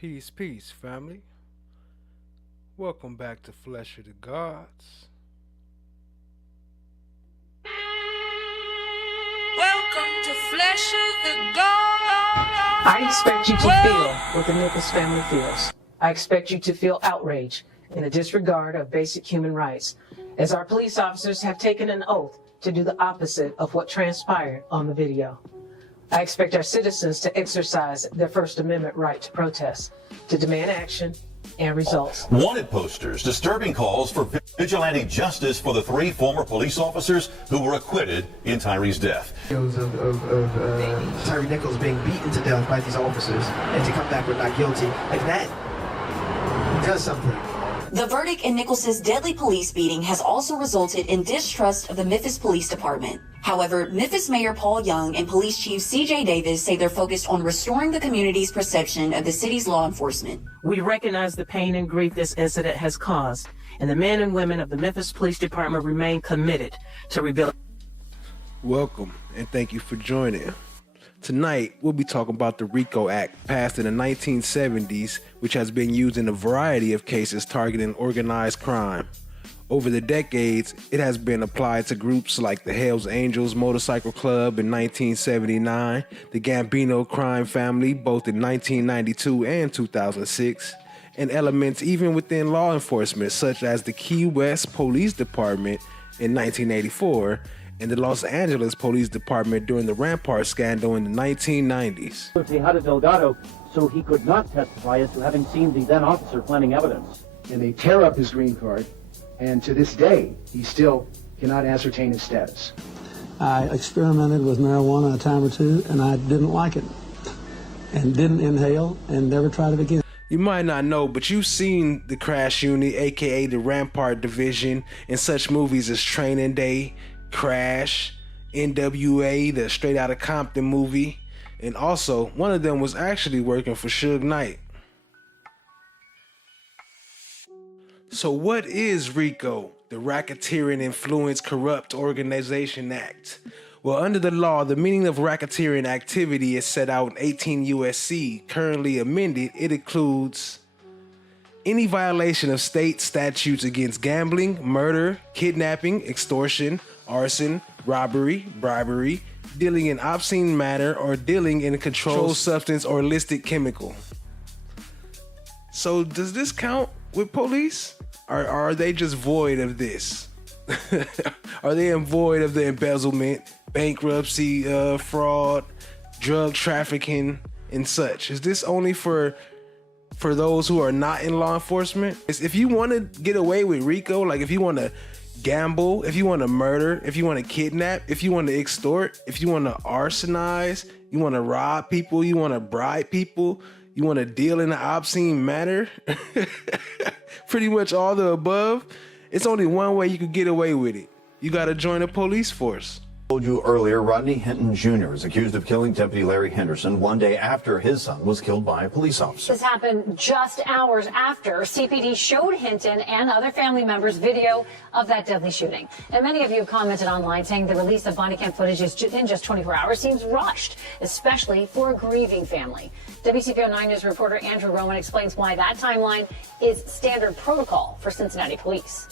Peace, peace, family. Welcome back to Flesh of the Gods. Welcome to Flesh of the Gods. I expect you to feel what the Nichols family feels. I expect you to feel outrage in a disregard of basic human rights, as our police officers have taken an oath to do the opposite of what transpired on the video. I expect our citizens to exercise their First Amendment right to protest, to demand action and results. Wanted posters, disturbing calls for vigilante justice for the three former police officers who were acquitted in Tyree's death. Of Tyree Nichols being beaten to death by these officers and to come back with not guilty, like that does something. The verdict in Nichols's deadly police beating has also resulted in distrust of the Memphis Police Department. However, Memphis Mayor Paul Young and Police Chief C.J. Davis say they're focused on restoring the community's perception of the city's law enforcement. We recognize the pain and grief this incident has caused, and the men and women of the Memphis Police Department remain committed to rebuilding. Welcome, and thank you for joining. Tonight, we'll be talking about the Rico Act, passed in the 1970s, which has been used in a variety of cases targeting organized crime. Over the decades, it has been applied to groups like the Hells Angels Motorcycle Club in 1979, the Gambino crime family both in 1992 and 2006, and elements even within law enforcement such as the Key West Police Department in 1984 and the Los Angeles Police Department during the Rampart scandal in the 1990s. They had a Delgado, so he could not testify as to having seen the then officer planting evidence. And they tear up his green card, and to this day, he still cannot ascertain his status. I experimented with marijuana a time or two, and I didn't like it, and didn't inhale, and never tried it again. You might not know, but you've seen the Crash Unit, aka the Rampart Division, in such movies as Training Day, Crash, NWA, the Straight Outta Compton movie, and also one of them was actually working for Suge Knight. So what is RICO, the Racketeering Influence Corrupt Organization Act? Well, under the law, the meaning of racketeering activity is set out in 18 U.S.C. Currently amended, it includes any violation of state statutes against gambling, murder, kidnapping, extortion, arson, robbery, bribery, dealing in obscene matter, or dealing in a controlled substance or illicit chemical. So does this count with police? Or are they just void of this? Are they void of the embezzlement, bankruptcy, fraud, drug trafficking, and such? Is this only for those who are not in law enforcement? If you want to get away with RICO, like if you want to gamble, if you want to murder, if you want to kidnap, if you want to extort, if you want to arsonize, you want to rob people, you want to bribe people, you want to deal in an obscene manner, pretty much all the above, it's only one way you could get away with it. You got to join a police force. Told you earlier, Rodney Hinton Jr. is accused of killing Deputy Larry Henderson one day after his son was killed by a police officer. This happened just hours after CPD showed Hinton and other family members video of that deadly shooting. And many of you have commented online saying the release of body cam footage in just 24 hours seems rushed, especially for a grieving family. WCPO 9 News reporter Andrew Roman explains why that timeline is standard protocol for Cincinnati police.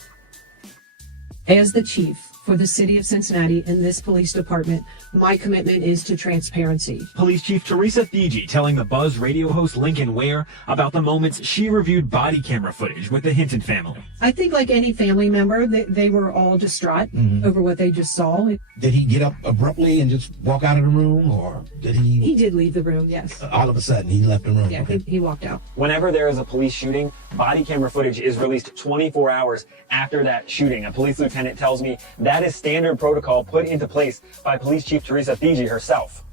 As the chief for the city of Cincinnati and this police department, my commitment is to transparency. Police Chief Teresa Thigi telling the Buzz radio host Lincoln Ware about the moments she reviewed body camera footage with the Hinton family. I think like any family member, they were all distraught over what they just saw. Did he get up abruptly and just walk out of the room, or did he? He did leave the room, yes. All of a sudden, he left the room. Yeah, okay. he walked out. Whenever there is a police shooting, body camera footage is released 24 hours after that shooting. A police lieutenant tells me that is standard protocol put into place by Police Chief Teresa Thigi herself.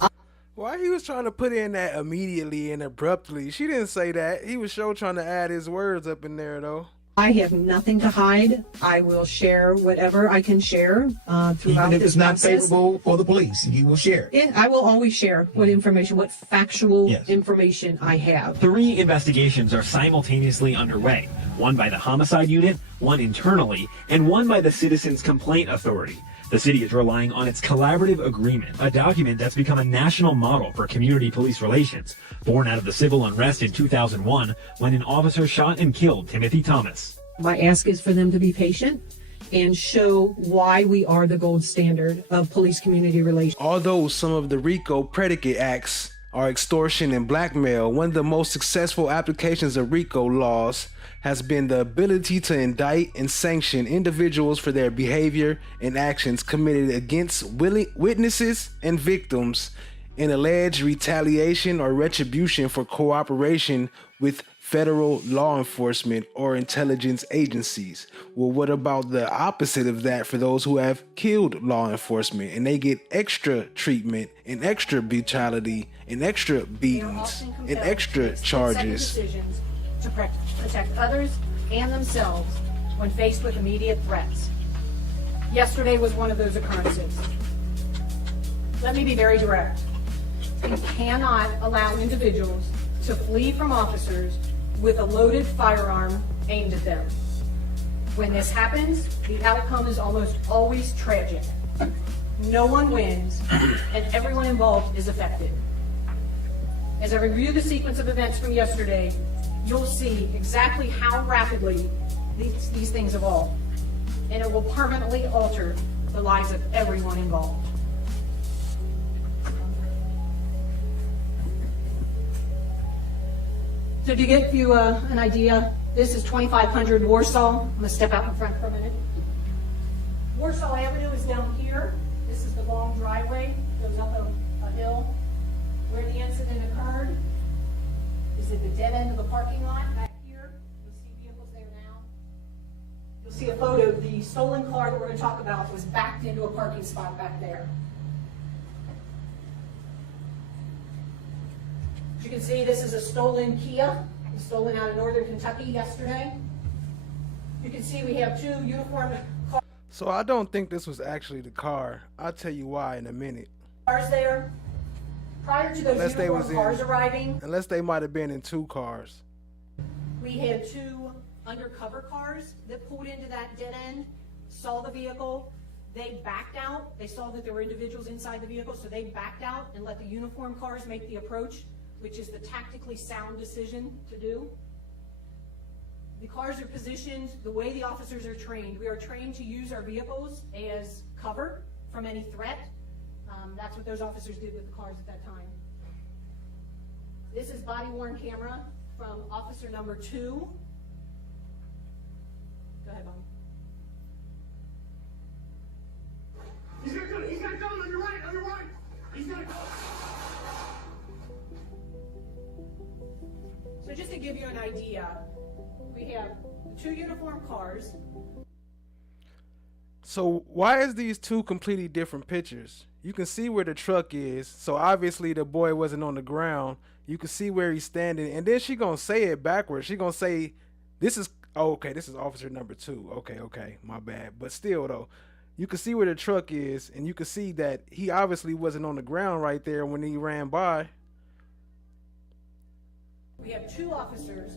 Why he was trying to put in that immediately and abruptly? She didn't say that. He was sure trying to add his words up in there, though. I have nothing to hide. I will share whatever I can share throughout this process. Even if it's not favorable for the police, you will share. Yeah, I will always share what information, what factual information I have. 3 investigations are simultaneously underway. One by the Homicide Unit, one internally, and one by the Citizens Complaint Authority. The city is relying on its collaborative agreement, a document that's become a national model for community police relations, born out of the civil unrest in 2001 when an officer shot and killed Timothy Thomas. My ask is for them to be patient and show why we are the gold standard of police community relations. Although some of the Rico predicate acts are extortion and blackmail, one of the most successful applications of Rico laws has been the ability to indict and sanction individuals for their behavior and actions committed against witnesses and victims in alleged retaliation or retribution for cooperation with federal law enforcement or intelligence agencies. Well, what about the opposite of that for those who have killed law enforcement and they get extra treatment and extra brutality and extra beatings and extra charges? Decisions to protect others and themselves when faced with immediate threats. Yesterday was one of those occurrences. Let me be very direct. You cannot allow individuals to flee from officers with a loaded firearm aimed at them. When this happens, the outcome is almost always tragic. No one wins, and everyone involved is affected. As I review the sequence of events from yesterday, you'll see exactly how rapidly these things evolve, and it will permanently alter the lives of everyone involved. So to give you an idea, this is 2500 Warsaw. I'm going to step out in front for a minute. Warsaw Avenue is down here. This is the long driveway, goes up a hill. Where the incident occurred is at the dead end of the parking lot back here. You'll see vehicles there now. You'll see a photo. The stolen car that we're going to talk about was backed into a parking spot back there. As you can see, this is a stolen Kia. It was stolen out of northern Kentucky yesterday. You can see we have two uniformed cars. So I don't think this was actually the car. I'll tell you why in a minute. Cars there. Prior to those uniformed cars arriving, unless they might have been in two cars. We had two undercover cars that pulled into that dead end, saw the vehicle. They backed out. They saw that there were individuals inside the vehicle, so they backed out and let the uniformed cars make the approach, which is the tactically sound decision to do. The cars are positioned the way the officers are trained. We are trained to use our vehicles as cover from any threat. That's what those officers did with the cars at that time. This is body-worn camera from officer number 2. Go ahead, Bonnie. He's gonna come on your right, He's gonna come. So just to give you an idea, we have the two uniformed cars. So why is these two completely different pictures? You can see where the truck is, so obviously the boy wasn't on the ground. You can see where he's standing, and then she gonna say it backwards. She gonna say, "This is okay. This is officer number 2." Okay, my bad. But still, though, you can see where the truck is, and you can see that he obviously wasn't on the ground right there when he ran by. We have two officers.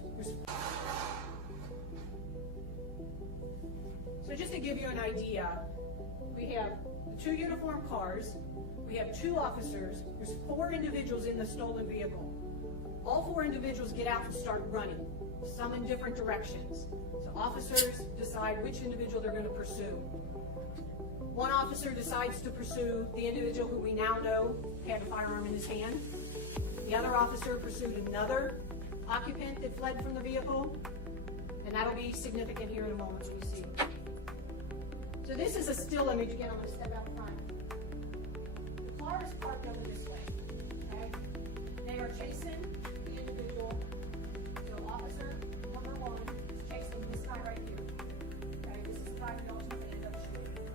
So just to give you an idea, we have the two uniformed cars. We have two officers. There's 4 individuals in the stolen vehicle. All 4 individuals get out and start running, some in different directions. So officers decide which individual they're going to pursue. One officer decides to pursue the individual who we now know had a firearm in his hand. The other officer pursued another occupant that fled from the vehicle, and that'll be significant here in a moment when you see it. So this is a still image. Again, I'm going to step out front. The car is parked over this way. Okay? They are chasing the individual. So officer number 1 is chasing this guy right here. Okay? This is the guy who ultimately ended up shooting.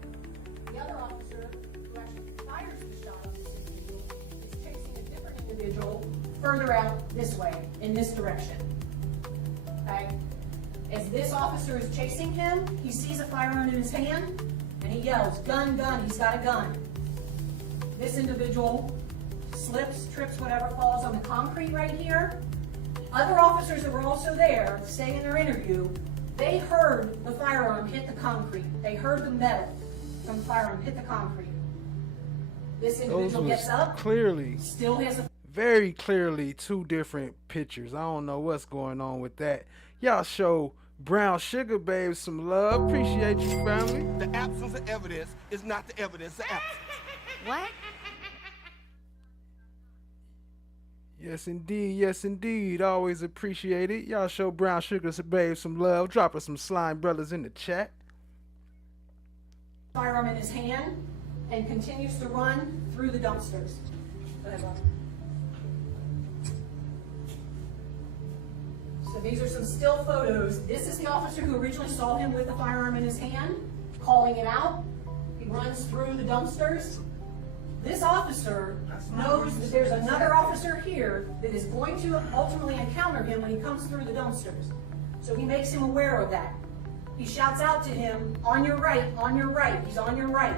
The other officer who actually fires the shot on this individual is chasing a different individual further out this way, in this direction. Okay? As this officer is chasing him, he sees a firearm in his hand, and he yells, "Gun, gun, he's got a gun." This individual slips, trips, whatever, falls on the concrete right here. Other officers that were also there, saying in their interview, they heard the firearm hit the concrete. They heard the metal. from the firearm hit the concrete. This Those individual was gets up, clearly, still has a very clearly two different pictures. I don't know what's going on with that. Y'all show Brown Sugar Babe some love. Appreciate you, family. The absence of evidence is not the evidence of absence. What? Yes, indeed. Yes, indeed. Always appreciate it. Y'all show Brown Sugar Babe some love. Drop us some slime brothers in the chat. firearm in his hand and continues to run through the dumpsters. Go ahead, Bob. So these are some still photos. This is the officer who originally saw him with the firearm in his hand, calling it out. He runs through the dumpsters. This officer knows that there's another officer here that is going to ultimately encounter him when he comes through the dumpsters. So he makes him aware of that. He shouts out to him, on your right, he's on your right.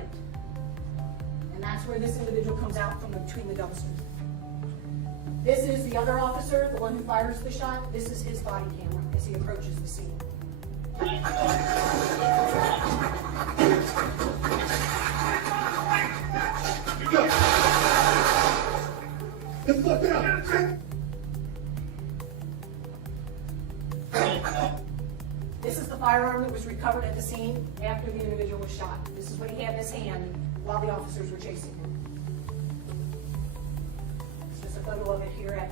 And that's where this individual comes out from between the dumpsters. This is the other officer, the one who fires the shot. This is his body camera as he approaches the scene. This is the firearm that was recovered at the scene after the individual was shot. This is what he had in his hand while the officers were chasing him. It's just a photo of it here at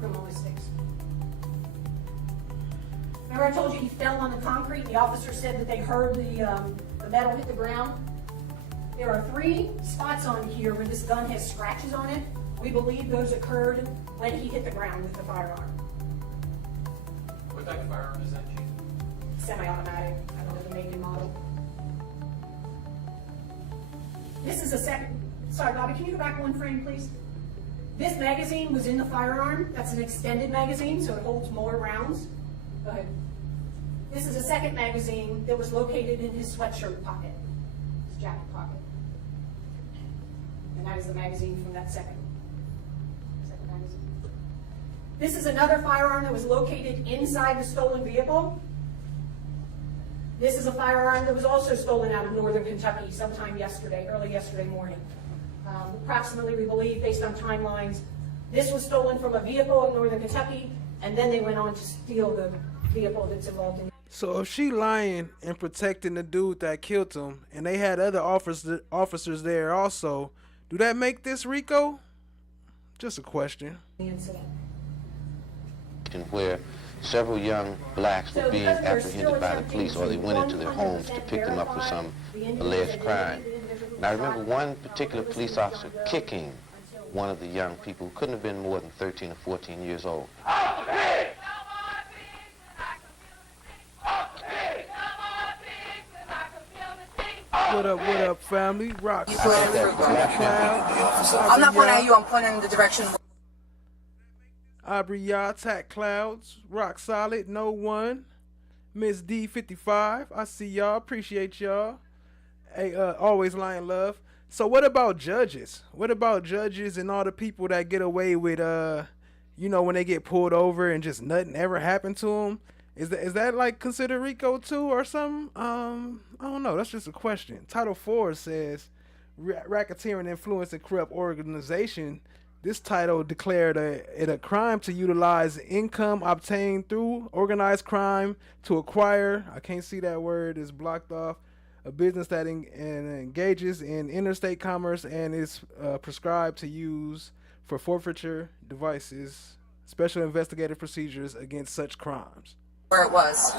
Criminalistics. Remember I told you he fell on the concrete and the officer said that they heard the metal hit the ground? There are 3 spots on here where this gun has scratches on it. We believe those occurred when he hit the ground with the firearm. What type of firearm is that, Chief? Semi-automatic. I don't know the make and model. This is a second. Sorry, Bobby, can you go back 1 frame, please? This magazine was in the firearm. That's an extended magazine, so it holds more rounds. Go ahead. This is a second magazine that was located in his sweatshirt pocket, his jacket pocket. And that is the magazine from that second magazine. This is another firearm that was located inside the stolen vehicle. This is a firearm that was also stolen out of northern Kentucky sometime yesterday, early yesterday morning. Approximately, we believe, based on timelines, this was stolen from a vehicle in northern Kentucky, and then they went on to steal the vehicle that's involved in. So if she lying and protecting the dude that killed him, and they had other officers there also, do that make this Rico? Just a question. The incident. Where several young blacks were being apprehended by the police, or they went into their homes to pick them up for some alleged crime. And I remember one particular police officer kicking one of the young people who couldn't have been more than 13 or 14 years old. What up, family? Rock. I'm not pointing at you, I'm pointing in the direction. Aubrey Yard, Tack Clouds, Rock Solid, No One, Miss D55. I see y'all. Appreciate y'all. Hey, always lying love. So what about judges? What about judges and all the people that get away with, when they get pulled over and just nothing ever happened to them? Is that like considered Rico too or something? I don't know. That's just a question. Title 4 says racketeering, influence, and corrupt organization. This title declared it a crime to utilize income obtained through organized crime to acquire. I can't see that word. It's blocked off. A business that engages in interstate commerce and is prescribed to use for forfeiture devices, special investigative procedures against such crimes. Where it was.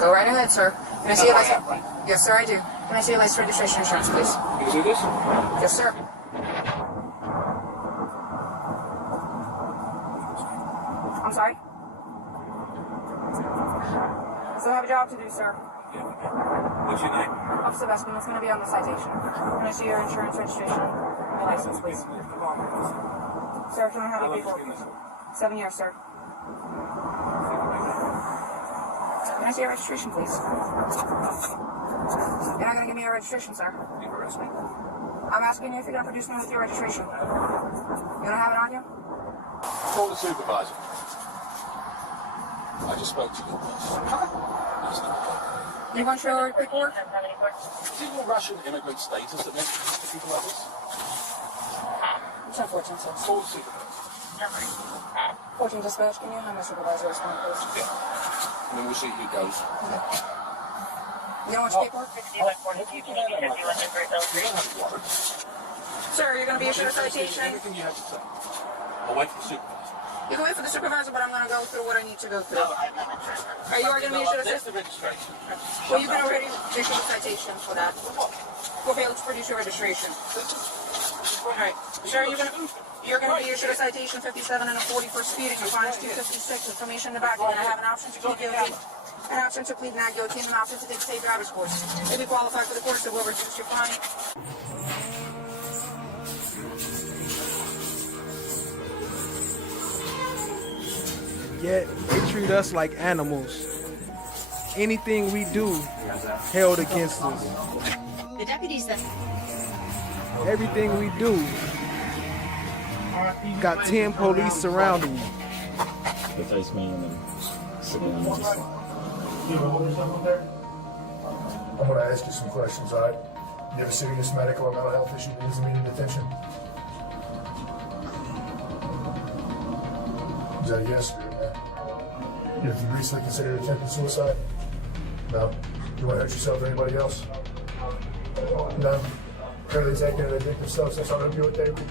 Go right ahead, sir. Can I see your license? Yes, sir, I do. Can I see your license, registration, insurance, please? You do this? Yes, sir. I'm sorry? So I have a job to do, sir. What's your name? Officer Bestman, that's going to be on the citation. Can I see your insurance, registration, and license, please? Sir, can I have your paperwork? 7 years, sir. Can I see your registration, please? You're not going to give me your registration, sir. You arrest me. I'm asking you if you're going to produce me with your registration. You don't have it on you? Call the supervisor. I just spoke to the boss. You want your paperwork? Is it your Russian immigrant status that makes you to people like this? It's unfortunate, sir. Call the supervisor. 14 dispatch, can you have my supervisor respond, please? Yeah. And then we'll see who goes. Okay. You don't want your paperwork? Sir, you're going to be issued a citation. Everything you have to say. I'll wait for the supervisor. You can wait for the supervisor, but I'm going to go through what I need to go through. Are you already going to be issued a That's the citation? registration. Well, you can already issue a citation for that. For failure to produce your registration. All right. Sir, you're going to be issued a citation 57 and a 40 for speeding. The fine is $256. Information in the back. You're going to have an option to plead guilty, an option to plead not guilty, and an option to take a safe driver's course. If you qualify for the course, it will reduce your fine. Yet they treat us like animals. Anything we do held against us. The deputies that Everything we do got 10 police surrounding you. The face man and sit down and just. I'm going to ask you some questions, all right? You have a serious medical or mental health issue that needs immediate attention? Is that a yes or a no? Have you recently considered attempted suicide? No. You want to hurt yourself or anybody else? No. Currently taking an addictive substance on opioid therapy?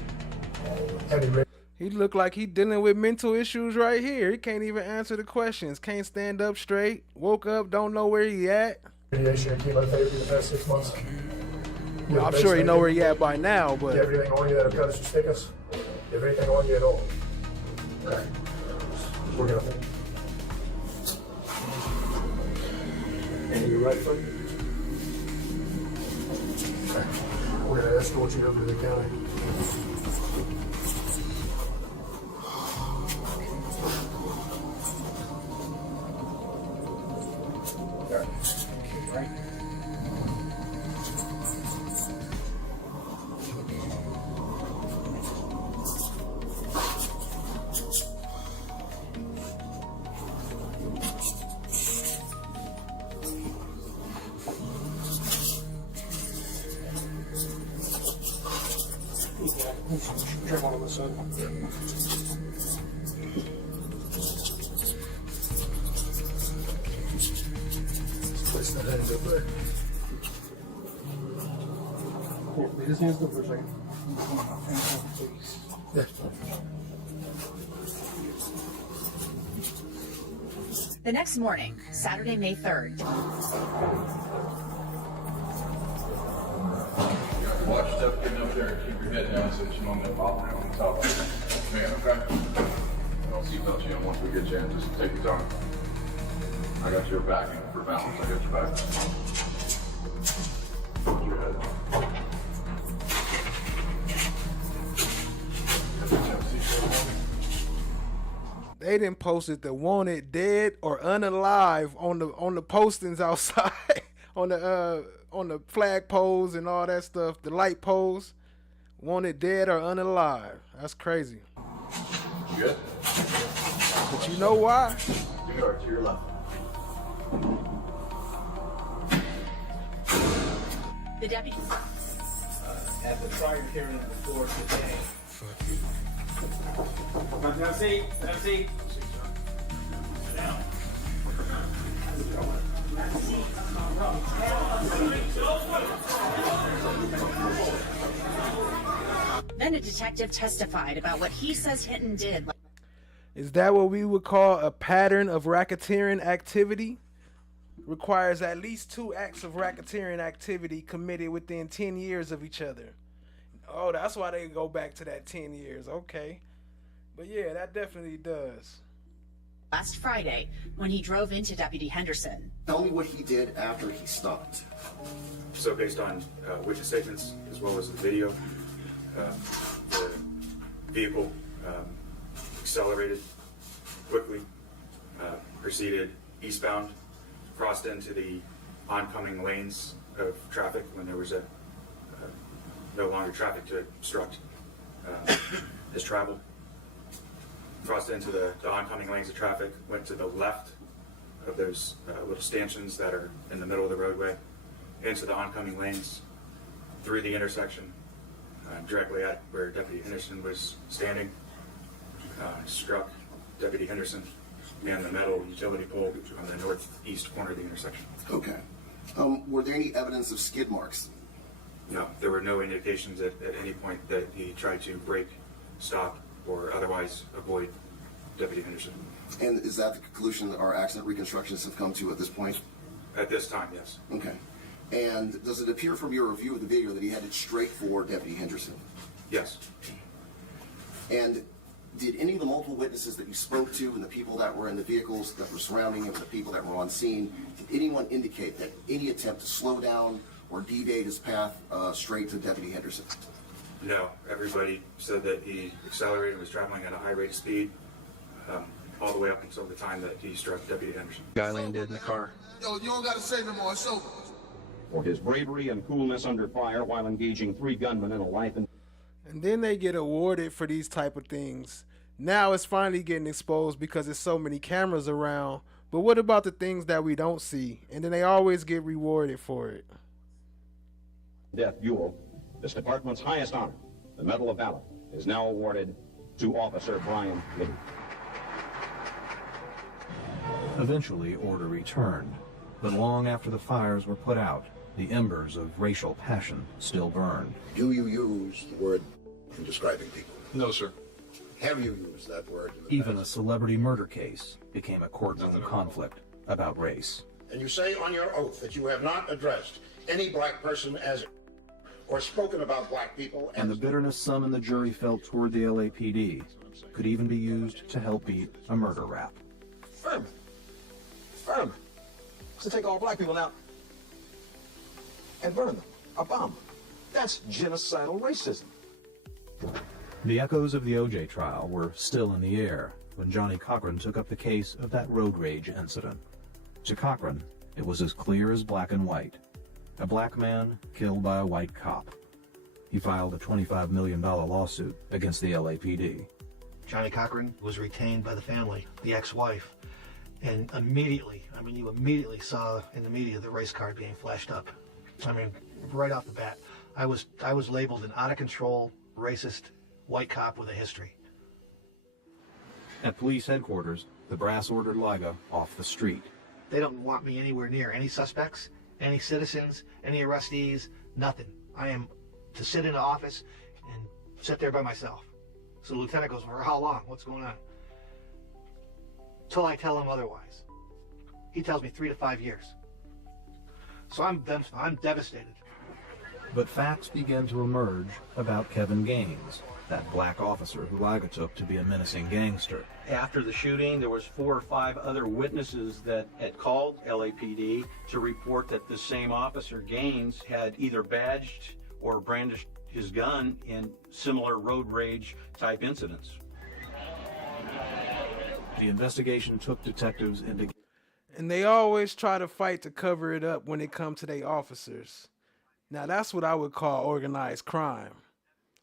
Have you read? He look like he dealing with mental issues right here. He can't even answer the questions. Can't stand up straight. Woke up, don't know where he at. Radiation and chemotherapy the past 6 months? Well, I'm sure he know where he at by now, but You have anything on you that'll cut us or stick us? You have anything on you at all? Okay. We're gonna. And you right foot? Okay. We're gonna escort you over to the county. Right. Trim all of a sudden. Place that hand up there. Here, lay his hands up for a second. Yeah. the next morning, Saturday, May 3rd. Watch stuff getting up there and keep your head down so that you don't get bobbing on the top of it. Man, okay? Don't seatbelt you in once we get you in. Just take your time. I got your back for balance. I got your back. Hold your head. They didn't post it the wanted dead or unalive on the postings outside on the flag poles and all that stuff, the light poles. Wanted dead or unalive. That's crazy. You good? But you know why? You are to your left. The deputy. At the prior hearing before today. Now see. Down. Then a detective testified about what he says Hinton did. Is that what we would call a pattern of racketeering activity? Requires at least 2 acts of racketeering activity committed within 10 years of each other. Oh, that's why they go back to that 10 years. Okay. But yeah, that definitely does. Last Friday, when he drove into Deputy Henderson. Tell me what he did after he stopped. So based on witness statements as well as the video, the vehicle accelerated quickly, proceeded eastbound, crossed into the oncoming lanes of traffic when there was no longer traffic to obstruct his travel. crossed into the oncoming lanes of traffic, went to the left of those little stanchions that are in the middle of the roadway, into the oncoming lanes, through the intersection, directly at where Deputy Henderson was standing, struck Deputy Henderson and the metal utility pole on the northeast corner of the intersection. Okay. Were there any evidence of skid marks? No, there were no indications at any point that he tried to brake, stop, or otherwise avoid Deputy Henderson. And is that the conclusion that our accident reconstructionists have come to at this point? At this time, yes. Okay. And does it appear from your review of the video that he headed straight for Deputy Henderson? Yes. And did any of the multiple witnesses that you spoke to and the people that were in the vehicles that were surrounding him and the people that were on scene, did anyone indicate that any attempt to slow down or deviate his path straight to Deputy Henderson? No. Everybody said that he accelerated and was traveling at a high rate of speed all the way up until the time that he struck Deputy Henderson. Guy landed in the car. Yo, you don't gotta say no more, it's over. For his bravery and coolness under fire while engaging 3 gunmen in a life and then they get awarded for these type of things. Now it's finally getting exposed because there's so many cameras around. But what about the things that we don't see? And then they always get rewarded for it. death duel, this department's highest honor, the Medal of Valor, is now awarded to Officer Brian Liddy. Eventually, order returned, but long after the fires were put out, the embers of racial passion still burned. Do you use the word in describing people? No, sir. Have you used that word in the Even past? a celebrity murder case became a courtroom conflict about race. And you say on your oath that you have not addressed any black person as or spoken about black people as... And the bitterness some in the jury felt toward the LAPD could even be used to help beat a murder rap. Furman. To take all black people now and burn them, a bomb. That's genocidal racism. The echoes of the OJ trial were still in the air when Johnny Cochran took up the case of that road rage incident. To Cochran, it was as clear as black and white. A black man killed by a white cop. He filed a $25 million lawsuit against the LAPD. Johnny Cochran was retained by the family, the ex-wife, and immediately, you immediately saw in the media the race card being flashed up. Right off the bat, I was labeled an out-of-control, racist, white cop with a history. At police headquarters, the brass ordered Liga off the street. They don't want me anywhere near any suspects, any citizens, any arrestees, nothing. I am to sit in the office and sit there by myself. So the lieutenant goes, for how long? What's going on? Till I tell him otherwise. He tells me 3 to 5 years. So I'm devastated. But facts began to emerge about Kevin Gaines, that black officer who Liga took to be a menacing gangster. After the shooting, there was 4 or 5 other witnesses that had called LAPD to report that the same officer, Gaines, had either badged or brandished his gun in similar road rage type incidents. The investigation took detectives into... And they always try to fight to cover it up when it comes to their officers. Now that's what I would call organized crime.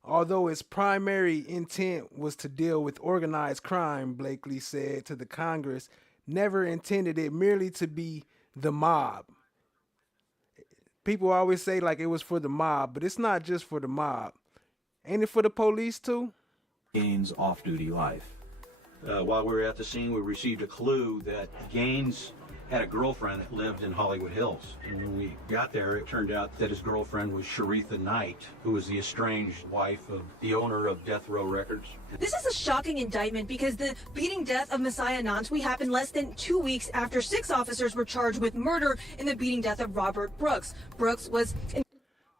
Although its primary intent was to deal with organized crime, Blakely said to the Congress, never intended it merely to be the mob. People always say like it was for the mob, but it's not just for the mob. Ain't it for the police too? Gaines' off-duty life. While we were at the scene, we received a clue that Gaines had a girlfriend that lived in Hollywood Hills. And when we got there, it turned out that his girlfriend was Sharitha Knight, who was the estranged wife of the owner of Death Row Records. This is a shocking indictment because the beating death of Messiah Nantwi happened less than 2 weeks after 6 officers were charged with murder in the beating death of Robert Brooks. Brooks was...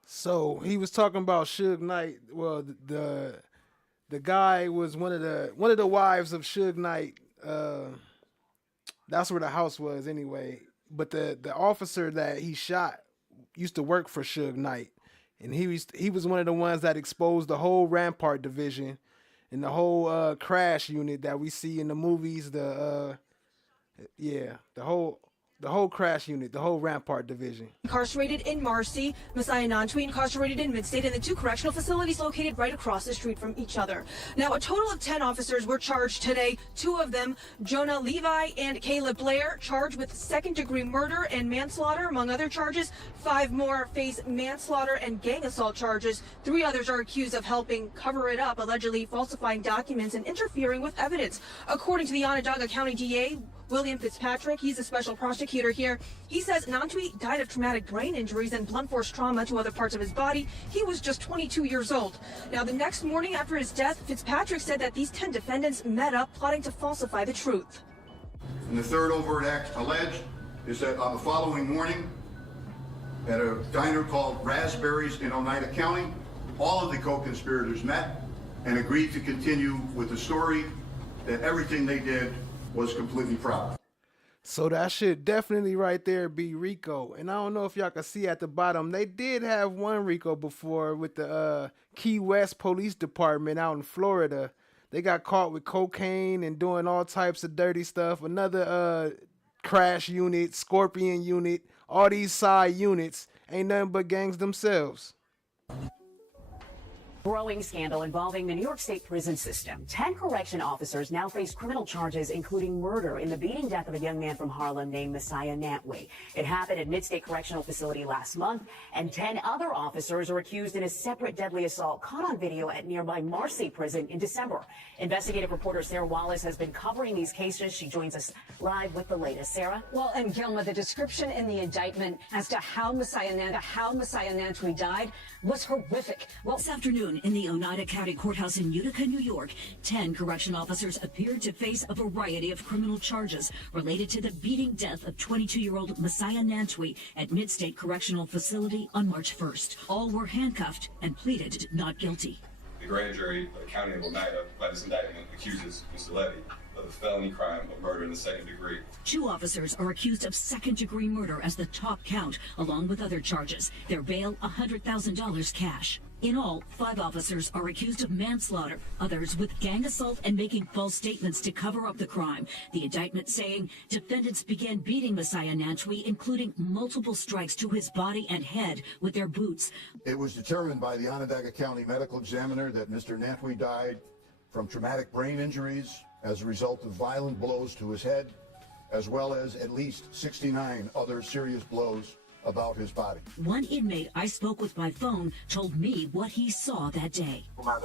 So he was talking about Suge Knight. Well, the guy was one of the wives of Suge Knight. That's where the house was anyway. But the officer that he shot used to work for Suge Knight, and he was one of the ones that exposed the whole Rampart division and the whole crash unit that we see in the movies. The The whole crash unit, the whole Rampart division. Incarcerated in Marcy, Messiah Nantwi incarcerated in Midstate, and the two correctional facilities located right across the street from each other. Now, a total of 10 officers were charged today. 2 of them, Jonah Levi and Caleb Blair, charged with second-degree murder and manslaughter, among other charges. 5 more face manslaughter and gang assault charges. 3 others are accused of helping cover it up, allegedly falsifying documents and interfering with evidence. According to the Onondaga County DA, William Fitzpatrick, he's a special prosecutor here. He says Nantwi died of traumatic brain injuries and blunt force trauma to other parts of his body. He was just 22 years old. Now, the next morning after his death, Fitzpatrick said that these 10 defendants met up plotting to falsify the truth. And the third overt act alleged is that on the following morning, at a diner called Raspberries in Oneida County, all of the co-conspirators met and agreed to continue with the story that everything they did was completely proper. So that should definitely right there be Rico. And I don't know if y'all can see at the bottom, they did have one Rico before with the Key West Police Department out in Florida. They got caught with cocaine and doing all types of dirty stuff. Another crash unit, Scorpion unit, all these side units ain't nothing but gangs themselves. Growing scandal involving the New York State prison system. 10 correction officers now face criminal charges, including murder in the beating death of a young man from Harlem named Messiah Nantwi. It happened at Midstate Correctional Facility last month, and 10 other officers are accused in a separate deadly assault caught on video at nearby Marcy Prison in December. Investigative reporter Sarah Wallace has been covering these cases. She joins us live with the latest. Sarah? Well, and Gilma, the description in the indictment as to how Messiah Nantwi died was horrific. Well, this afternoon, in the Oneida County Courthouse in Utica, New York, 10 correction officers appeared to face a variety of criminal charges related to the beating death of 22-year-old Messiah Nantwi at Midstate Correctional Facility on March 1st. All were handcuffed and pleaded not guilty. The grand jury of the County of Oneida, by this indictment, accuses Mr. Levy of the felony crime of murder in the second degree. 2 officers are accused of second-degree murder as the top count, along with other charges. Their bail, $100,000 cash. In all, 5 officers are accused of manslaughter, others with gang assault and making false statements to cover up the crime. The indictment saying defendants began beating Messiah Nantwi, including multiple strikes to his body and head with their boots. It was determined by the Onondaga County Medical Examiner that Mr. Nantwi died from traumatic brain injuries as a result of violent blows to his head, as well as at least 69 other serious blows about his body. One inmate I spoke with by phone told me what he saw that day. And then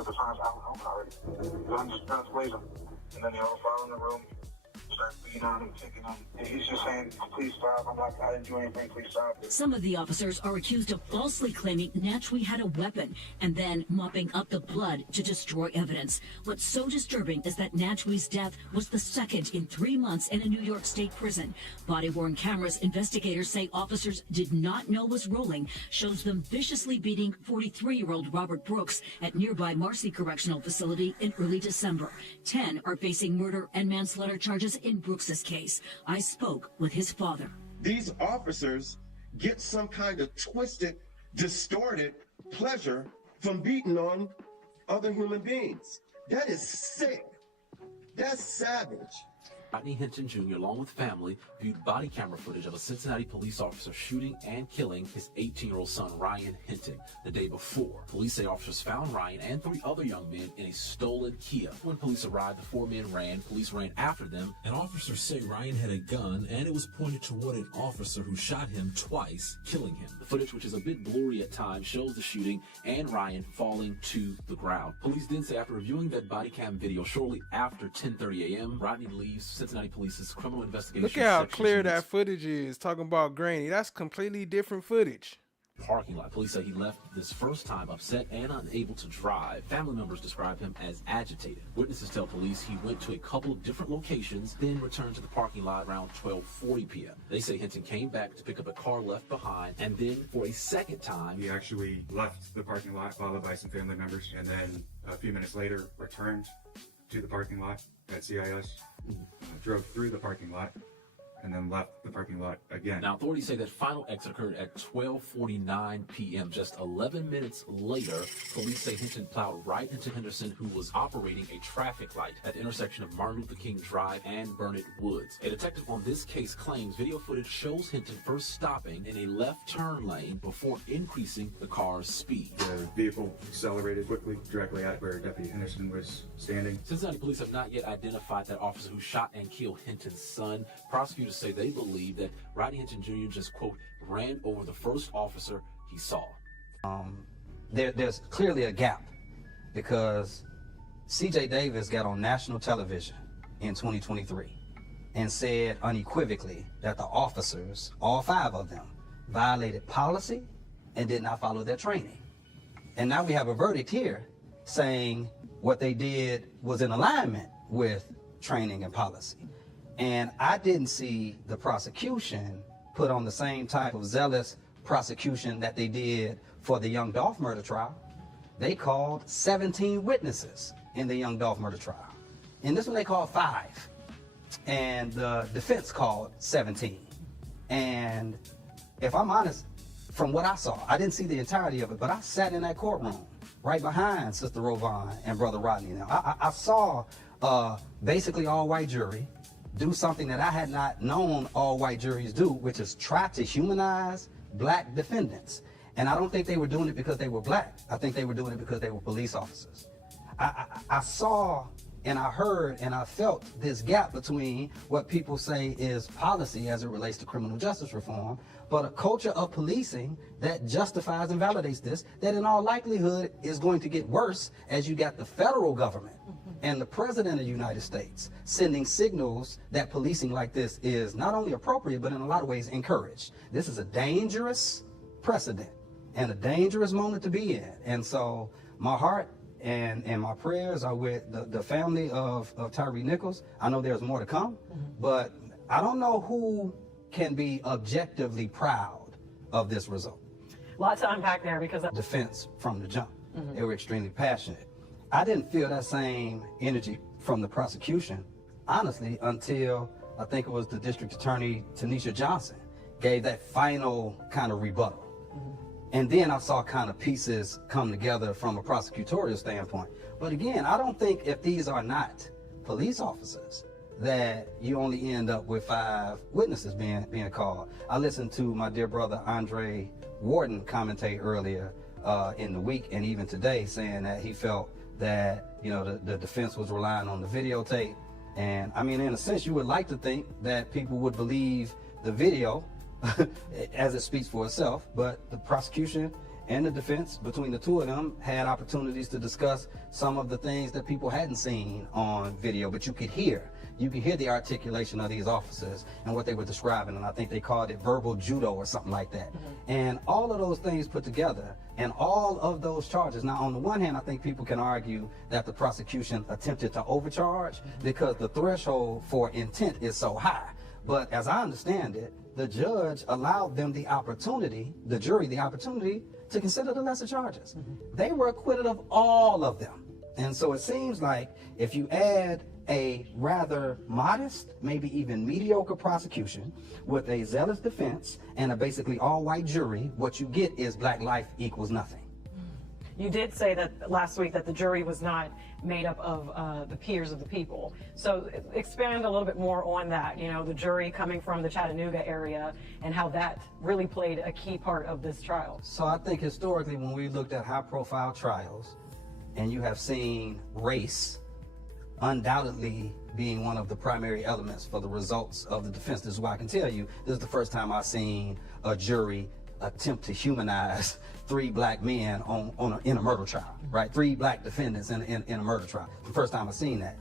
they all file in the room, start beating on him, kicking him. And he's just saying, please stop. I didn't do anything, please stop. Some of the officers are accused of falsely claiming Nantwi had a weapon and then mopping up the blood to destroy evidence. What's so disturbing is that Nantwi's death was the second in 3 months in a New York State prison. Body-worn cameras investigators say officers did not know was rolling shows them viciously beating 43-year-old Robert Brooks at nearby Marcy Correctional Facility in early December. 10 are facing murder and manslaughter charges in Brooks's case. I spoke with his father. These officers get some kind of twisted, distorted pleasure from beating on other human beings. That is sick. That's savage. Rodney Hinton Jr., along with family, viewed body camera footage of a Cincinnati police officer shooting and killing his 18-year-old son, Ryan Hinton, the day before. Police say officers found Ryan and 3 other young men in a stolen Kia. When police arrived, the 4 men ran. Police ran after them. And officers say Ryan had a gun, and it was pointed toward an officer who shot him twice, killing him. The footage, which is a bit blurry at times, shows the shooting and Ryan falling to the ground. Police then say after reviewing that body cam video shortly after 10:30 a.m., Rodney leaves Cincinnati Police's criminal investigation. Look at how clear that footage is. Talking about grainy. That's completely different footage. Parking lot. Police say he left this first time upset and unable to drive. Family members describe him as agitated. Witnesses tell police he went to a couple of different locations, then returned to the parking lot around 12:40 p.m. They say Hinton came back to pick up a car left behind, and then for a second time, He actually left the parking lot, followed by some family members, and then a few minutes later returned to the parking lot at CIS, drove through the parking lot, and then left the parking lot again. Now, authorities say that final exit occurred at 12:49 p.m. Just 11 minutes later, police say Hinton plowed right into Henderson, who was operating a traffic light at the intersection of Martin Luther King Drive and Burnett Woods. A detective on this case claims video footage shows Hinton first stopping in a left turn lane before increasing the car's speed. The vehicle accelerated quickly directly at where Deputy Henderson was standing. Cincinnati police have not yet identified that officer who shot and killed Hinton's son. Prosecutors say they believe that Rodney Hinton Jr. just, quote, ran over the first officer he saw. There's clearly a gap because C.J. Davis got on national television in 2023 and said unequivocally that the officers, all 5 of them, violated policy and did not follow their training. And now we have a verdict here saying what they did was in alignment with training and policy. And I didn't see the prosecution put on the same type of zealous prosecution that they did for the Young Dolph murder trial. They called 17 witnesses in the Young Dolph murder trial. In this one they called 5. And the defense called 17. And if I'm honest, from what I saw, I didn't see the entirety of it, but I sat in that courtroom right behind Sister Rovon and Brother Rodney. Now, I saw basically all-white jury do something that I had not known all-white juries do, which is try to humanize black defendants. And I don't think they were doing it because they were black. I think they were doing it because they were police officers. I saw and I heard and I felt this gap between what people say is policy as it relates to criminal justice reform, but a culture of policing that justifies and validates this, that in all likelihood is going to get worse as you got the federal government and the president of the United States sending signals that policing like this is not only appropriate, but in a lot of ways encouraged. This is a dangerous precedent and a dangerous moment to be in. And so my heart and my prayers are with the family of Tyree Nichols. I know there's more to come, but I don't know who can be objectively proud of this result. Lots to unpack there because of defense from the jump. They were extremely passionate. I didn't feel that same energy from the prosecution, honestly, until I think it was the district attorney, Tanisha Johnson, gave that final kind of rebuttal. And then I saw kind of pieces come together from a prosecutorial standpoint. But again, I don't think if these are not police officers that you only end up with 5 witnesses being called. I listened to my dear brother Andre Wharton commentate earlier in the week and even today, saying that he felt that, you know, the defense was relying on the videotape. And I mean, in a sense, you would like to think that people would believe the video as it speaks for itself, but the prosecution and the defense, between the two of them, had opportunities to discuss some of the things that people hadn't seen on video, but you could hear the articulation of these officers and what they were describing, and I think they called it verbal judo or something like that. And all of those things put together, and all of those charges. Now, on the one hand, I think people can argue that the prosecution attempted to overcharge because the threshold for intent is so high. But as I understand it, the judge allowed them the opportunity, the jury the opportunity, to consider the lesser charges. They were acquitted of all of them. And so it seems like if you add a rather modest, maybe even mediocre prosecution with a zealous defense and a basically all-white jury, what you get is black life equals nothing. You did say that last week that the jury was not made up of the peers of the people. So expand a little bit more on that, you know, the jury coming from the Chattanooga area and how that really played a key part of this trial. So I think historically when we looked at high-profile trials and you have seen race undoubtedly being one of the primary elements for the results of the defense. This is why I can tell you, this is the first time I've seen a jury attempt to humanize 3 black men in a murder trial, right? 3 black defendants in a murder trial. The first time I've seen that.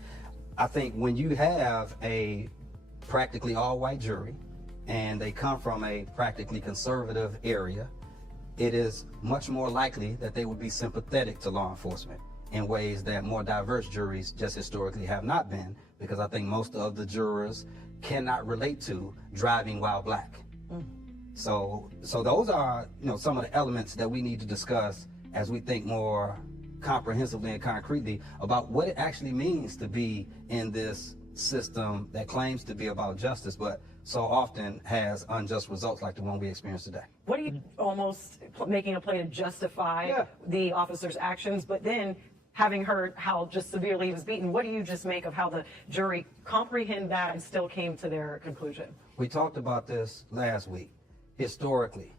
I think when you have a practically all-white jury and they come from a practically conservative area, it is much more likely that they would be sympathetic to law enforcement in ways that more diverse juries just historically have not been, because I think most of the jurors cannot relate to driving while black. So those are, you know, some of the elements that we need to discuss as we think more comprehensively and concretely about what it actually means to be in this system that claims to be about justice, but so often has unjust results like the one we experience today. What are you almost making a play to justify the officer's actions, but then having heard how just severely he was beaten, what do you just make of how the jury comprehend that and still came to their conclusion? We talked about this last week. Historically,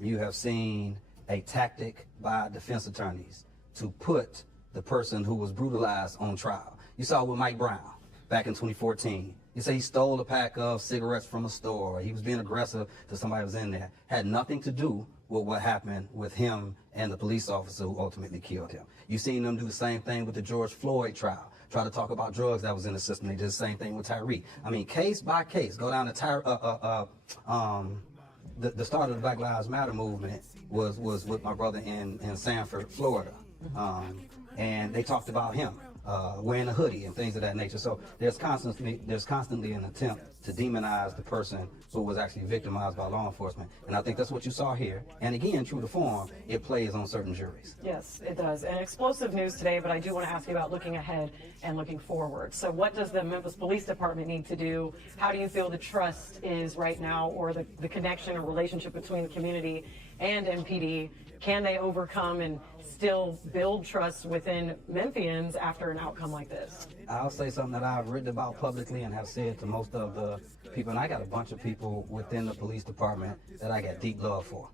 you have seen a tactic by defense attorneys to put the person who was brutalized on trial. You saw with Mike Brown back in 2014. You say he stole a pack of cigarettes from a store, or he was being aggressive to somebody who was in there. Had nothing to do with what happened with him and the police officer who ultimately killed him. You've seen them do the same thing with the George Floyd trial. Try to talk about drugs that was in the system. They did the same thing with Tyreek. I mean, case by case, go down to the start of the Black Lives Matter movement was with my brother in Sanford, Florida. And they talked about him wearing a hoodie and things of that nature. So there's constantly an attempt to demonize the person who was actually victimized by law enforcement. And I think that's what you saw here. And again, true to form, it plays on certain juries. Yes, it does. And explosive news today, but I do want to ask you about looking ahead and looking forward. So what does the Memphis Police Department need to do? How do you feel the trust is right now, or the connection or relationship between the community and MPD? Can they overcome and still build trust within Memphians after an outcome like this? I'll say something that I've written about publicly and have said to most of the people, and I got a bunch of people within the police department that I got deep love for.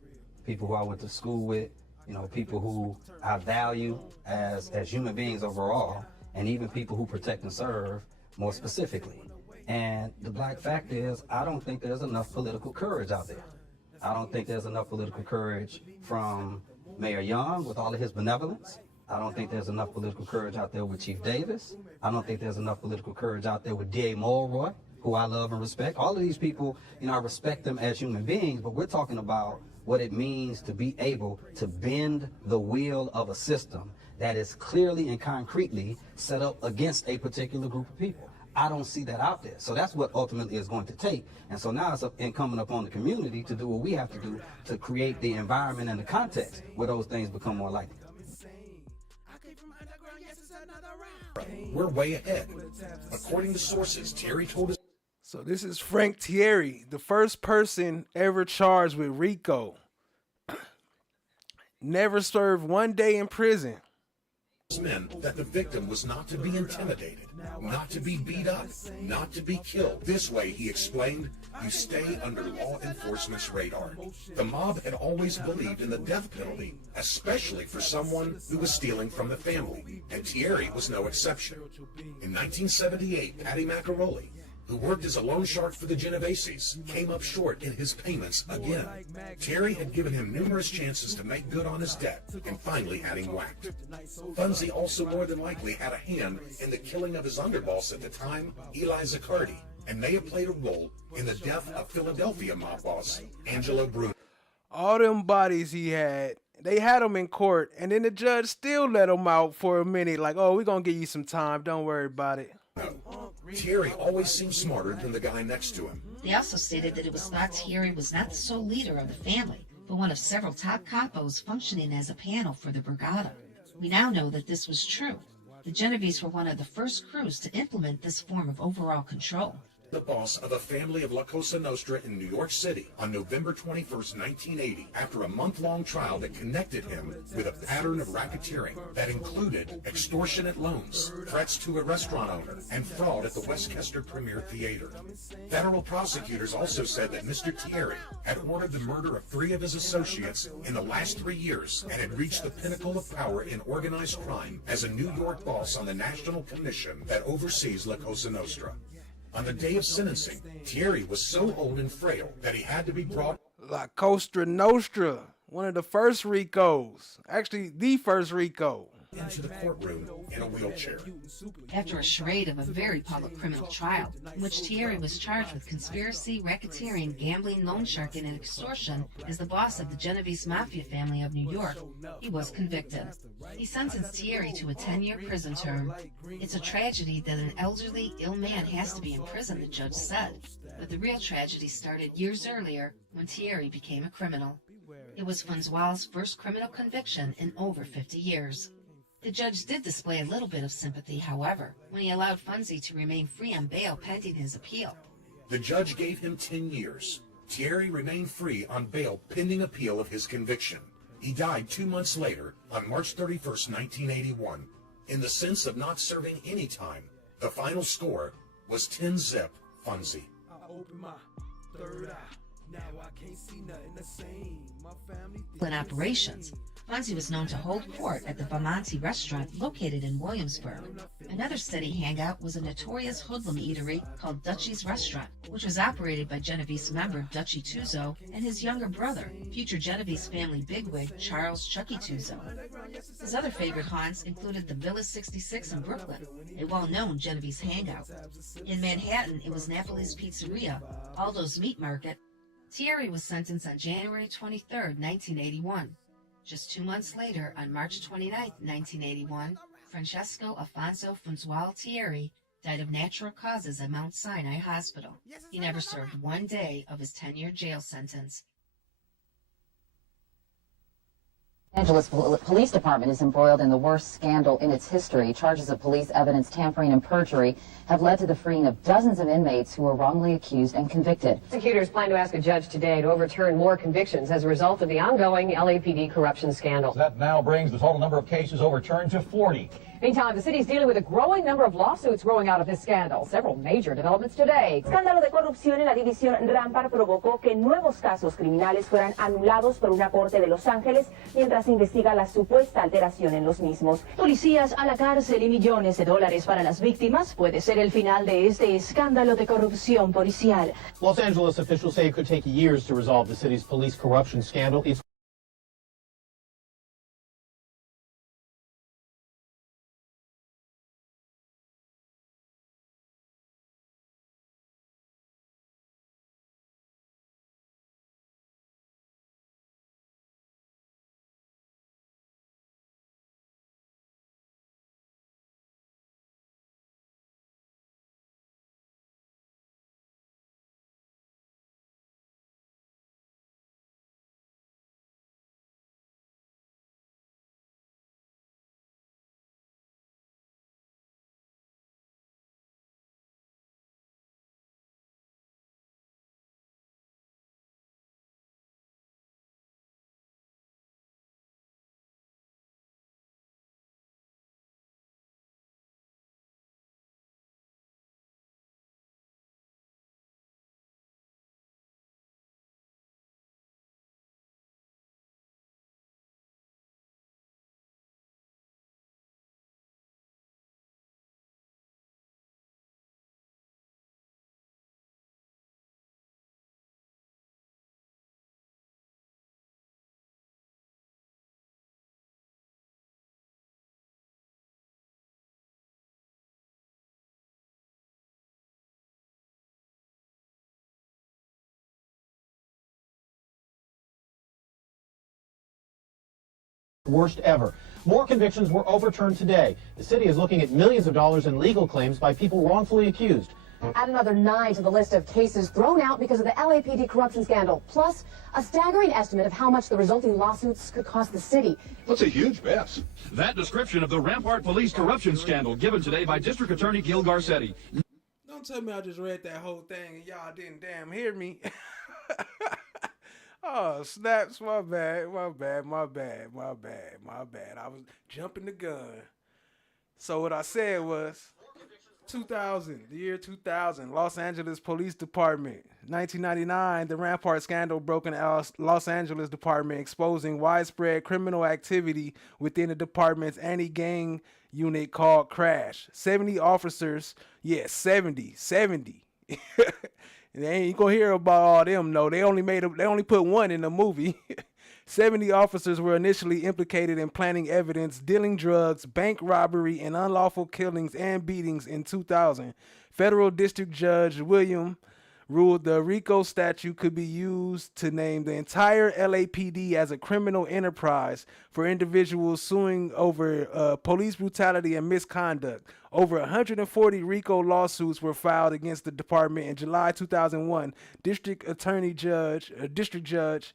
People who I went to school with, you know, people who I value as human beings overall, and even people who protect and serve more specifically. And the black fact is, I don't think there's enough political courage out there. I don't think there's enough political courage from Mayor Young with all of his benevolence. I don't think there's enough political courage out there with Chief Davis. I don't think there's enough political courage out there with D.A. Mulroy, who I love and respect. All of these people, you know, I respect them as human beings, but we're talking about what it means to be able to bend the wheel of a system that is clearly and concretely set up against a particular group of people. I don't see that out there. So that's what ultimately is going to take. And so now it's incumbent upon the community to do what we have to do to create the environment and the context where those things become more likely. We're way ahead. According to sources, Thierry told us. So this is Frank Thierry, the first person ever charged with Rico. Never served 1 day in prison. Men that the victim was not to be intimidated, not to be beat up, not to be killed. This way, he explained, you stay under law enforcement's radar. The mob had always believed in the death penalty, especially for someone who was stealing from the family, and Thierry was no exception. In 1978, Patty Macaroli, who worked as a loan shark for the Genoveses, came up short in his payments again. Terry had given him numerous chances to make good on his debt and finally had him whacked. Funzi also more than likely had a hand in the killing of his underboss at the time, Eli Zaccardi, and may have played a role in the death of Philadelphia mob boss Angelo Bruno. All them bodies he had, they had him in court, and then the judge still let him out for a minute, like, oh, we're going to give you some time, don't worry about it. Thierry always seemed smarter than the guy next to him. They also stated that it was thought Thierry was not the sole leader of the family, but one of several top capos functioning as a panel for the Brigada. We now know that this was true. The Genovese were one of the first crews to implement this form of overall control. The boss of a family of La Cosa Nostra in New York City on November 21st, 1980, after a month-long trial that connected him with a pattern of racketeering that included extortionate loans, threats to a restaurant owner, and fraud at the Westchester Premier Theater. Federal prosecutors also said that Mr. Thierry had ordered the murder of 3 of his associates in the last 3 years and had reached the pinnacle of power in organized crime as a New York boss on the National Commission that oversees La Cosa Nostra. On the day of sentencing, Thierry was so old and frail that he had to be brought. La Cosa Nostra, one of the first Ricos. Actually, the first Rico. Into the courtroom in a wheelchair. After a charade of a very public criminal trial, in which Thierry was charged with conspiracy, racketeering, gambling, loan sharking, and extortion as the boss of the Genovese Mafia family of New York, he was convicted. He sentenced Thierry to a 10-year prison term. It's a tragedy that an elderly, ill man has to be in prison, the judge said. But the real tragedy started years earlier when Thierry became a criminal. It was Funzwal's first criminal conviction in over 50 years. The judge did display a little bit of sympathy, however, when he allowed Funzi to remain free on bail pending his appeal. The judge gave him 10 years. Thierry remained free on bail pending appeal of his conviction. He died 2 months later, on March 31st, 1981. In the sense of not serving any time, the final score was 10-zip Funzi. In operations, Fonzie was known to hold court at the Bamonti restaurant located in Williamsburg. Another steady hangout was a notorious hoodlum eatery called Dutchie's Restaurant, which was operated by Genovese member Dutchie Tuzo and his younger brother, future Genovese family bigwig Charles Chucky Tuzo. His other favorite haunts included the Villa 66 in Brooklyn, a well-known Genovese hangout. In Manhattan, it was Napoli's Pizzeria, Aldo's Meat Market. Thierry was sentenced on January 23, 1981. Just 2 months later, on March 29, 1981, Francesco Afonso Funzual Thierry died of natural causes at Mount Sinai Hospital. He never served 1 day of his 10-year jail sentence. Los Angeles Police Department is embroiled in the worst scandal in its history. Charges of police evidence tampering and perjury have led to the freeing of dozens of inmates who were wrongly accused and convicted. Prosecutors plan to ask a judge today to overturn more convictions as a result of the ongoing LAPD corruption scandal. That now brings the total number of cases overturned to 40. Meantime, the city is dealing with a growing number of lawsuits growing out of this scandal. Several major developments today. El escándalo de corrupción en la división Rampart provocó que nuevos casos criminales fueran anulados por una corte de Los Ángeles mientras se investiga la supuesta alteración en los mismos. Policías a la cárcel y millones de dólares para las víctimas puede ser el final de este escándalo de corrupción policial. Los Angeles officials say it could take years to resolve the city's police corruption scandal. Worst ever. More convictions were overturned today. The city is looking at millions of dollars in legal claims by people wrongfully accused. Add another 9 to the list of cases thrown out because of the LAPD corruption scandal, plus a staggering estimate of how much the resulting lawsuits could cost the city. That's a huge mess. That description of the Rampart Police corruption scandal given today by District Attorney Gil Garcetti. Don't tell me I just read that whole thing and y'all didn't damn hear me. Oh, snaps, my bad. I was jumping the gun. So what I said was 2000, the year 2000, Los Angeles Police Department. 1999, the Rampart scandal broke in Los Angeles Department, exposing widespread criminal activity within the department's anti-gang unit called Crash. 70 officers, yes, 70. And they ain't gonna hear about all them. No, they only put one in the movie. 70 officers were initially implicated in planting evidence, dealing drugs, bank robbery, and unlawful killings and beatings in 2000. Federal District Judge William ruled the Rico statute could be used to name the entire LAPD as a criminal enterprise for individuals suing over police brutality and misconduct. Over 140 Rico lawsuits were filed against the department in July 2001. District Judge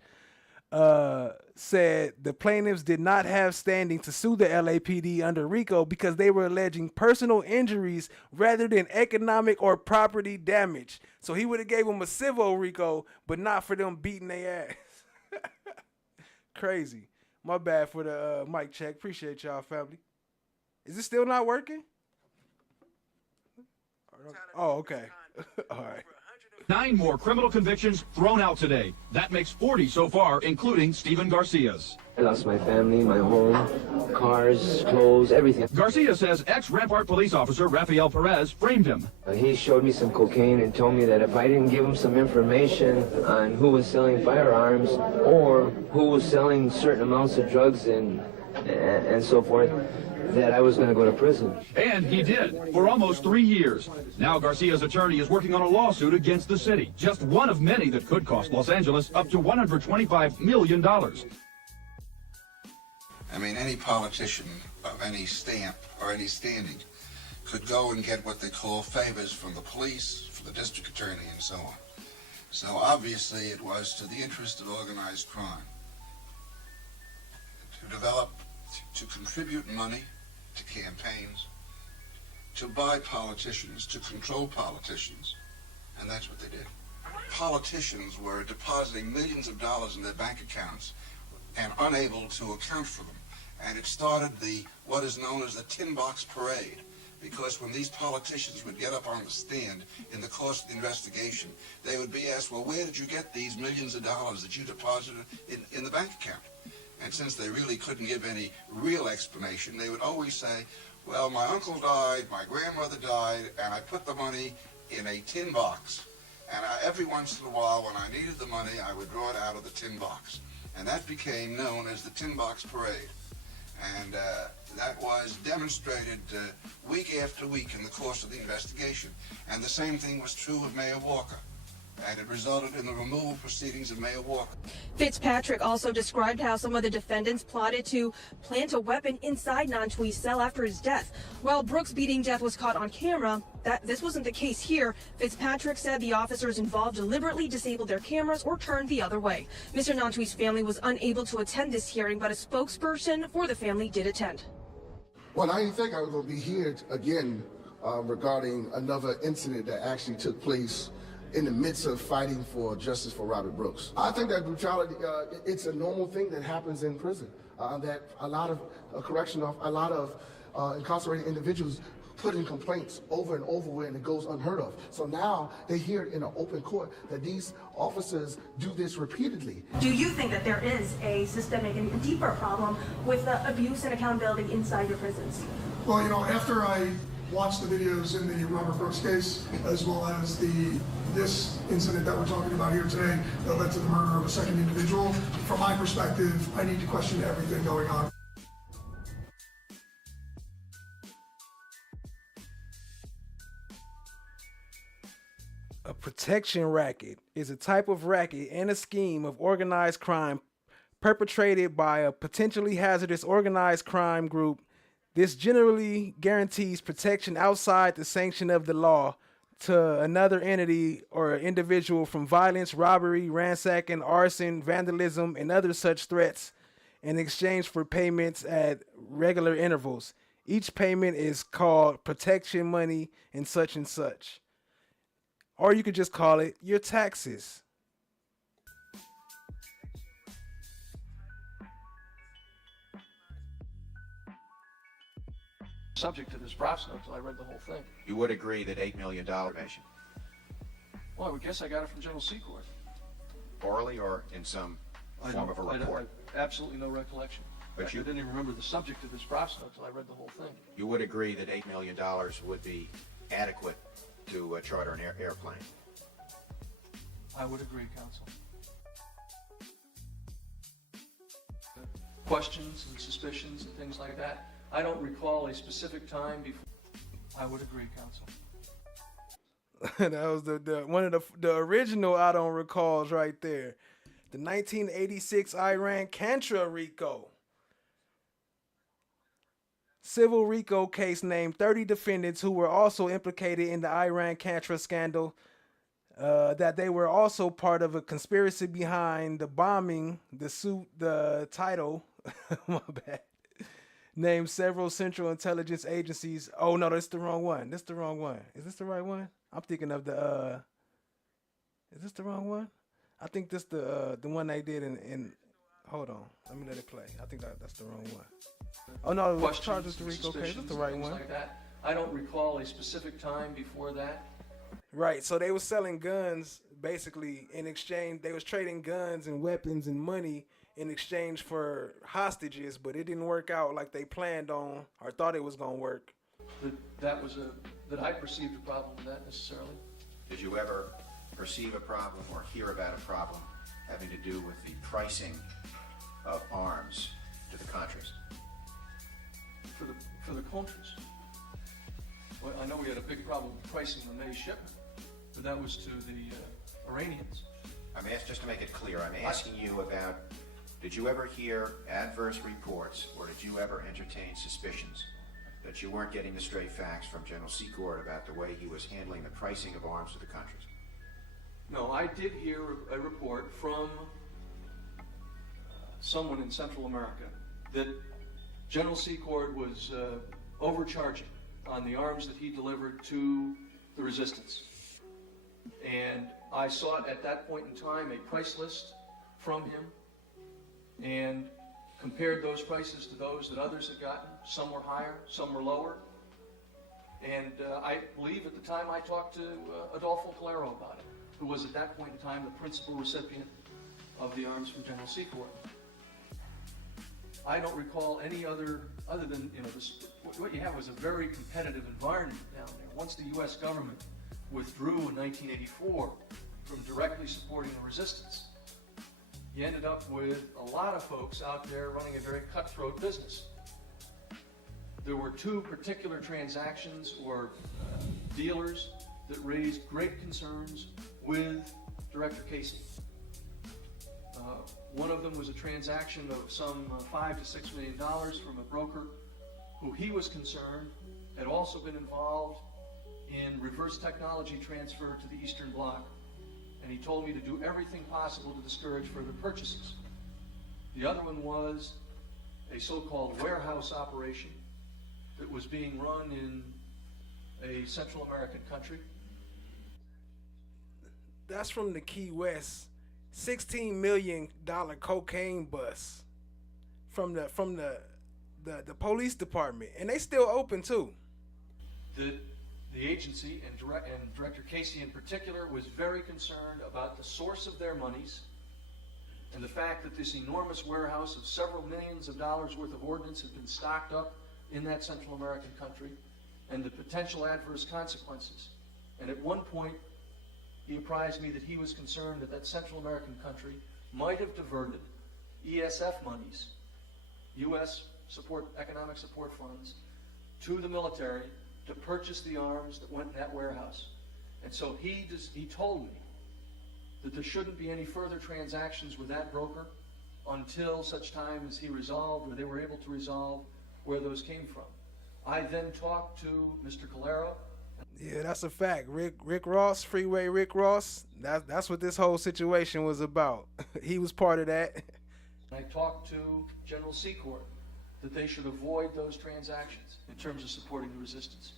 said the plaintiffs did not have standing to sue the LAPD under RICO because they were alleging personal injuries rather than economic or property damage. So he would have gave them a civil RICO, but not for them beating their ass. Crazy. My bad for the mic check. Appreciate y'all, family. Is it still not working? Oh, okay. All right. 9 more criminal convictions thrown out today. That makes 40 so far, including Steven Garcia's. I lost my family, my home, cars, clothes, everything. Garcia says ex-Rampart police officer Rafael Perez framed him. He showed me some cocaine and told me that if I didn't give him some information on who was selling firearms or who was selling certain amounts of drugs and so forth, that I was going to go to prison. And he did, for almost 3 years. Now Garcia's attorney is working on a lawsuit against the city, just one of many that could cost Los Angeles up to $125 million. I mean, any politician of any stamp or any standing could go and get what they call favors from the police, from the district attorney, and so on. So obviously it was to the interest of organized crime to develop, to contribute money to campaigns, to buy politicians, to control politicians, and that's what they did. Politicians were depositing millions of dollars in their bank accounts and unable to account for them. And it started what is known as the tin box parade, because when these politicians would get up on the stand in the course of the investigation, they would be asked, well, where did you get these millions of dollars that you deposited in the bank account? And since they really couldn't give any real explanation, they would always say, well, my uncle died, my grandmother died, and I put the money in a tin box. And every once in a while, when I needed the money, I would draw it out of the tin box. And that became known as the tin box parade. And that was demonstrated week after week in the course of the investigation. And the same thing was true of Mayor Walker. And it resulted in the removal proceedings of Mayor Walker. Fitzpatrick also described how some of the defendants plotted to plant a weapon inside Nantui's cell after his death. While Brooks' beating death was caught on camera, this wasn't the case here. Fitzpatrick said the officers involved deliberately disabled their cameras or turned the other way. Mr. Nantui's family was unable to attend this hearing, but a spokesperson for the family did attend. Well, I didn't think I was going to be here again regarding another incident that actually took place in the midst of fighting for justice for Robert Brooks. I think that brutality, it's a normal thing that happens in prison, that a lot of incarcerated individuals put in complaints over and over and it goes unheard of. So now they hear it in an open court that these officers do this repeatedly. Do you think that there is a systemic and deeper problem with the abuse and accountability inside your prisons? Well, you know, after I watched the videos in the Robert Brooks case, as well as this incident that we're talking about here today that led to the murder of a second individual, from my perspective, I need to question everything going on. A protection racket is a type of racket and a scheme of organized crime perpetrated by a potentially hazardous organized crime group. This generally guarantees protection outside the sanction of the law to another entity or individual from violence, robbery, ransacking, arson, vandalism, and other such threats in exchange for payments at regular intervals. Each payment is called protection money and such and such. Or you could just call it your taxes. Subject to this process until I read the whole thing. You would agree that $8 million information, Well, I would guess I got it from General Secord. orally or in some form of a report? I have absolutely no recollection. But I didn't even remember the subject of this process until I read the whole thing. You would agree that $8 million would be adequate to charter an airplane? I would agree, counsel. Questions and suspicions and things like that. I don't recall a specific time before. I would agree, counsel. That was the one of the original I don't recalls right there. The 1986 Iran-Contra RICO. Civil RICO case named 30 defendants who were also implicated in the Iran-Contra scandal. that they were also part of a conspiracy behind the bombing, the title, my bad, named several Central Intelligence Agencies. Oh, no, that's the wrong one. That's the wrong one. Is this the right one? I'm thinking of is this the wrong one? I think this the one they did in hold on. Let me let it play. I think that's the wrong one. Oh, no, Questions, charges to Rico. Okay, that's the right things one. like that. I don't recall a specific time before that. Right, so they were selling guns basically in exchange. They was trading guns and weapons and money in exchange for hostages, but it didn't work out like they planned on or thought it was gonna work. That I perceived a problem with that necessarily. Did you ever perceive a problem or hear about a problem having to do with the pricing of arms to the Contras? For the Contras. Well, I know we had a big problem with pricing the May shipment, but that was to the Iranians. I'm asked just to make it clear. I'm asking you about, did you ever hear adverse reports or did you ever entertain suspicions that you weren't getting the straight facts from General Secord about the way he was handling the pricing of arms to the Contras? No, I did hear a report from someone in Central America that General Secord was overcharging on the arms that he delivered to the resistance. And I sought at that point in time a price list from him and compared those prices to those that others had gotten. Some were higher, some were lower. And I believe at the time I talked to Adolfo Calero about it, who was at that point in time the principal recipient of the arms from General Secord. I don't recall any other than, what you have was a very competitive environment down there. Once the U.S. government withdrew in 1984 from directly supporting the resistance, you ended up with a lot of folks out there running a very cutthroat business. There were two particular transactions or dealers that raised great concerns with Director Casey. One of them was a transaction of some $5 to $6 million from a broker who he was concerned had also been involved in reverse technology transfer to the Eastern Bloc. And he told me to do everything possible to discourage further purchases. The other one was a so-called warehouse operation that was being run in a Central American country. That's from the Key West. $16 million cocaine bust from the police department, and they still open too. The agency and Director Casey in particular was very concerned about the source of their monies and the fact that this enormous warehouse of several millions of dollars worth of ordnance had been stocked up in that Central American country and the potential adverse consequences. And at one point, he apprised me that he was concerned that that Central American country might have diverted ESF monies, U.S. economic support funds, to the military to purchase the arms that went in that warehouse. And so he told me that there shouldn't be any further transactions with that broker until such time as he resolved, or they were able to resolve, where those came from. I then talked to Mr. Calero. Yeah, that's a fact. Rick Ross, Freeway Rick Ross, that's what this whole situation was about. He was part of that. I talked to General Secord that they should avoid those transactions in terms of supporting the resistance.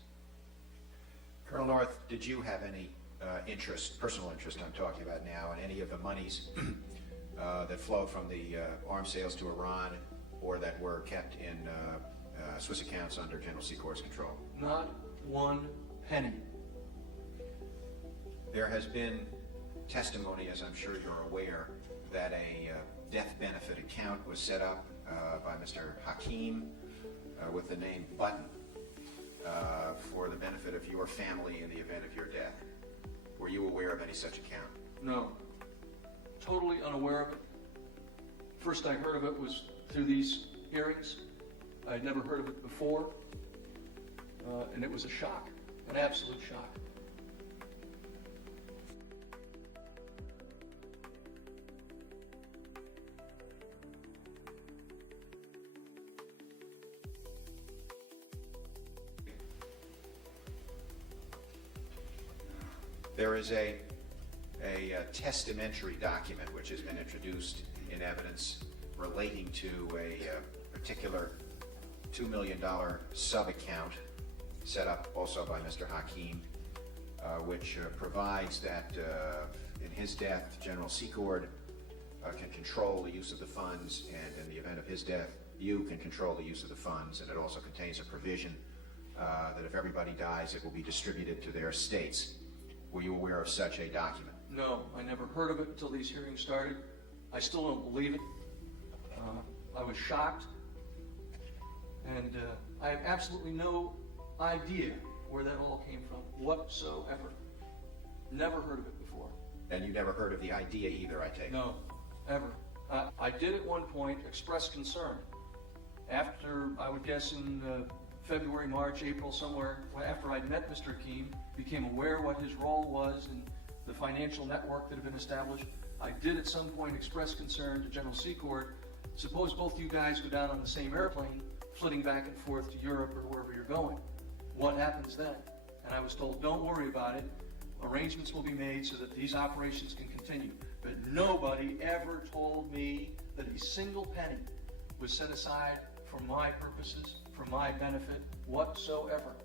Colonel North, did you have any personal interest I'm talking about now, in any of the monies that flow from the arms sales to Iran or that were kept in Swiss accounts under General Secord's control? Not one penny. There has been testimony, as I'm sure you're aware, that a death benefit account was set up by Mr. Hakim with the name Button for the benefit of your family in the event of your death. Were you aware of any such account? No. Totally unaware of it. First I heard of it was through these hearings. I'd never heard of it before. And it was a shock, an absolute shock. There is a a testamentary document which has been introduced in evidence relating to a particular $2 million sub-account set up also by Mr. Hakim, which provides that in his death, General Secord can control the use of the funds, and in the event of his death, you can control the use of the funds. And it also contains a provision that if everybody dies, it will be distributed to their estates. Were you aware of such a document? No, I never heard of it until these hearings started. I still don't believe it. I was shocked, and I have absolutely no idea where that all came from whatsoever. Never heard of it before. And you never heard of the idea either, I take it? No, ever. I did at one point express concern. After, I would guess in February, March, April, somewhere, after I'd met Mr. Hakim, became aware what his role was in the financial network that had been established, I did at some point express concern to General Secord. Suppose both you guys go down on the same airplane, flitting back and forth to Europe or wherever you're going. What happens then? And I was told, don't worry about it. Arrangements will be made so that these operations can continue. But nobody ever told me that a single penny was set aside for my purposes, for my benefit whatsoever,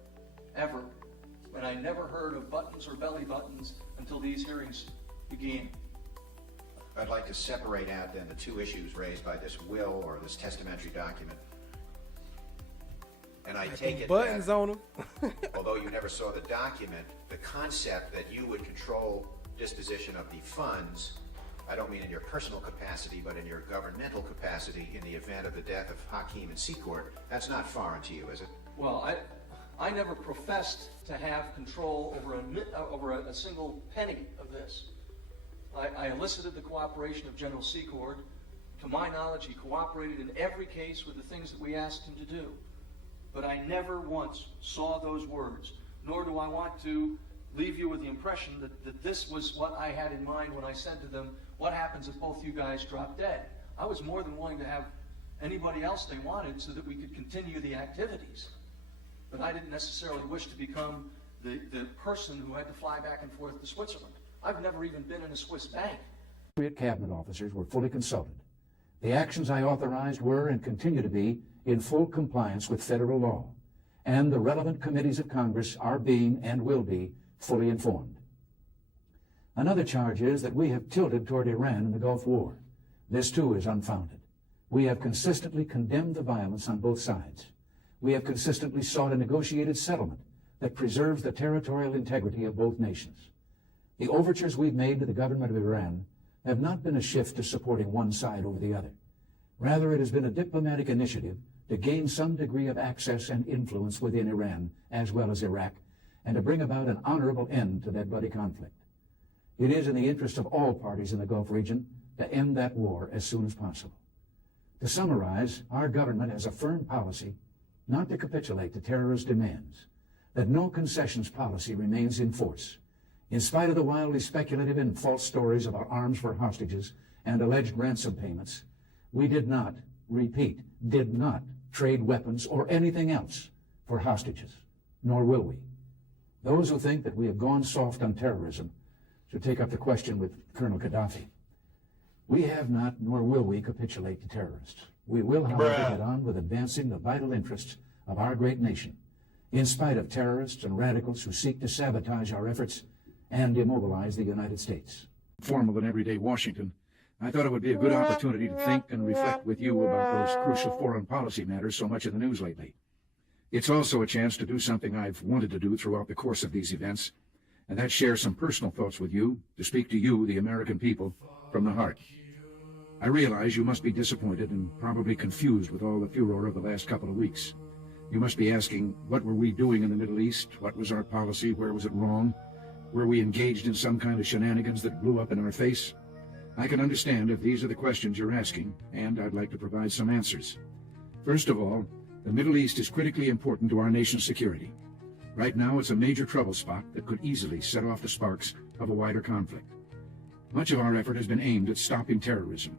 ever. And I never heard of buttons or belly buttons until these hearings began. I'd like to separate out then the two issues raised by this will or this testamentary document. And I take it buttons that, on them. although you never saw the document, the concept that you would control disposition of the funds, I don't mean in your personal capacity, but in your governmental capacity in the event of the death of Hakim and Secord, that's not foreign to you, is it? Well, I never professed to have control over a single penny of this. I elicited the cooperation of General Secord. To my knowledge, he cooperated in every case with the things that we asked him to do. But I never once saw those words, nor do I want to leave you with the impression that this was what I had in mind when I said to them, what happens if both you guys drop dead? I was more than willing to have anybody else they wanted so that we could continue the activities. But I didn't necessarily wish to become the person who had to fly back and forth to Switzerland. I've never even been in a Swiss bank. Cabinet officers were fully consulted. The actions I authorized were and continue to be in full compliance with federal law, and the relevant committees of Congress are being and will be fully informed. Another charge is that we have tilted toward Iran in the Gulf War. This too is unfounded. We have consistently condemned the violence on both sides. We have consistently sought a negotiated settlement that preserves the territorial integrity of both nations. The overtures we've made to the government of Iran have not been a shift to supporting one side over the other. Rather, it has been a diplomatic initiative to gain some degree of access and influence within Iran as well as Iraq, and to bring about an honorable end to that bloody conflict. It is in the interest of all parties in the Gulf region to end that war as soon as possible. To summarize, our government has a firm policy not to capitulate to terrorist demands, that no concessions policy remains in force, in spite of the wildly speculative and false stories about arms for hostages and alleged ransom payments. We did not, repeat, did not trade weapons or anything else for hostages, nor will we. Those who think that we have gone soft on terrorism should take up the question with Colonel Gaddafi. We have not, nor will we, capitulate to terrorists. We will, however, get on with advancing the vital interests of our great nation, in spite of terrorists and radicals who seek to sabotage our efforts and immobilize the United States. Formal and everyday Washington, I thought it would be a good opportunity to think and reflect with you about those crucial foreign policy matters so much in the news lately. It's also a chance to do something I've wanted to do throughout the course of these events, and that's share some personal thoughts with you, to speak to you, the American people, from the heart. I realize you must be disappointed and probably confused with all the furor of the last couple of weeks. You must be asking, what were we doing in the Middle East? What was our policy? Where was it wrong? Were we engaged in some kind of shenanigans that blew up in our face? I can understand if these are the questions you're asking, and I'd like to provide some answers. First of all, the Middle East is critically important to our nation's security. Right now, it's a major trouble spot that could easily set off the sparks of a wider conflict. Much of our effort has been aimed at stopping terrorism,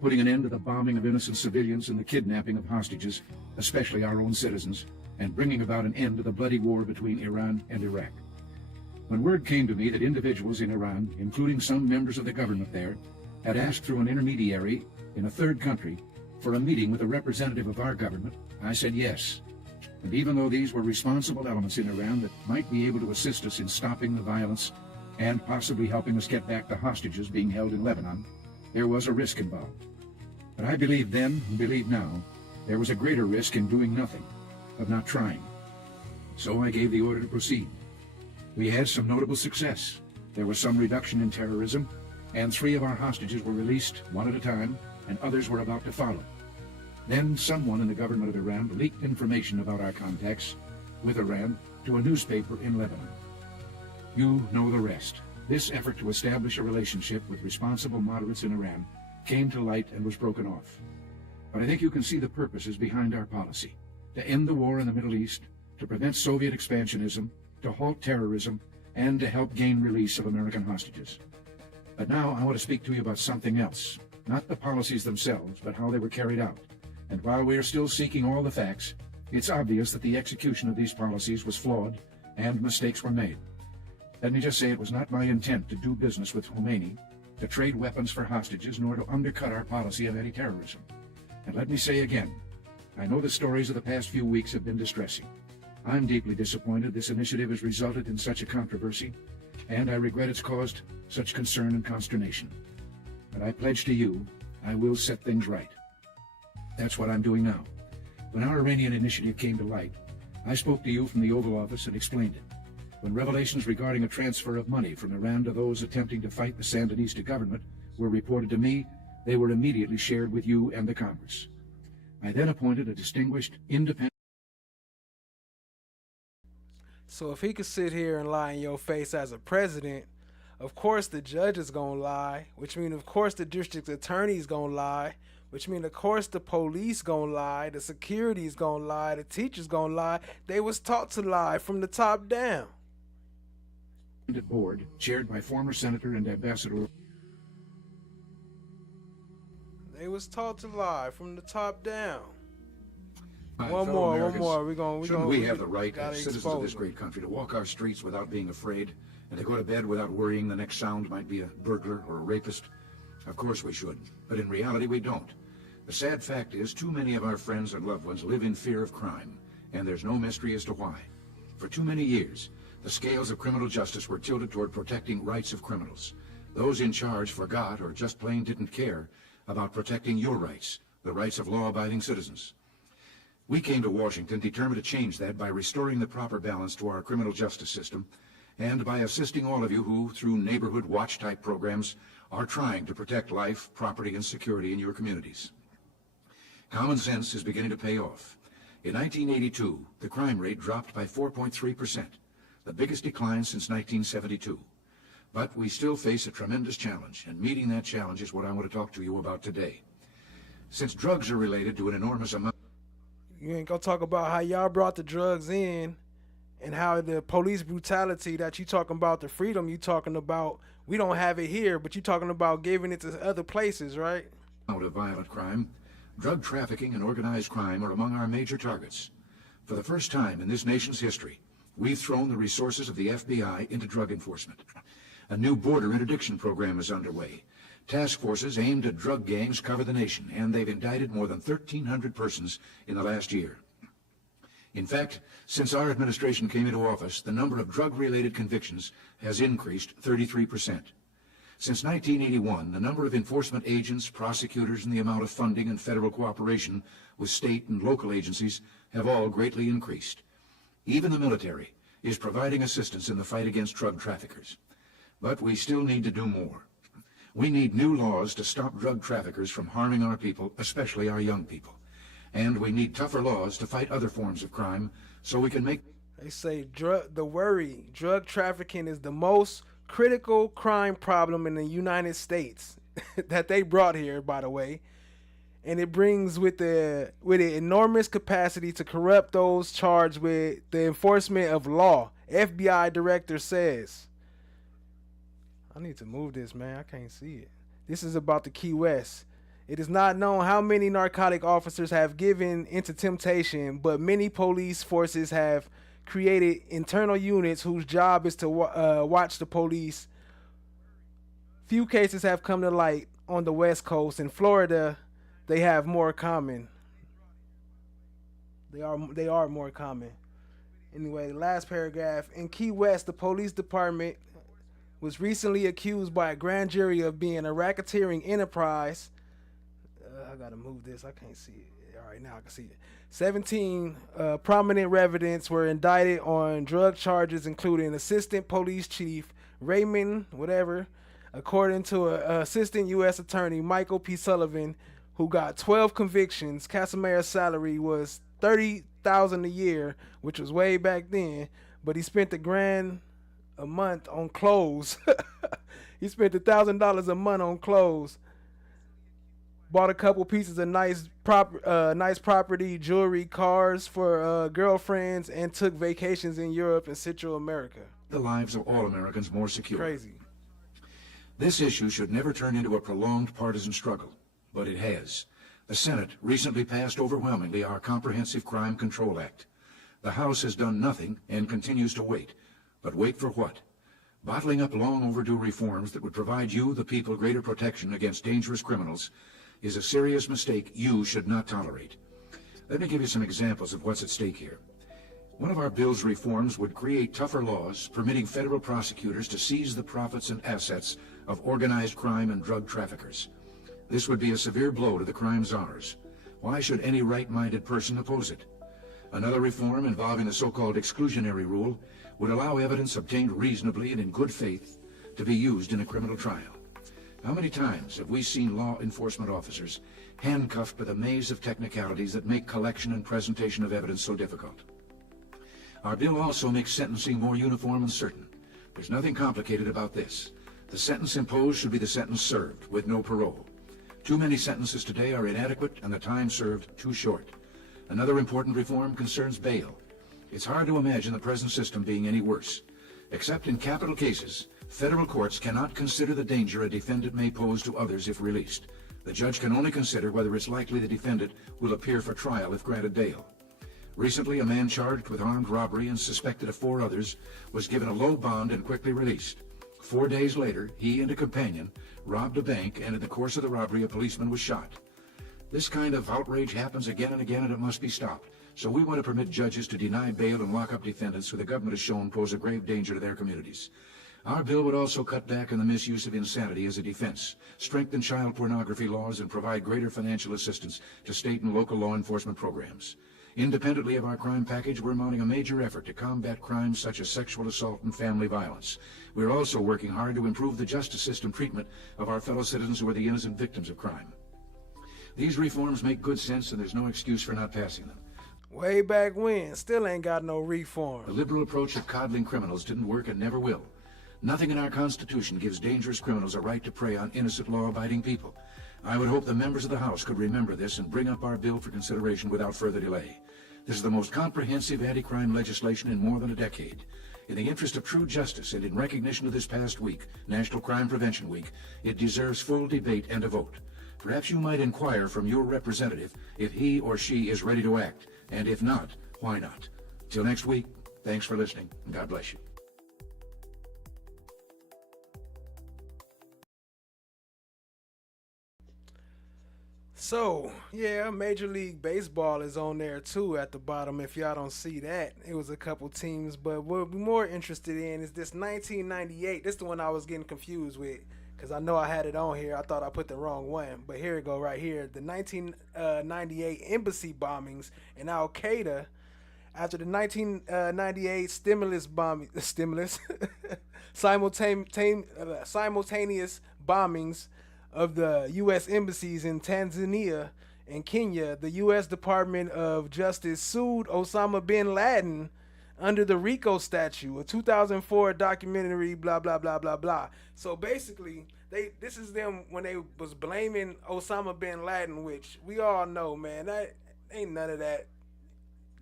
putting an end to the bombing of innocent civilians and the kidnapping of hostages, especially our own citizens, and bringing about an end to the bloody war between Iran and Iraq. When word came to me that individuals in Iran, including some members of the government there, had asked through an intermediary in a third country for a meeting with a representative of our government, I said yes. And even though these were responsible elements in Iran that might be able to assist us in stopping the violence and possibly helping us get back the hostages being held in Lebanon, there was a risk involved. But I believed then and believe now there was a greater risk in doing nothing, of not trying. So I gave the order to proceed. We had some notable success. There was some reduction in terrorism, and 3 of our hostages were released one at a time, and others were about to follow. Then someone in the government of Iran leaked information about our contacts with Iran to a newspaper in Lebanon. You know the rest. This effort to establish a relationship with responsible moderates in Iran came to light and was broken off. But I think you can see the purposes behind our policy: to end the war in the Middle East, to prevent Soviet expansionism, to halt terrorism, and to help gain release of American hostages. But now I want to speak to you about something else, not the policies themselves, but how they were carried out. And while we are still seeking all the facts, it's obvious that the execution of these policies was flawed and mistakes were made. Let me just say it was not my intent to do business with Khomeini, to trade weapons for hostages, nor to undercut our policy of anti-terrorism. And let me say again, I know the stories of the past few weeks have been distressing. I'm deeply disappointed this initiative has resulted in such a controversy, and I regret it's caused such concern and consternation. But I pledge to you, I will set things right. That's what I'm doing now. When our Iranian initiative came to light, I spoke to you from the Oval Office and explained it. When revelations regarding a transfer of money from Iran to those attempting to fight the Sandinista government were reported to me, they were immediately shared with you and the Congress. I then appointed a distinguished, independent... So if he could sit here and lie in your face as a president, of course the judge is gonna lie, which means of course the district attorney is gonna lie, which means of course the police gonna lie, the security is gonna lie, the teachers gonna lie. They was taught to lie from the top down. Board, chaired by former Senator and Ambassador. They was taught to lie from the top down. My One fellow more. Americans, shouldn't we have the right gotta as citizens of this great country to walk our streets without being afraid, and to go to bed without worrying the next sound might be a burglar or a rapist? Of course we should, but in reality we don't. The sad fact is too many of our friends and loved ones live in fear of crime, and there's no mystery as to why. For too many years, the scales of criminal justice were tilted toward protecting rights of criminals. Those in charge forgot or just plain didn't care about protecting your rights, the rights of law-abiding citizens. We came to Washington determined to change that by restoring the proper balance to our criminal justice system and by assisting all of you who, through neighborhood watch-type programs, are trying to protect life, property, and security in your communities. Common sense is beginning to pay off. In 1982, the crime rate dropped by 4.3%, the biggest decline since 1972. But we still face a tremendous challenge, and meeting that challenge is what I want to talk to you about today. Since drugs are related to an enormous amount... You ain't gonna talk about how y'all brought the drugs in and how the police brutality that you talking about, the freedom you talking about, we don't have it here, but you talking about giving it to other places, right? Out of violent crime, drug trafficking and organized crime are among our major targets. For the first time in this nation's history, we've thrown the resources of the FBI into drug enforcement. A new border interdiction program is underway. Task forces aimed at drug gangs cover the nation, and they've indicted more than 1,300 persons in the last year. In fact, since our administration came into office, the number of drug-related convictions has increased 33%. Since 1981, the number of enforcement agents, prosecutors, and the amount of funding and federal cooperation with state and local agencies have all greatly increased. Even the military is providing assistance in the fight against drug traffickers. But we still need to do more. We need new laws to stop drug traffickers from harming our people, especially our young people. And we need tougher laws to fight other forms of crime so we can make... They say drug trafficking is the most critical crime problem in the United States that they brought here, by the way. And it brings with it enormous capacity to corrupt those charged with the enforcement of law. FBI director says. I need to move this, man. I can't see it. This is about the Key West. It is not known how many narcotic officers have given into temptation, but many police forces have created internal units whose job is to watch the police. Few cases have come to light on the West Coast. In Florida, they have more common. They are more common. Anyway, last paragraph. In Key West, the police department was recently accused by a grand jury of being a racketeering enterprise. I gotta move this. I can't see it. All right, now I can see it. 17 prominent residents were indicted on drug charges, including assistant police chief Raymond, whatever, according to assistant U.S. attorney Michael P. Sullivan, who got 12 convictions. Casamare's salary was $30,000 a year, which was way back then, but he spent $1,000 a month on clothes. He spent $1,000 a month on clothes. Bought a couple pieces of nice property, jewelry, cars for girlfriends, and took vacations in Europe and Central America. The lives of all Americans more secure. Crazy. This issue should never turn into a prolonged partisan struggle, but it has. The Senate recently passed overwhelmingly our Comprehensive Crime Control Act. The House has done nothing and continues to wait. But wait for what? Bottling up long overdue reforms that would provide you, the people, greater protection against dangerous criminals is a serious mistake you should not tolerate. Let me give you some examples of what's at stake here. One of our bill's reforms would create tougher laws permitting federal prosecutors to seize the profits and assets of organized crime and drug traffickers. This would be a severe blow to the crime czars. Why should any right-minded person oppose it? Another reform involving the so-called exclusionary rule would allow evidence obtained reasonably and in good faith to be used in a criminal trial. How many times have we seen law enforcement officers handcuffed by the maze of technicalities that make collection and presentation of evidence so difficult? Our bill also makes sentencing more uniform and certain. There's nothing complicated about this. The sentence imposed should be the sentence served, with no parole. Too many sentences today are inadequate and the time served too short. Another important reform concerns bail. It's hard to imagine the present system being any worse. Except in capital cases, federal courts cannot consider the danger a defendant may pose to others if released. The judge can only consider whether it's likely the defendant will appear for trial if granted bail. Recently, a man charged with armed robbery and suspected of 4 others was given a low bond and quickly released. 4 days later, he and a companion robbed a bank, and in the course of the robbery, a policeman was shot. This kind of outrage happens again and again, and it must be stopped. So we want to permit judges to deny bail and lock up defendants who the government has shown pose a grave danger to their communities. Our bill would also cut back on the misuse of insanity as a defense, strengthen child pornography laws, and provide greater financial assistance to state and local law enforcement programs. Independently of our crime package, we're mounting a major effort to combat crimes such as sexual assault and family violence. We're also working hard to improve the justice system treatment of our fellow citizens who are the innocent victims of crime. These reforms make good sense, and there's no excuse for not passing them. Way back when, still ain't got no reform. The liberal approach of coddling criminals didn't work and never will. Nothing in our Constitution gives dangerous criminals a right to prey on innocent, law-abiding people. I would hope the members of the House could remember this and bring up our bill for consideration without further delay. This is the most comprehensive anti-crime legislation in more than a decade. In the interest of true justice and in recognition of this past week, National Crime Prevention Week, it deserves full debate and a vote. Perhaps you might inquire from your representative if he or she is ready to act, and if not, why not? Till next week, thanks for listening, and God bless you. So, yeah, Major League Baseball is on there too at the bottom if y'all don't see that. It was a couple teams, but what we're more interested in is this 1998. This is the one I was getting confused with because I know I had it on here. I thought I put the wrong one, but here it go right here. The 1998 embassy bombings in Al-Qaeda after the 1998 simultaneous bombings of the U.S. embassies in Tanzania and Kenya. The U.S. Department of Justice sued Osama bin Laden under the Rico statute, a 2004 documentary, blah, blah, blah, blah, blah. So basically, this is them when they was blaming Osama bin Laden, which we all know, man, that ain't none of that.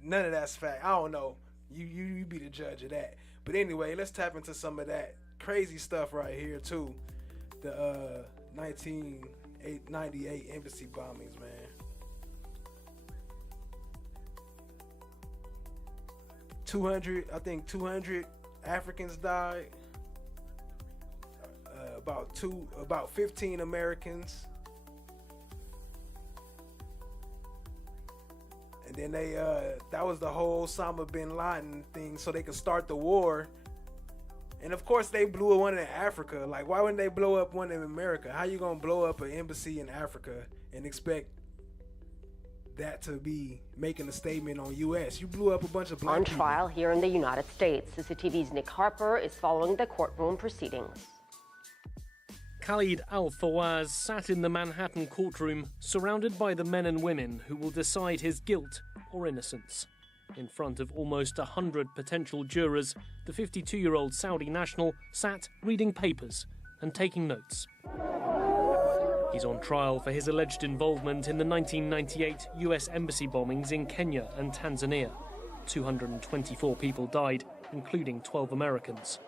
None of that's fact. I don't know. You be the judge of that. But anyway, let's tap into some of that crazy stuff right here, too. The 1998 embassy bombings, man. 200 Africans died. About 15 Americans. And then that was the whole Osama bin Laden thing, so they could start the war. And of course they blew one in Africa. Like, why wouldn't they blow up one in America? How you gonna blow up an embassy in Africa and expect that to be making a statement on U.S.? You blew up a bunch of black On people. trial here in the United States, CCTV's Nick Harper is following the courtroom proceedings. Khalid Al-Fawaz sat in the Manhattan courtroom, surrounded by the men and women who will decide his guilt or innocence. In front of almost 100 potential jurors, the 52-year-old Saudi national sat reading papers and taking notes. He's on trial for his alleged involvement in the 1998 US embassy bombings in Kenya and Tanzania. 224 people died, including 12 Americans.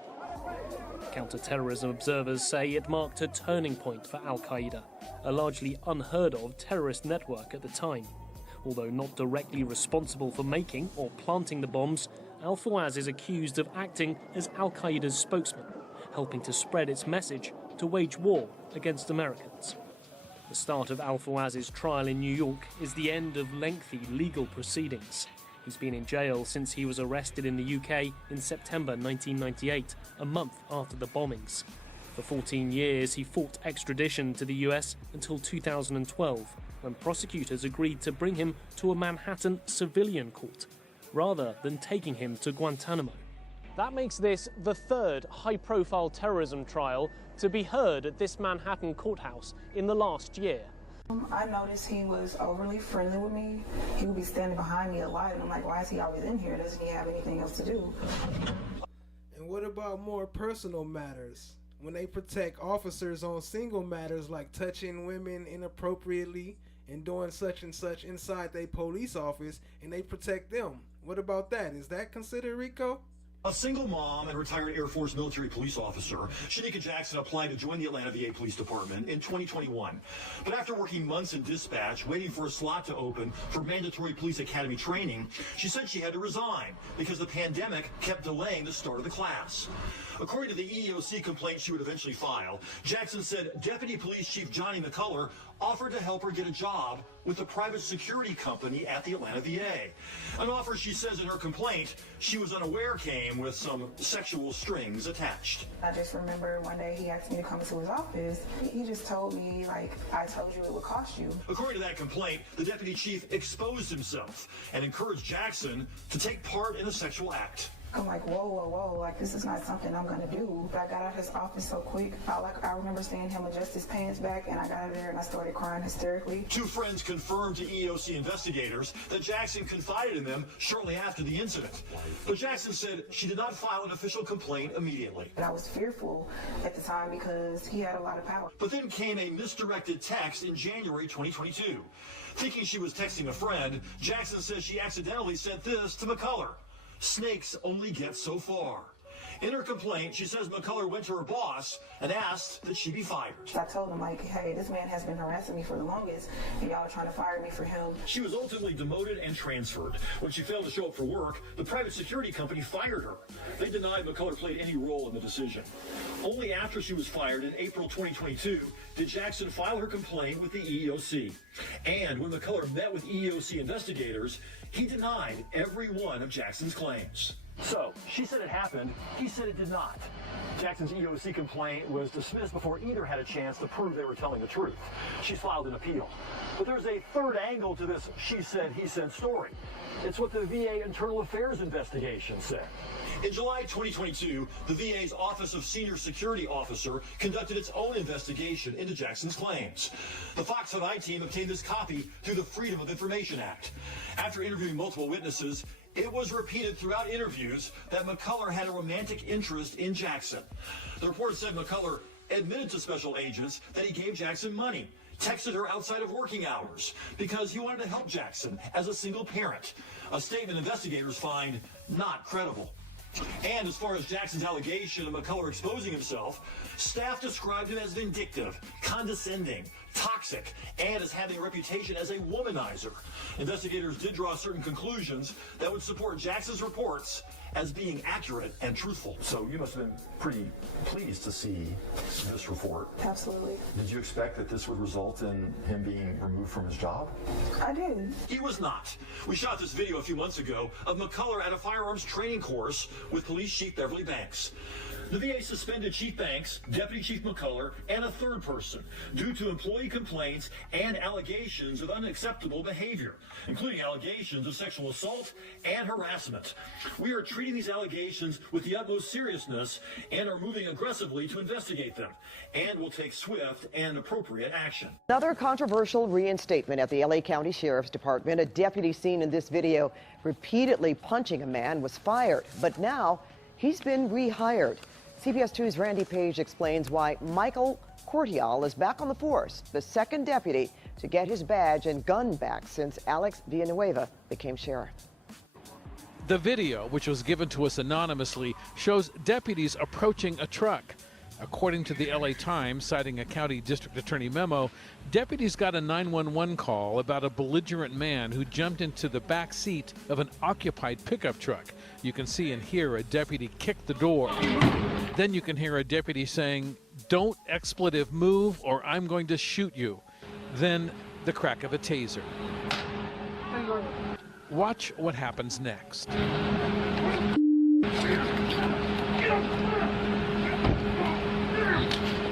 Counter-terrorism observers say it marked a turning point for Al-Qaeda, a largely unheard-of terrorist network at the time. Although not directly responsible for making or planting the bombs, Al-Fawaz is accused of acting as Al-Qaeda's spokesman, helping to spread its message to wage war against Americans. The start of Al-Fawaz's trial in New York is the end of lengthy legal proceedings. He's been in jail since he was arrested in the UK in September 1998, a month after the bombings. For 14 years, he fought extradition to the US until 2012, when prosecutors agreed to bring him to a Manhattan civilian court, rather than taking him to Guantanamo. That makes this the third high-profile terrorism trial to be heard at this Manhattan courthouse in the last year. I noticed he was overly friendly with me. He would be standing behind me a lot, and I'm like, why is he always in here? Doesn't he have anything else to do? And what about more personal matters? When they protect officers on single matters like touching women inappropriately and doing such and such inside their police office, and they protect them. What about that? Is that considered Rico? A single mom and retired Air Force military police officer, Shanika Jackson applied to join the Atlanta VA Police Department in 2021. But after working months in dispatch, waiting for a slot to open for mandatory police academy training, she said she had to resign because the pandemic kept delaying the start of the class. According to the EEOC complaint she would eventually file, Jackson said Deputy Police Chief Johnny McCullough offered to help her get a job with a private security company at the Atlanta VA. An offer she says in her complaint she was unaware came with some sexual strings attached. I just remember one day he asked me to come into his office. He just told me, like, I told you it would cost you. According to that complaint, the deputy chief exposed himself and encouraged Jackson to take part in a sexual act. I'm like, whoa, whoa, whoa, like, this is not something I'm gonna do. But I got out of his office so quick. I remember seeing him adjust his pants back, and I got out of there and I started crying hysterically. Two friends confirmed to EEOC investigators that Jackson confided in them shortly after the incident. But Jackson said she did not file an official complaint immediately. But I was fearful at the time because he had a lot of power. But then came a misdirected text in January 2022. Thinking she was texting a friend, Jackson says she accidentally sent this to McCullough. Snakes only get so far. In her complaint, she says McCullough went to her boss and asked that she be fired. I told him, like, hey, this man has been harassing me for the longest, and y'all are trying to fire me for him. She was ultimately demoted and transferred. When she failed to show up for work, the private security company fired her. They denied McCullough played any role in the decision. Only after she was fired in April 2022 did Jackson file her complaint with the EEOC. And when McCullough met with EEOC investigators, he denied every one of Jackson's claims. So, she said it happened, he said it did not. Jackson's EEOC complaint was dismissed before either had a chance to prove they were telling the truth. She's filed an appeal. But there's a third angle to this she said, he said story. It's what the VA Internal Affairs investigation said. In July 2022, the VA's Office of Senior Security Officer conducted its own investigation into Jackson's claims. The Fox 5 team obtained this copy through the Freedom of Information Act. After interviewing multiple witnesses, it was repeated throughout interviews that McCullough had a romantic interest in Jackson. The report said McCullough admitted to special agents that he gave Jackson money, texted her outside of working hours because he wanted to help Jackson as a single parent. A statement investigators find not credible. And as far as Jackson's allegation of McCullough exposing himself, staff described him as vindictive, condescending, toxic and is having a reputation as a womanizer. Investigators did draw certain conclusions that would support Jackson's reports as being accurate and truthful. So you must have been pretty pleased to see this report. Absolutely. Did you expect that this would result in him being removed from his job? I did. He was not. We shot this video a few months ago of McCullough at a firearms training course with Police Chief Beverly Banks. The VA suspended Chief Banks, Deputy Chief McCullough, and a third person due to employee complaints and allegations of unacceptable behavior, including allegations of sexual assault and harassment. We are treating these allegations with the utmost seriousness and are moving aggressively to investigate them, and will take swift and appropriate action. Another controversial reinstatement at the LA County Sheriff's Department. A deputy seen in this video repeatedly punching a man was fired, but now he's been rehired. CBS 2's Randy Page explains why Michael Cortial is back on the force, the second deputy to get his badge and gun back since Alex Villanueva became sheriff. The video, which was given to us anonymously, shows deputies approaching a truck. According to the LA Times, citing a county district attorney memo, deputies got a 911 call about a belligerent man who jumped into the back seat of an occupied pickup truck. You can see and hear a deputy kick the door. Then you can hear a deputy saying, "Don't expletive move or I'm going to shoot you." Then the crack of a taser. Watch what happens next.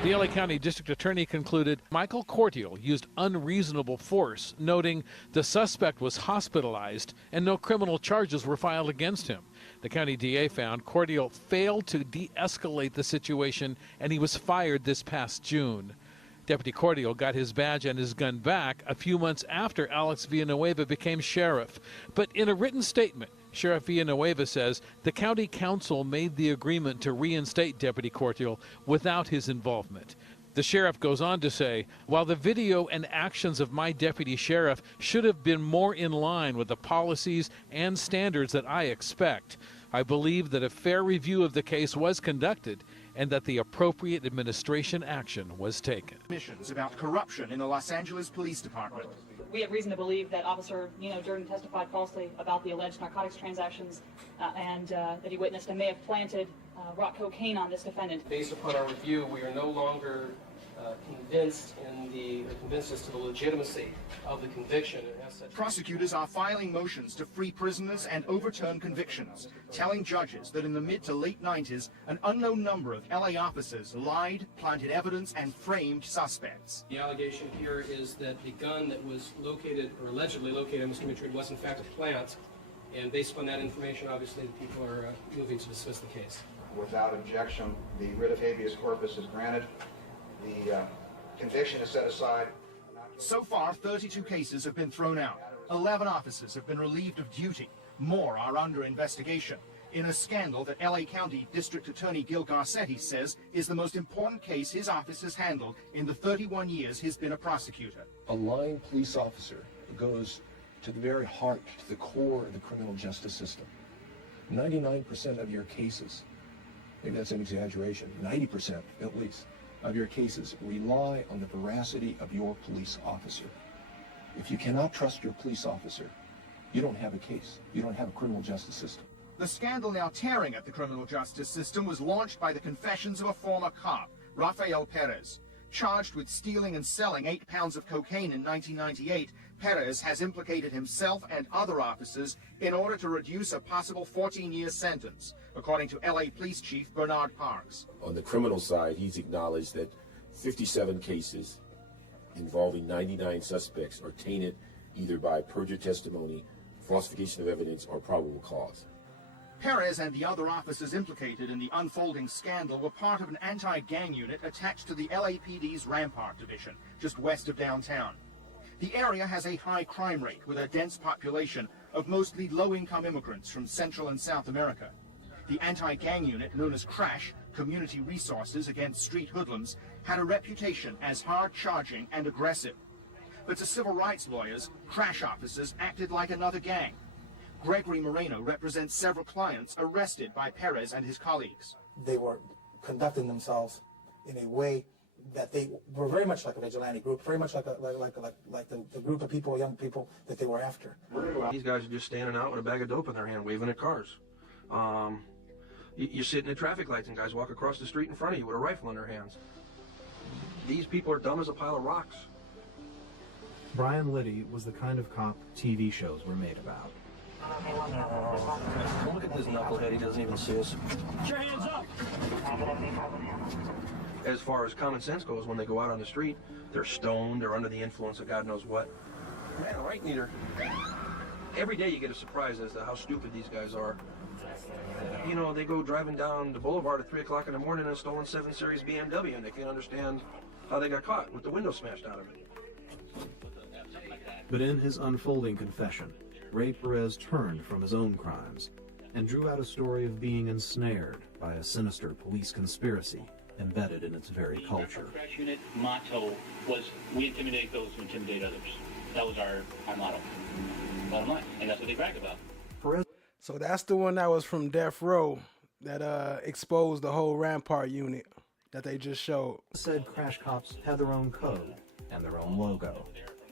The LA County District Attorney concluded Michael Cortial used unreasonable force, noting the suspect was hospitalized and no criminal charges were filed against him. The county DA found Cortial failed to de-escalate the situation and he was fired this past June. Deputy Cortial got his badge and his gun back a few months after Alex Villanueva became sheriff. But in a written statement, Sheriff Villanueva says the county council made the agreement to reinstate Deputy Cortial without his involvement. The sheriff goes on to say, while the video and actions of my deputy sheriff should have been more in line with the policies and standards that I expect, I believe that a fair review of the case was conducted and that the appropriate administration action was taken. Missions about corruption in the Los Angeles Police Department. We have reason to believe that Officer Durden testified falsely about the alleged narcotics transactions and that he witnessed and may have planted rock cocaine on this defendant. Based upon our review, we are no longer convinced as to the legitimacy of the conviction. Prosecutors are filing motions to free prisoners and overturn convictions, telling judges that in the mid to late 90s, an unknown number of LA officers lied, planted evidence, and framed suspects. The allegation here is that the gun that was located, or allegedly located on Mr. Madrid, was in fact a plant, and based upon that information, obviously, the people are moving to dismiss the case. Without objection, the writ of habeas corpus is granted. The conviction is set aside. So far, 32 cases have been thrown out. 11 officers have been relieved of duty. More are under investigation in a scandal that LA County District Attorney Gil Garcetti says is the most important case his office has handled in the 31 years he's been a prosecutor. A lying police officer goes to the very heart, to the core of the criminal justice system. 99% of your cases, maybe that's an exaggeration, 90% at least, of your cases rely on the veracity of your police officer. If you cannot trust your police officer, you don't have a case. You don't have a criminal justice system. The scandal now tearing at the criminal justice system was launched by the confessions of a former cop, Rafael Perez. Charged with stealing and selling 8 pounds of cocaine in 1998, Perez has implicated himself and other officers in order to reduce a possible 14-year sentence, according to LA Police Chief Bernard Parks. On the criminal side, he's acknowledged that 57 cases involving 99 suspects are tainted either by perjured testimony, falsification of evidence, or probable cause. Perez and the other officers implicated in the unfolding scandal were part of an anti-gang unit attached to the LAPD's Rampart Division, just west of downtown. The area has a high crime rate with a dense population of mostly low-income immigrants from Central and South America. The anti-gang unit, known as CRASH, Community Resources Against Street Hoodlums, had a reputation as hard-charging and aggressive. But to civil rights lawyers, CRASH officers acted like another gang. Gregory Moreno represents several clients arrested by Perez and his colleagues. They were conducting themselves in a way that they were very much like a vigilante group, very much like the group of people, young people that they were after. These guys are just standing out with a bag of dope in their hand, waving at cars. You're sitting at traffic lights and guys walk across the street in front of you with a rifle in their hands. These people are dumb as a pile of rocks. Brian Liddy was the kind of cop TV shows were made about. Look at this knucklehead, he doesn't even see us. Put your hands up! As far as common sense goes, when they go out on the street, they're stoned, they're under the influence of God knows what. Man, right, neither. Every day you get a surprise as to how stupid these guys are. You know, they go driving down the boulevard at 3 o'clock in the morning in a stolen 7 Series BMW, and they can't understand how they got caught with the window smashed out of it. But in his unfolding confession, Ray Perez turned from his own crimes and drew out a story of being ensnared by a sinister police conspiracy embedded in its very culture. Our crash unit motto was, we intimidate those who intimidate others. That was our motto. Bottom line. And that's what they bragged about. Perez. So that's the one that was from Death Row that exposed the whole Rampart unit that they just showed. Said crash cops had their own code and their own logo.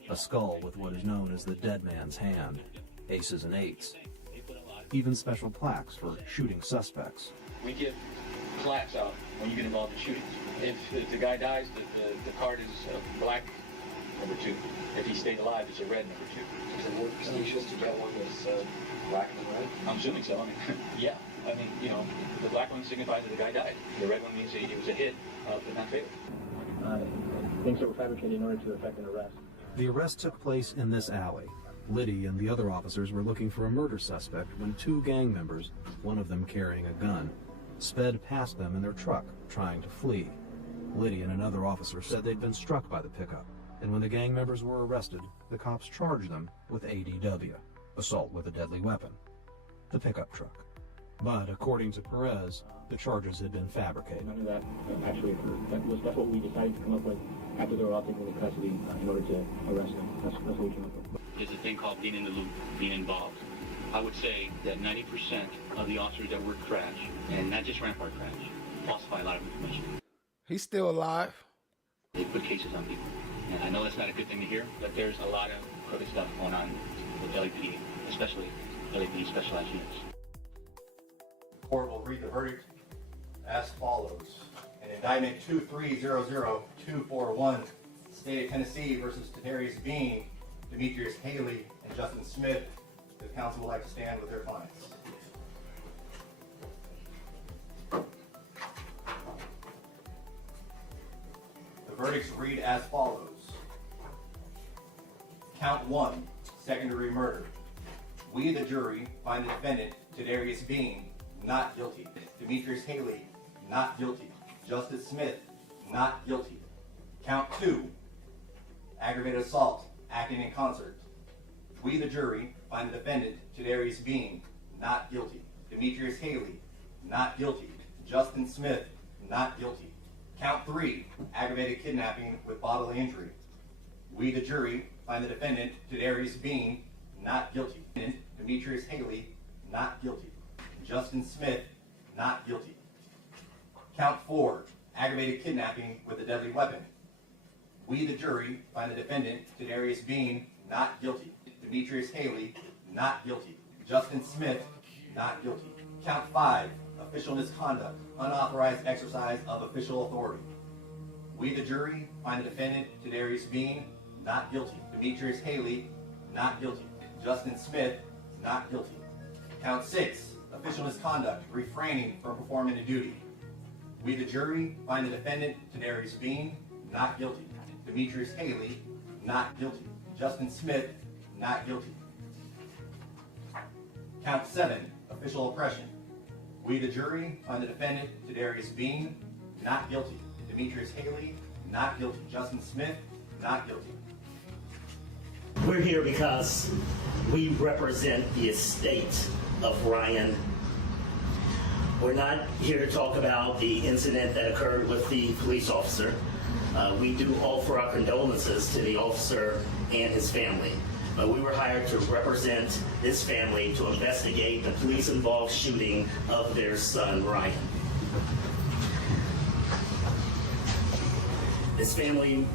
A skull with what is known as the dead man's hand, aces and eights. Even special plaques for shooting suspects. We give plaques out when you get involved in shootings. If the guy dies, the card is black, number 2. If he stayed alive, it's a red, number 2. Is it more prestigious to get one that's black and red? I'm assuming so. I mean, yeah. I mean, you know, the black one signifies that the guy died. The red one means it was a hit, but not fatal. Things that were fabricated in order to effect an arrest. The arrest took place in this alley. Liddy and the other officers were looking for a murder suspect when 2 gang members, one of them carrying a gun, sped past them in their truck, trying to flee. Liddy and another officer said they'd been struck by the pickup, and when the gang members were arrested, the cops charged them with ADW, assault with a deadly weapon, the pickup truck. But according to Perez, the charges had been fabricated. None of that actually occurred. That's what we decided to come up with after they were all taken into custody in order to arrest them. That's what we came up with. There's a thing called being in the loop, being involved. I would say that 90% of the officers that work crash, and not just Rampart crash, falsify a lot of information. He's still alive. They put cases on people. And I know that's not a good thing to hear, but there's a lot of crooked stuff going on with LAPD, especially LAPD specialized units. Court will read the verdict as follows. In indictment 2300241, State of Tennessee versus Tadarius Bean, Demetrius Haley, and Justin Smith, the counsel would like to stand with their clients. The verdicts read as follows. Count 1, second-degree murder. We, the jury, find the defendant, Tadarius Bean, not guilty. Demetrius Haley, not guilty. Justice Smith, not guilty. Count 2, aggravated assault, acting in concert. We, the jury, find the defendant, Tadarius Bean, not guilty. Demetrius Haley, not guilty. Justin Smith, not guilty. Count 3, aggravated kidnapping with bodily injury. We, the jury, find the defendant, Tadarius Bean, not guilty. Demetrius Haley, not guilty. Justin Smith, not guilty. Count 4, aggravated kidnapping with a deadly weapon. We, the jury, find the defendant, Tadarius Bean, not guilty. Demetrius Haley, not guilty. Justin Smith, not guilty. Count 5, official misconduct, unauthorized exercise of official authority. We, the jury, find the defendant, Tadarius Bean, not guilty. Demetrius Haley, not guilty. Justin Smith, not guilty. Count 6, official misconduct, refraining from performing a duty. We, the jury, find the defendant, Tadarius Bean, not guilty. Demetrius Haley, not guilty. Justin Smith, not guilty. Count 7, official oppression. We, the jury, find the defendant, Tadarius Bean, not guilty. Demetrius Haley, not guilty. Justin Smith, not guilty. We're here because we represent the estate of Ryan. We're not here to talk about the incident that occurred with the police officer. We do offer our condolences to the officer and his family. But we were hired to represent this family to investigate the police-involved shooting of their son, Ryan. His family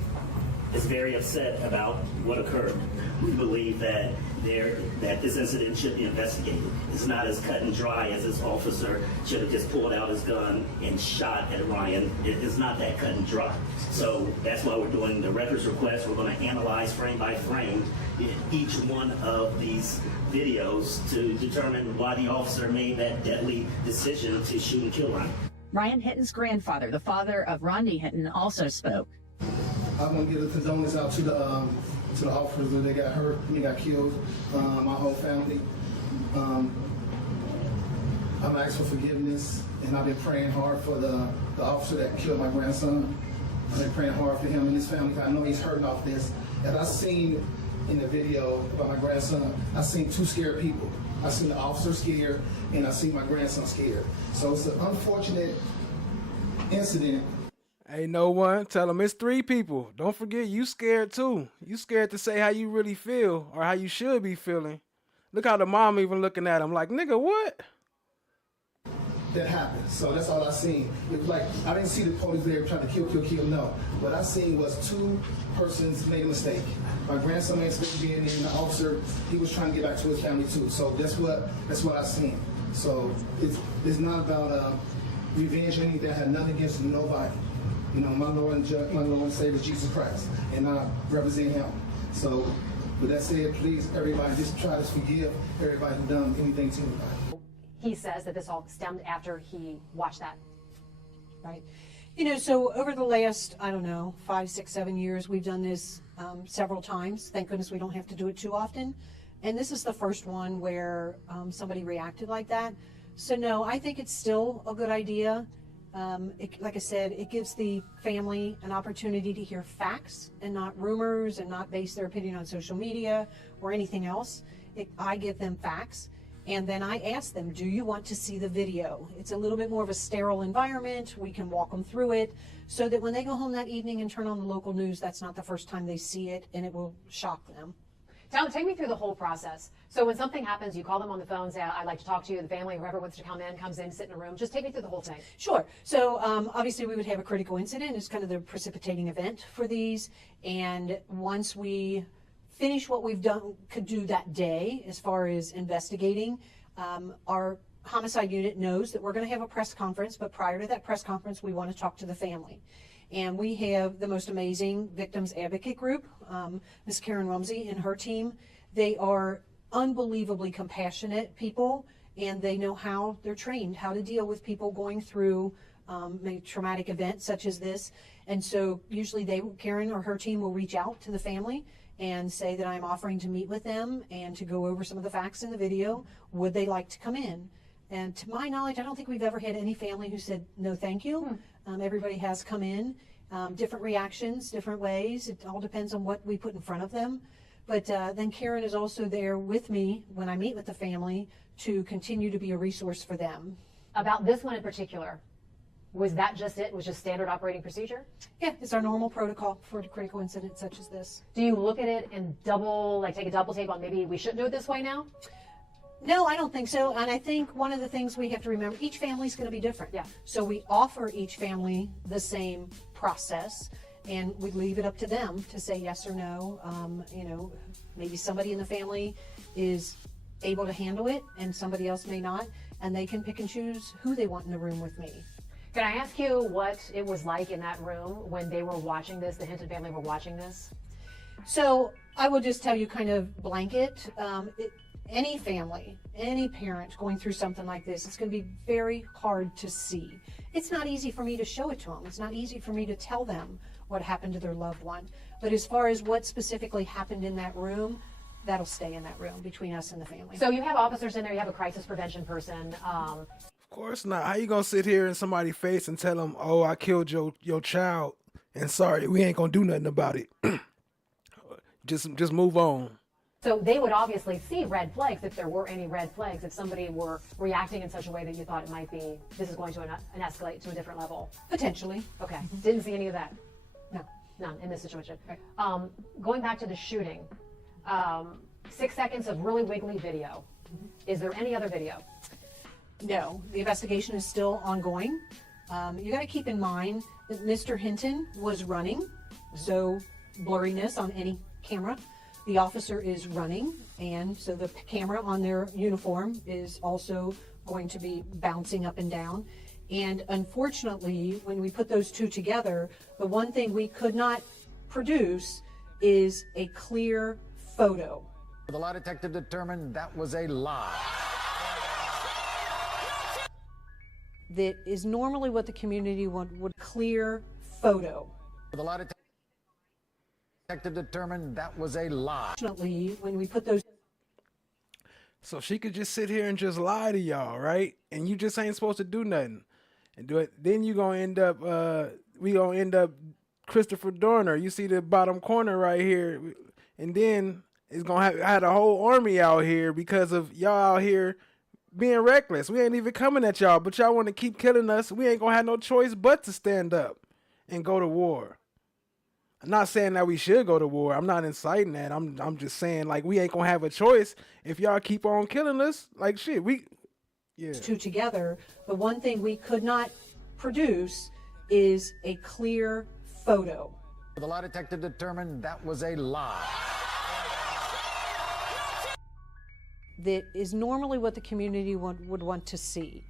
is very upset about what occurred. We believe that this incident should be investigated. It's not as cut and dry as this officer should have just pulled out his gun and shot at Ryan. It's not that cut and dry. So that's why we're doing the records request. We're going to analyze frame by frame each one of these videos to determine why the officer made that deadly decision to shoot and kill Ryan. Ryan Hinton's grandfather, the father of Rodney Hinton, also spoke. I want to give a condolence out to the officers that they got hurt, they got killed, my whole family. I'm asking for forgiveness, and I've been praying hard for the officer that killed my grandson. I've been praying hard for him and his family. I know he's hurting off this. As I seen in the video about my grandson, I seen two scared people. I seen the officer scared, and I seen my grandson scared. So it's an unfortunate incident. Ain't no one. Tell them it's 3 people. Don't forget, you scared too. You scared to say how you really feel or how you should be feeling. Look how the mom even looking at him like, nigga, what? That happened. So that's all I seen. It was like, I didn't see the police there trying to kill, no. What I seen was 2 persons made a mistake. My grandson made a mistake being there, and the officer, he was trying to get back to his family too. So that's what I seen. So it's not about revenge or anything. That had nothing against nobody. You know, my Lord and Savior Jesus Christ, and I represent Him. So, with that said, please, everybody, just try to forgive everybody who done anything to anybody. He says that this all stemmed after he watched that. Right. You know, so over the last, I don't know, 5, 6, 7 years, we've done this several times. Thank goodness we don't have to do it too often. And this is the first one where somebody reacted like that. So no, I think it's still a good idea. Like I said, it gives the family an opportunity to hear facts and not rumors and not base their opinion on social media or anything else. I give them facts, and then I ask them, do you want to see the video? It's a little bit more of a sterile environment. We can walk them through it so that when they go home that evening and turn on the local news, that's not the first time they see it, and it will shock them. Take me through the whole process. So when something happens, you call them on the phone, say, I'd like to talk to you. The family, whoever wants to come in, comes in, sit in a room. Just take me through the whole thing. Sure. So obviously we would have a critical incident. It's kind of the precipitating event for these. And once we finish what we've done, could do that day as far as investigating, our homicide unit knows that we're going to have a press conference. But prior to that press conference, we want to talk to the family. And we have the most amazing victims advocate group, Ms. Karen Rumsey and her team. They are unbelievably compassionate people, and they know how they're trained, how to deal with people going through a traumatic event such as this. And so usually Karen or her team will reach out to the family and say that I'm offering to meet with them and to go over some of the facts in the video. Would they like to come in? And to my knowledge, I don't think we've ever had any family who said, no, thank you. Everybody has come in, different reactions, different ways. It all depends on what we put in front of them. But then Karen is also there with me when I meet with the family to continue to be a resource for them. About this one in particular, was that just it? Was just standard operating procedure? Yeah, it's our normal protocol for a critical incident such as this. Do you look at it and take a double take on maybe we shouldn't do it this way now? No, I don't think so. And I think one of the things we have to remember, each family is going to be different. Yeah. So we offer each family the same process, and we leave it up to them to say yes or no. You know, maybe somebody in the family is able to handle it and somebody else may not, and they can pick and choose who they want in the room with me. Can I ask you what it was like in that room when they were watching this, the Hinton family were watching this? So I will just tell you kind of blanket, any family, any parent going through something like this, it's going to be very hard to see. It's not easy for me to show it to them. It's not easy for me to tell them what happened to their loved one. But as far as what specifically happened in that room, that'll stay in that room between us and the family. So you have officers in there, you have a crisis prevention person. Of course not. How you gonna sit here in somebody's face and tell them, oh, I killed your child, and sorry, we ain't gonna do nothing about it. Just move on. So they would obviously see red flags if there were any red flags, if somebody were reacting in such a way that you thought it might be, this is going to escalate to a different level. Potentially. Okay. Didn't see any of that? No. None in this situation. Right. Going back to the shooting, 6 seconds of really wiggly video. Is there any other video? No. The investigation is still ongoing. You got to keep in mind Mr. Hinton was running, so blurriness on any camera. The officer is running, and so the camera on their uniform is also going to be bouncing up and down. And unfortunately, when we put those two together, the one thing we could not produce is a clear photo. The lie detector determined that was a lie. That is normally what the community would clear photo. The lie detector determined that was a lie. Unfortunately, when we put those. So she could just sit here and just lie to y'all, right? And you just ain't supposed to do nothing. And do it. Then you gonna end up, we gonna end up Christopher Dorner. You see the bottom corner right here. And then it's gonna have a whole army out here because of y'all out here being reckless. We ain't even coming at y'all, but y'all want to keep killing us. We ain't gonna have no choice but to stand up and go to war. I'm not saying that we should go to war. I'm not inciting that. I'm just saying, like, we ain't gonna have a choice if y'all keep on killing us. Like, shit, two together. The one thing we could not produce is a clear photo. The lie detector determined that was a lie. That is normally what the community would want to see.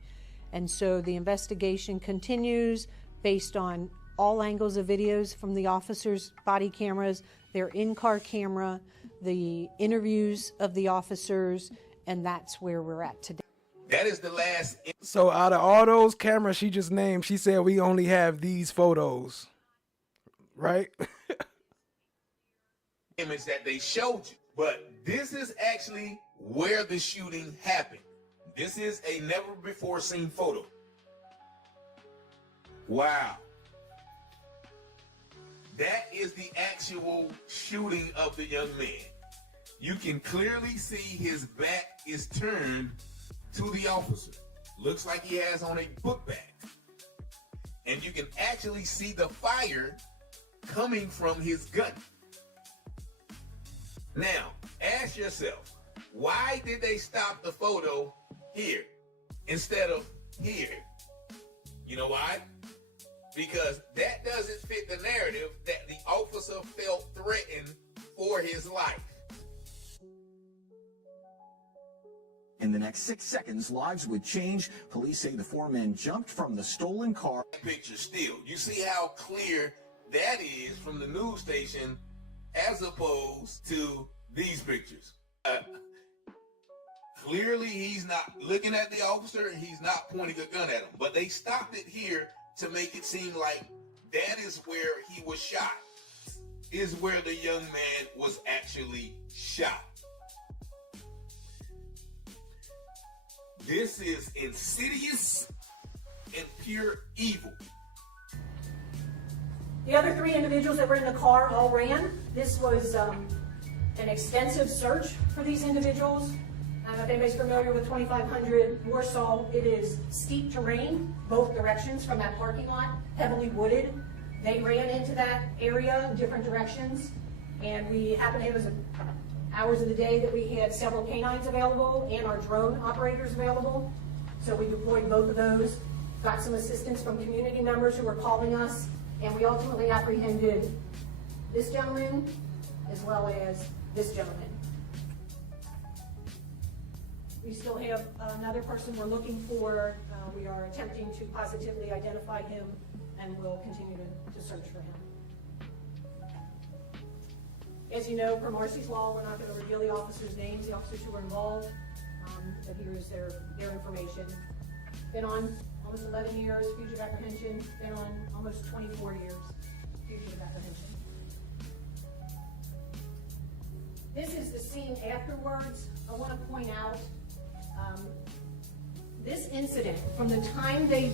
And so the investigation continues based on all angles of videos from the officers' body cameras, their in-car camera, the interviews of the officers, and that's where we're at today. That is the last. So out of all those cameras she just named, she said we only have these photos, right? Image that they showed you, but this is actually where the shooting happened. This is a never before seen photo. Wow. That is the actual shooting of the young man. You can clearly see his back is turned to the officer. Looks like he has on a book bag. And you can actually see the fire coming from his gun. Now, ask yourself, why did they stop the photo here instead of here? You know why? Because that doesn't fit the narrative that the officer felt threatened for his life. In the next 6 seconds, lives would change. Police say the four men jumped from the stolen car. Picture still. You see how clear that is from the news station as opposed to these pictures. Clearly, he's not looking at the officer. He's not pointing a gun at him. But they stopped it here to make it seem like that is where he was shot. Is where the young man was actually shot. This is insidious and pure evil. The other three individuals that were in the car all ran. This was an extensive search for these individuals. If anybody's familiar with 2500 Warsaw, it is steep terrain, both directions from that parking lot, heavily wooded. They ran into that area in different directions, and we happened to have hours of the day that we had several canines available and our drone operators available. So we deployed both of those, got some assistance from community members who were calling us, and we ultimately apprehended this gentleman as well as this gentleman. We still have another person we're looking for. We are attempting to positively identify him, and we'll continue to search for him. As you know, per Marcy's law, we're not going to reveal the officers' names, the officers who were involved, but here is their information. Been on almost 11 years, fugitive apprehension. Been on almost 24 years, fugitive apprehension. This is the scene afterwards. I want to point out this incident, from the time they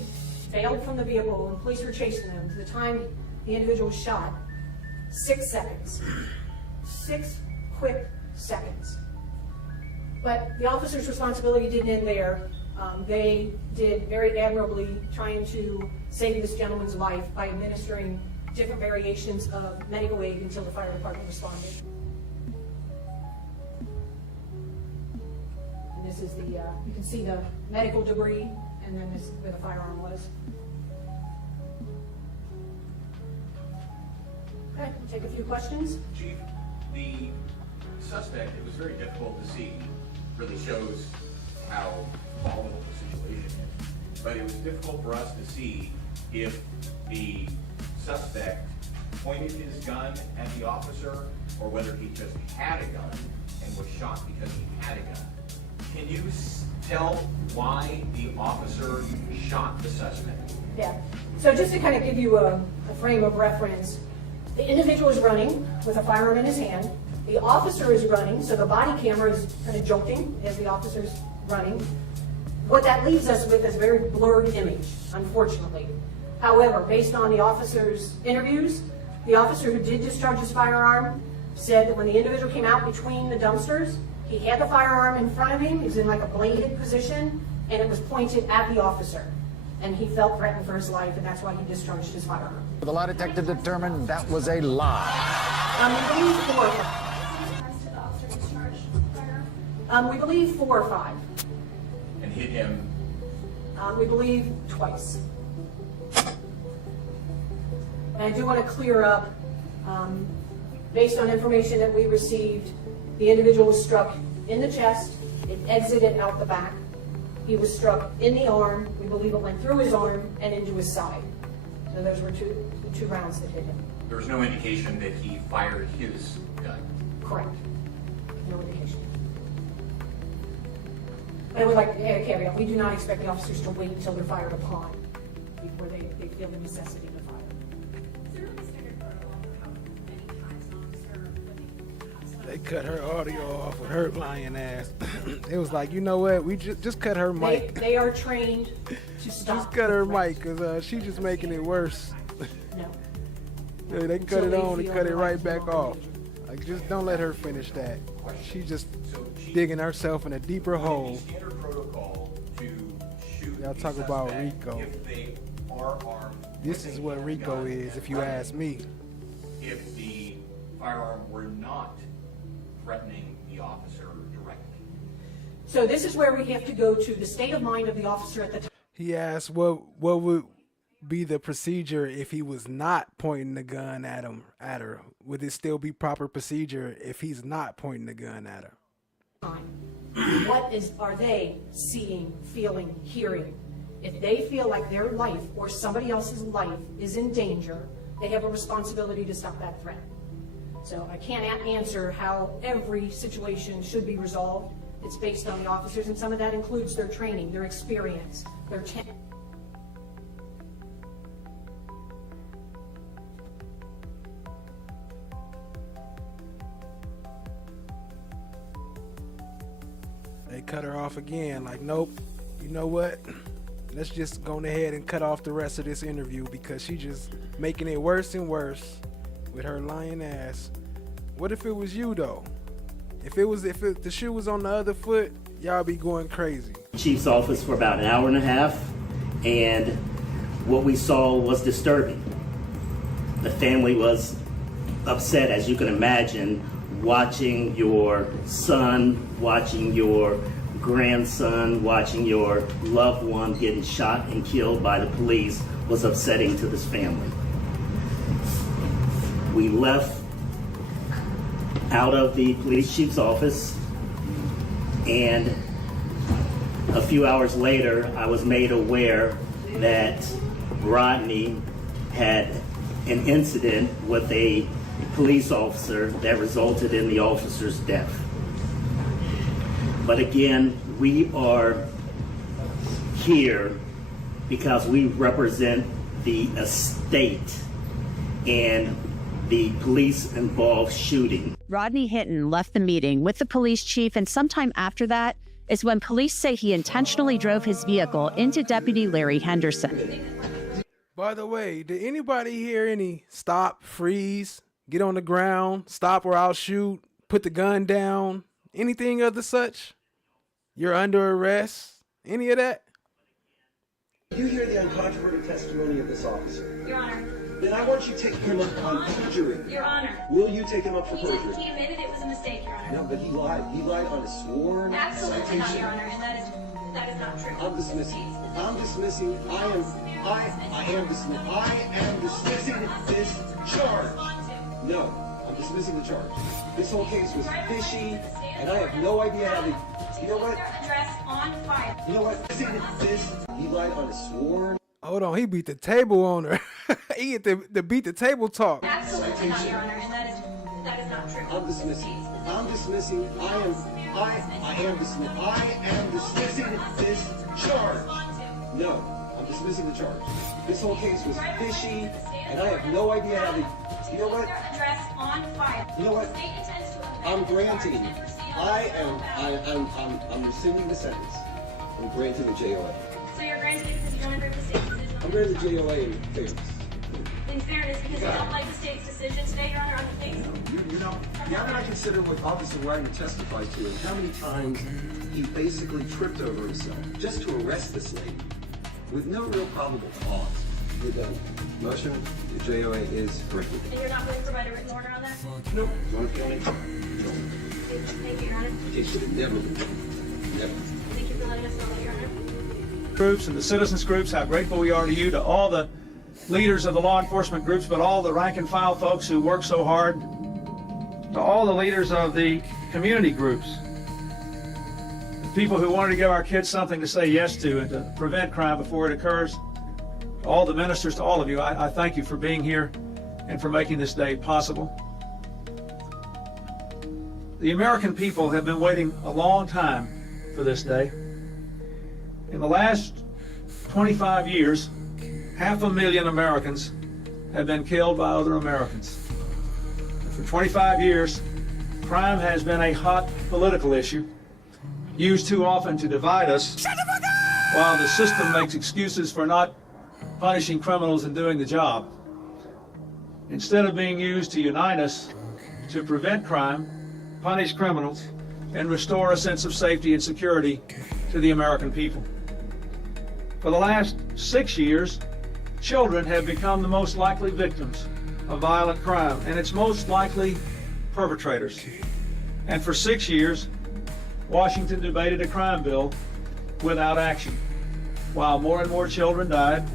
bailed from the vehicle and police were chasing them to the time the individual was shot, 6 seconds. 6 quick seconds. But the officer's responsibility didn't end there. They did very admirably trying to save this gentleman's life by administering different variations of medical aid until the fire department responded. And this is the, you can see the medical debris, and then this is where the firearm was. Okay, we'll take a few questions. Chief, the suspect, it was very difficult to see, really shows how volatile the situation is. But it was difficult for us to see if the suspect pointed his gun at the officer or whether he just had a gun and was shot because he had a gun. Can you tell why the officer shot the suspect? Yeah. So just to kind of give you a frame of reference, the individual is running with a firearm in his hand. The officer is running, so the body camera is kind of jolting as the officer's running. What that leaves us with is a very blurred image, unfortunately. However, based on the officer's interviews, the officer who did discharge his firearm said that when the individual came out between the dumpsters, he had the firearm in front of him, he was in like a bladed position, and it was pointed at the officer. And he felt threatened for his life, and that's why he discharged his firearm. The lie detector determined that was a lie. We believe 4 or 5. And hit him? We believe twice. And I do want to clear up, based on information that we received, the individual was struck in the chest, it exited out the back. He was struck in the arm, we believe it went through his arm and into his side. So those were the two rounds that hit him. There was no indication that he fired his gun? Correct. No indication. But I would like to add a caveat, we do not expect the officers to wait until they're fired upon before they feel the necessity to fire. They cut her audio off with her lying ass. It was like, you know what? We just cut her mic. They are trained to stop. Just cut her mic because she's just making it worse. No. Yeah, they can cut it on and cut it right back off. Like, just don't let her finish that. She's just digging herself in a deeper hole. Y'all talk about Rico. This is what Rico is, if you ask me. If the firearm were not threatening the officer directly. So this is where we have to go to the state of mind of the officer at the time. He asked what would be the procedure if he was not pointing the gun at her. Would it still be proper procedure if he's not pointing the gun at her? What are they seeing, feeling, hearing? If they feel like their life or somebody else's life is in danger, they have a responsibility to stop that threat. So I can't answer how every situation should be resolved. It's based on the officers, and some of that includes their training, their experience, their They cut her off again, like, nope, you know what? Let's just go ahead and cut off the rest of this interview because she's just making it worse and worse with her lying ass. What if it was you though? If the shoe was on the other foot, y'all be going crazy. Chief's office for about an hour and a half, and what we saw was disturbing. The family was upset, as you can imagine, watching your son, watching your grandson, watching your loved one getting shot and killed by the police was upsetting to this family. We left out of the police chief's office, and a few hours later I was made aware that Rodney had an incident with a police officer that resulted in the officer's death. But again, we are here because we represent the estate and the police-involved shooting. Rodney Hinton left the meeting with the police chief, and sometime after that is when police say he intentionally drove his vehicle into Deputy Larry Henderson. By the way, did anybody hear any stop, freeze, get on the ground, stop or I'll shoot, put the gun down, anything of the such? You're under arrest? Any of that? You hear the uncontroverted testimony of this officer. Your Honor. Then I want you to take him up on perjury. Your Honor. Will you take him up for perjury? He admitted it was a mistake, Your Honor. No, but he lied. He lied on a sworn Absolutely not, citation. Your Honor, and that is not true. I'm dismissing. I am dismissing this charge. No, I'm dismissing the charge. This whole case was fishy, and I have no idea how to... You know what? Address on file. You know what? He lied on his sworn... Hold on, he beat the table on her. He get the beat the table talk. Absolutely not, Your Honor, and that is not true. I'm dismissing. I am dismissing this charge. No, I'm dismissing the charge. This whole case was fishy, and I have no idea how to... You know what? Address on file. You know what? I'm granting. I'm rescinding the sentence. I'm granting the JOA. So you're granting it because you don't agree with the state's decision? I'm granting the JOA in fairness. In fairness, because you don't like the state's decision today, Your Honor, on the case? You know, now that I consider what Officer Wagner testified to and how many times he basically tripped over himself just to arrest this lady with no real probable cause. With the motion, the JOA is corrected. And you're not going to provide a written order on that? Nope. You want to feel it? Thank you, Your Honor. Never. Thank you for letting us know that, Your Honor. Groups and the citizens groups, how grateful we are to you, to all the leaders of the law enforcement groups, but all the rank and file folks who work so hard, to all the leaders of the community groups, the people who wanted to give our kids something to say yes to and to prevent crime before it occurs, to all the ministers, to all of you, I thank you for being here and for making this day possible. The American people have been waiting a long time for this day. In the last 25 years, 500,000 Americans have been killed by other Americans. For 25 years, crime has been a hot political issue, used too often to divide us, while the system makes excuses for not punishing criminals and doing the job. Instead of being used to unite us, to prevent crime, punish criminals, and restore a sense of safety and security to the American people. For the last 6 years, children have become the most likely victims of violent crime and its most likely perpetrators. And for 6 years, Washington debated a crime bill without action, while more and more children died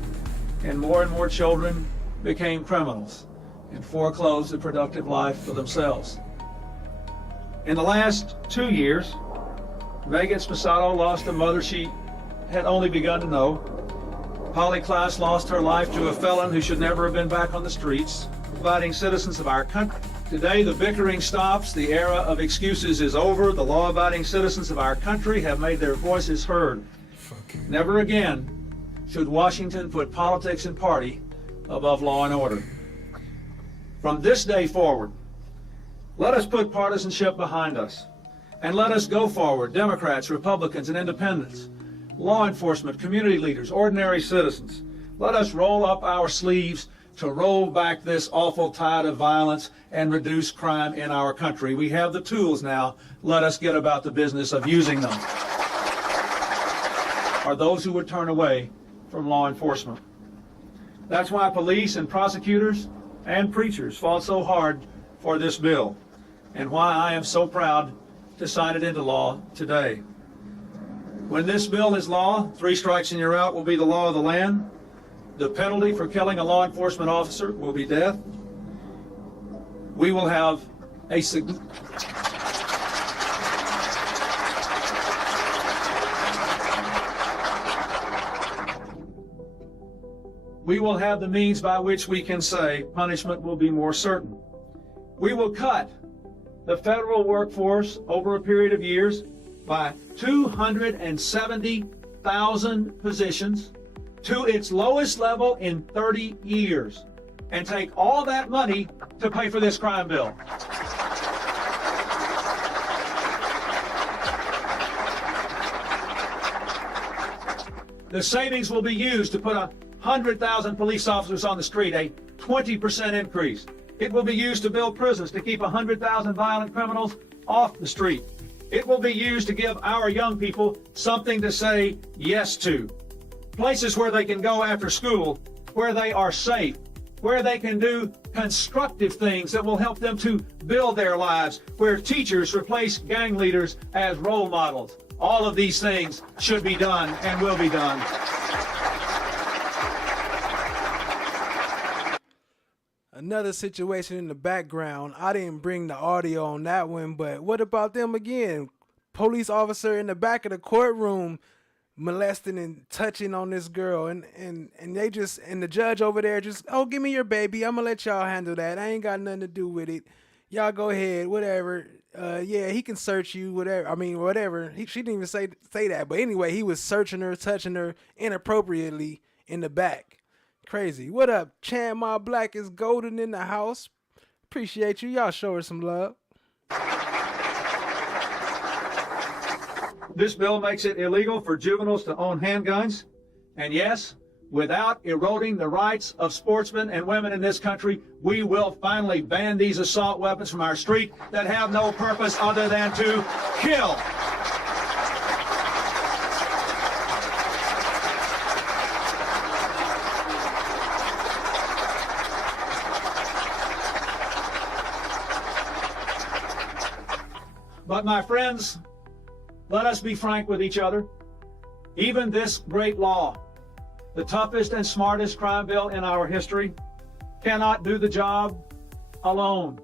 and more children became criminals and foreclosed a productive life for themselves. In the last 2 years, Megan Sposato lost a mother she had only begun to know. Polly Klaas lost her life to a felon who should never have been back on the streets, providing citizens of our country. Today, the bickering stops. The era of excuses is over. The law-abiding citizens of our country have made their voices heard. Never again should Washington put politics and party above law and order. From this day forward, let us put partisanship behind us, and let us go forward, Democrats, Republicans, and independents, law enforcement, community leaders, ordinary citizens. Let us roll up our sleeves to roll back this awful tide of violence and reduce crime in our country. We have the tools now. Let us get about the business of using them. Are those who would turn away from law enforcement. That's why police and prosecutors and preachers fought so hard for this bill, and why I am so proud to sign it into law today. When this bill is law, 3 strikes and you're out will be the law of the land. The penalty for killing a law enforcement officer will be death. We will have a we will have the means by which we can say punishment will be more certain. We will cut the federal workforce over a period of years by 270,000 positions to its lowest level in 30 years and take all that money to pay for this crime bill. The savings will be used to put 100,000 police officers on the street, a 20% increase. It will be used to build prisons to keep 100,000 violent criminals off the street. It will be used to give our young people something to say yes to. Places where they can go after school, where they are safe, where they can do constructive things that will help them to build their lives, where teachers replace gang leaders as role models. All of these things should be done and will be done. Another situation in the background. I didn't bring the audio on that one, but what about them again? Police officer in the back of the courtroom molesting and touching on this girl, and they just, and the judge over there just, oh, give me your baby, I'm gonna let y'all handle that, I ain't got nothing to do with it, y'all go ahead, whatever. Yeah, he can search you, whatever. I mean, whatever. She didn't even say that, but anyway, he was searching her, touching her inappropriately in the back. Crazy. What up, Chan My Black is golden in the house. Appreciate you. Y'all show her some love. This bill makes it illegal for juveniles to own handguns. And yes, without eroding the rights of sportsmen and women in this country, we will finally ban these assault weapons from our street that have no purpose other than to kill. But my friends, let us be frank with each other. Even this great law, the toughest and smartest crime bill in our history, cannot do the job alone.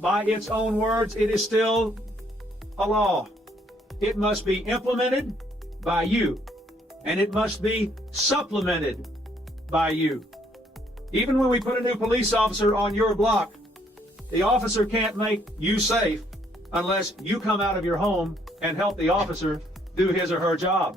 By its own words, it is still a law. It must be implemented by you, and it must be supplemented by you. Even when we put a new police officer on your block, the officer can't make you safe unless you come out of your home and help the officer do his or her job.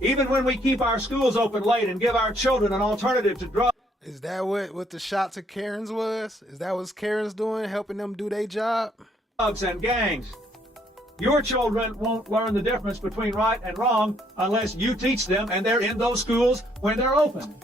Even when we keep our schools open late and give our children an alternative to drugs. Is that what the shot to Karens was? Is that what Karens doing, helping them do their job? Drugs and gangs. Your children won't learn the difference between right and wrong unless you teach them, and they're in those schools when they're open.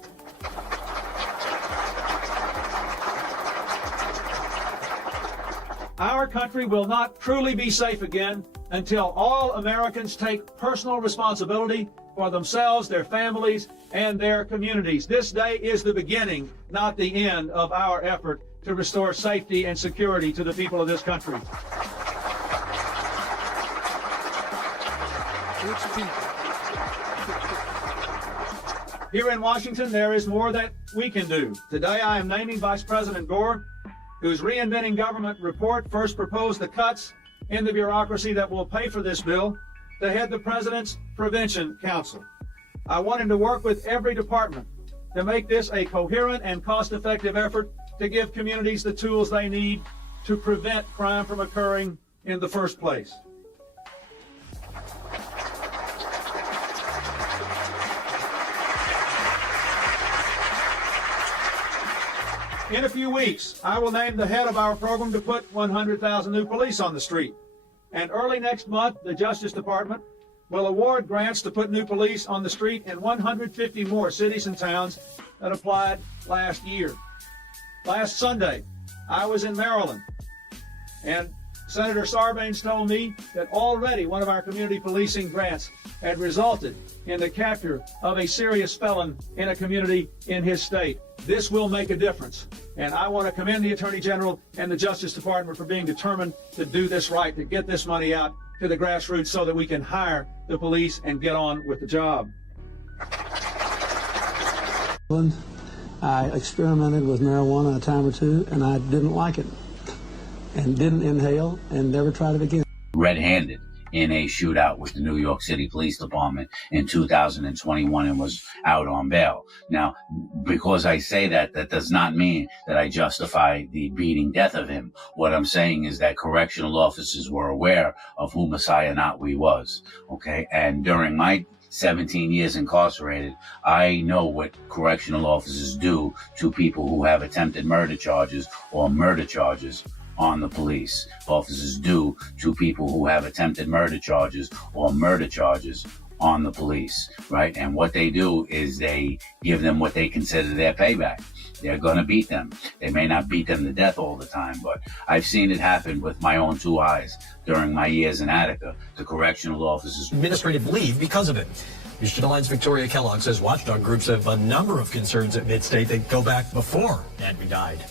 Our country will not truly be safe again until all Americans take personal responsibility for themselves, their families, and their communities. This day is the beginning, not the end, of our effort to restore safety and security to the people of this country. Which people? Here in Washington, there is more that we can do. Today, I am naming Vice President Gore, whose Reinventing Government report first proposed the cuts in the bureaucracy that will pay for this bill, to head the President's Prevention Council. I want him to work with every department to make this a coherent and cost-effective effort to give communities the tools they need to prevent crime from occurring in the first place. In a few weeks, I will name the head of our program to put 100,000 new police on the street. And early next month, the Justice Department will award grants to put new police on the street in 150 more cities and towns that applied last year. Last Sunday, I was in Maryland, and Senator Sarbanes told me that already one of our community policing grants had resulted in the capture of a serious felon in a community in his state. This will make a difference. And I want to commend the Attorney General and the Justice Department for being determined to do this right, to get this money out to the grassroots so that we can hire the police and get on with the job. I experimented with marijuana a time or two, and I didn't like it, and didn't inhale, and never tried it again. Red-handed in a shootout with the New York City Police Department in 2021 and was out on bail. Now, because I say that, that does not mean that I justify the beating death of him. What I'm saying is that correctional officers were aware of who Messiah Notwe was, okay? And during my 17 years incarcerated, I know what correctional officers do to people who have attempted murder charges or murder charges on the police. Officers do to people who have attempted murder charges or murder charges on the police, right? And what they do is they give them what they consider their payback. They're going to beat them. They may not beat them to death all the time, but I've seen it happen with my own two eyes during my years in Attica. The correctional officers administrative leave because of it. News Channel 9's Victoria Kellogg says watchdog groups have a number of concerns at Mid-State that go back before Notwe died.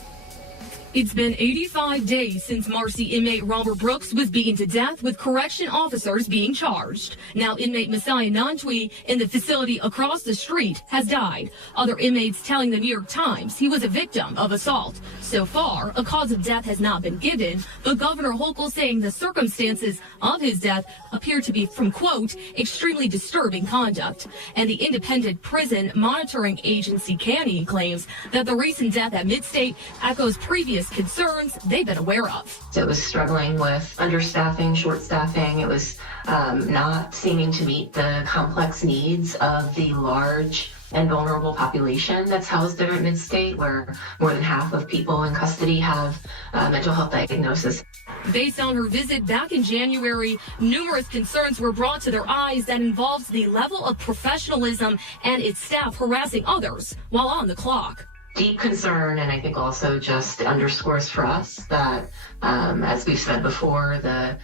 It's been 85 days since Marcy inmate Robert Brooks was beaten to death with correction officers being charged. Now inmate Messiah Nantwi in the facility across the street has died. Other inmates telling the New York Times he was a victim of assault. So far, a cause of death has not been given, but Governor Hochul saying the circumstances of his death appear to be from, quote, extremely disturbing conduct. And the independent prison monitoring agency CANI claims that the recent death at Midstate echoes previous concerns they've been aware of. It was struggling with understaffing, short staffing. It was not seeming to meet the complex needs of the large and vulnerable population that's housed there at Midstate, where more than half of people in custody have mental health diagnosis. Based on her visit back in January, numerous concerns were brought to their eyes that involves the level of professionalism and its staff harassing others while on the clock. Deep concern, and I think also just underscores for us that, as we've said before, the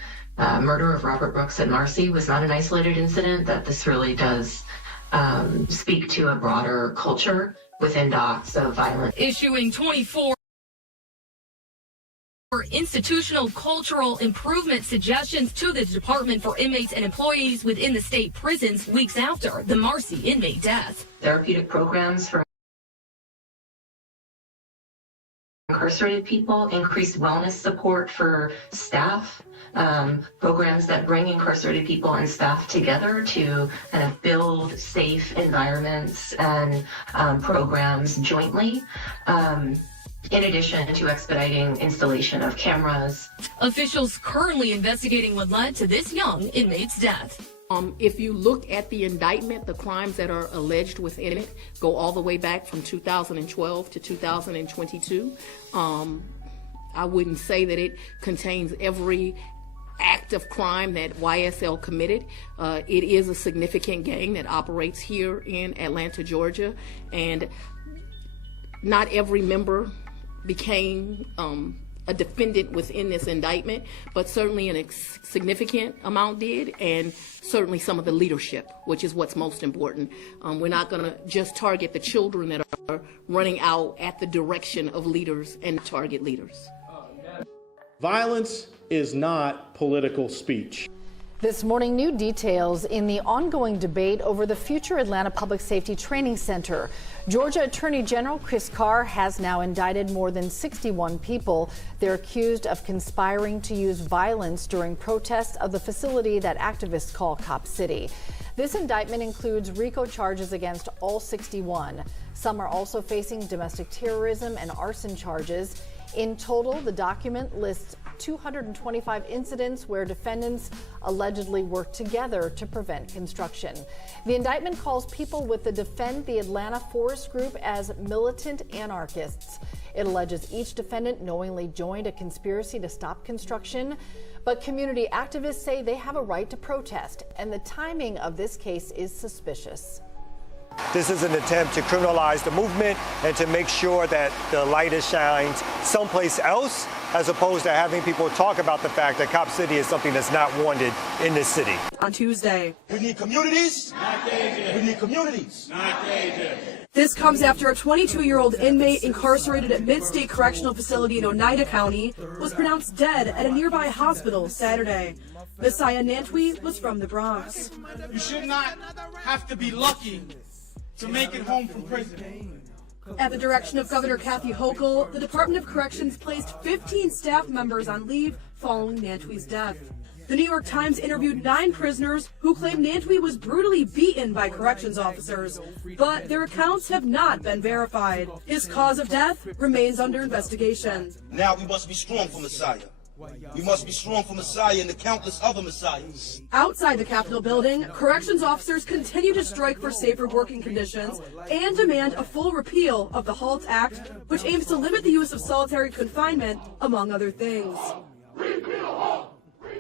murder of Robert Brooks at Marcy was not an isolated incident, that this really does speak to a broader culture within docks of violence. Issuing 24 institutional cultural improvement suggestions to the Department for Inmates and Employees within the state prisons weeks after the Marcy inmate death. Therapeutic programs for incarcerated people, increased wellness support for staff, programs that bring incarcerated people and staff together to kind of build safe environments and programs jointly. In addition to expediting installation of cameras. Officials currently investigating what led to this young inmate's death. If you look at the indictment, the crimes that are alleged within it go all the way back from 2012 to 2022. I wouldn't say that it contains every act of crime that YSL committed. It is a significant gang that operates here in Atlanta, Georgia, and not every member became a defendant within this indictment, but certainly a significant amount did, and certainly some of the leadership, which is what's most important. We're not going to just target the children that are running out at the direction of leaders and target leaders. Violence is not political speech. This morning, new details in the ongoing debate over the future Atlanta Public Safety Training Center. Georgia Attorney General Chris Carr has now indicted more than 61 people. They're accused of conspiring to use violence during protests of the facility that activists call Cop City. This indictment includes RICO charges against all 61. Some are also facing domestic terrorism and arson charges. In total, the document lists 225 incidents where defendants allegedly worked together to prevent construction. The indictment calls people with the Defend the Atlanta Forest Group as militant anarchists. It alleges each defendant knowingly joined a conspiracy to stop construction, but community activists say they have a right to protest, and the timing of this case is suspicious. This is an attempt to criminalize the movement and to make sure that the light is shined someplace else, as opposed to having people talk about the fact that Cop City is something that's not wanted in this city. On Tuesday, we need communities. We need communities. This comes after a 22-year-old inmate incarcerated at Midstate Correctional Facility in Oneida County was pronounced dead at a nearby hospital Saturday. Messiah Nantwi was from the Bronx. You should not have to be lucky to make it home from prison. At the direction of Governor Kathy Hochul, the Department of Corrections placed 15 staff members on leave following Nantwi's death. The New York Times interviewed 9 prisoners who claim Nantwi was brutally beaten by corrections officers, but their accounts have not been verified. His cause of death remains under investigation. Now we must be strong for Messiah. We must be strong for Messiah and the countless other Messiahs. Outside the Capitol building, corrections officers continue to strike for safer working conditions and demand a full repeal of the HALT Act, which aims to limit the use of solitary confinement, among other things. Repeal HALT!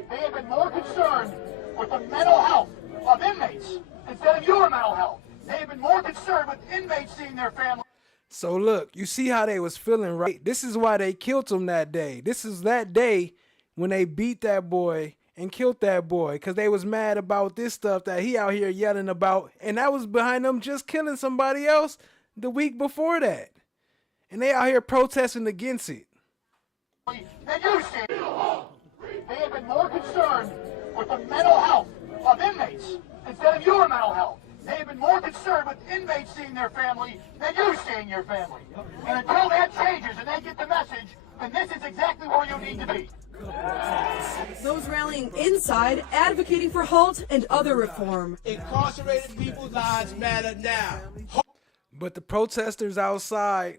They have been more concerned with the mental health of inmates instead of your mental health. They have been more concerned with inmates seeing their family. So look, you see how they was feeling, right? This is why they killed him that day. This is that day when they beat that boy and killed that boy, because they was mad about this stuff that he out here yelling about, and that was behind them just killing somebody else the week before that. And they out here protesting against it. than you stand. They have been more concerned with the mental health of inmates instead of your mental health. They have been more concerned with inmates seeing their family than you seeing your family. And until that changes and they get the message, then this is exactly where you need to be. Those rallying inside advocating for HALT and other reform. Incarcerated people's lives matter now. But the protesters outside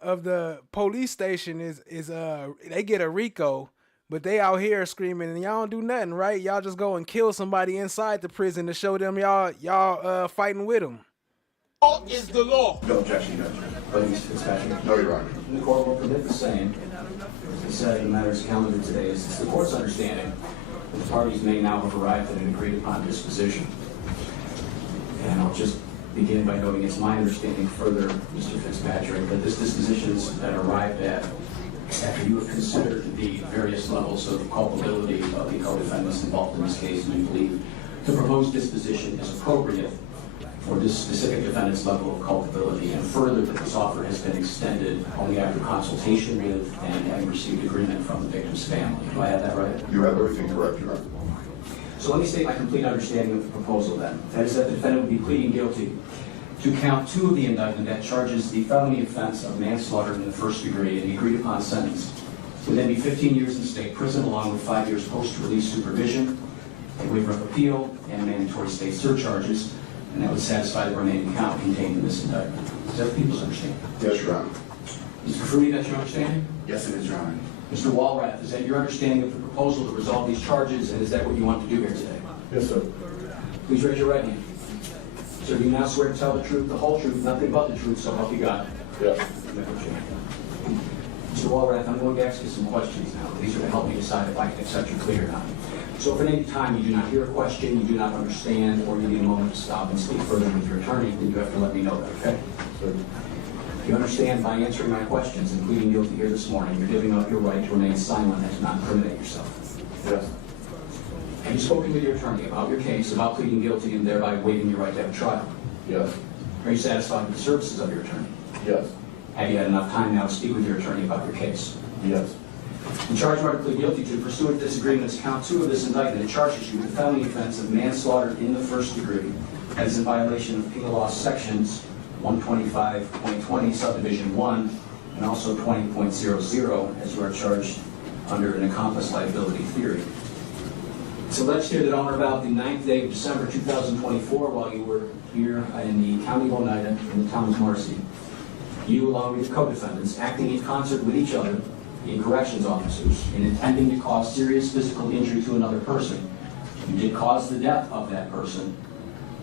of the police station is they get a Rico, but they out here screaming and y'all don't do nothing, right? Y'all just go and kill somebody inside the prison to show them y'all fighting with them. Law is the law. No objection, Judge. Please, Fitzpatrick. No, Your Honor. The court will permit the same. As I said, the matter's calendar today is the court's understanding that the parties may now have arrived at an agreed upon disposition. And I'll just begin by noting it's my understanding further, Mr. Fitzpatrick, that this disposition has been arrived at after you have considered the various levels of culpability of the co-defendants involved in this case, and you believe the proposed disposition is appropriate for this specific defendant's level of culpability, and further that this offer has been extended only after consultation with and having received agreement from the victim's family. Do I have that right? You have everything correct, Your Honor. So let me state my complete understanding of the proposal then. That is that the defendant would be pleading guilty to count 2 of the indictment that charges the felony offense of manslaughter in the first degree, and the agreed upon sentence would then be 15 years in state prison along with 5 years post-release supervision, a waiver of appeal, and mandatory state surcharges, and that would satisfy the remaining count contained in this indictment. Is that the people's understanding? Yes, Your Honor. Mr. Fruity, that's your understanding? Yes, it is, Your Honor. Mr. Walrath, is that your understanding of the proposal to resolve these charges, and is that what you want to do here today? Yes, sir. Please raise your right hand. Sir, do you now swear to tell the truth, the whole truth, nothing but the truth, so help you God? Yes. Mr. Walrath, I'm going to ask you some questions now. These are to help me decide if I can accept your plea or not. So if at any time you do not hear a question, you do not understand, or you need a moment to stop and speak further with your attorney, then you have to let me know that, okay? Sir. You understand by answering my questions and pleading guilty here this morning, you're giving up your right to remain silent and to not incriminate yourself. Yes. Have you spoken with your attorney about your case, about pleading guilty and thereby waiving your right to have a trial? Yes. Are you satisfied with the services of your attorney? Yes. Have you had enough time now to speak with your attorney about your case? Yes. The charge you are to plead guilty to, pursuant to this agreement, is count 2 of this indictment. It charges you with the felony offense of manslaughter in the first degree, that is in violation of Penal Law sections 125.20, subdivision 1, and also 20.00, as you are charged under an accomplice liability theory. It's alleged here that on or about the 9th day of December 2024, while you were here in the County of Oneida, in the town of Marcy, you, along with your co-defendants, acting in concert with each other, being corrections officers, in intending to cause serious physical injury to another person, you did cause the death of that person,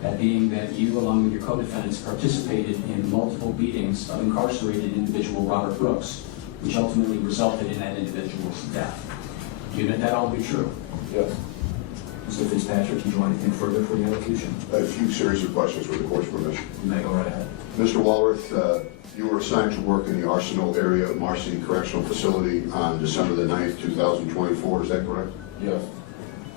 that being that you, along with your co-defendants, participated in multiple beatings of incarcerated individual Robert Brooks, which ultimately resulted in that individual's death. Do you admit that all to be true? Yes. Mr. Fitzpatrick, did you want anything further for the elocution? A few series of questions with the court's permission. You may go right ahead. Mr. Walworth, you were assigned to work in the Arsenal area of Marcy Correctional Facility on December the 9th, 2024, is that correct? Yes.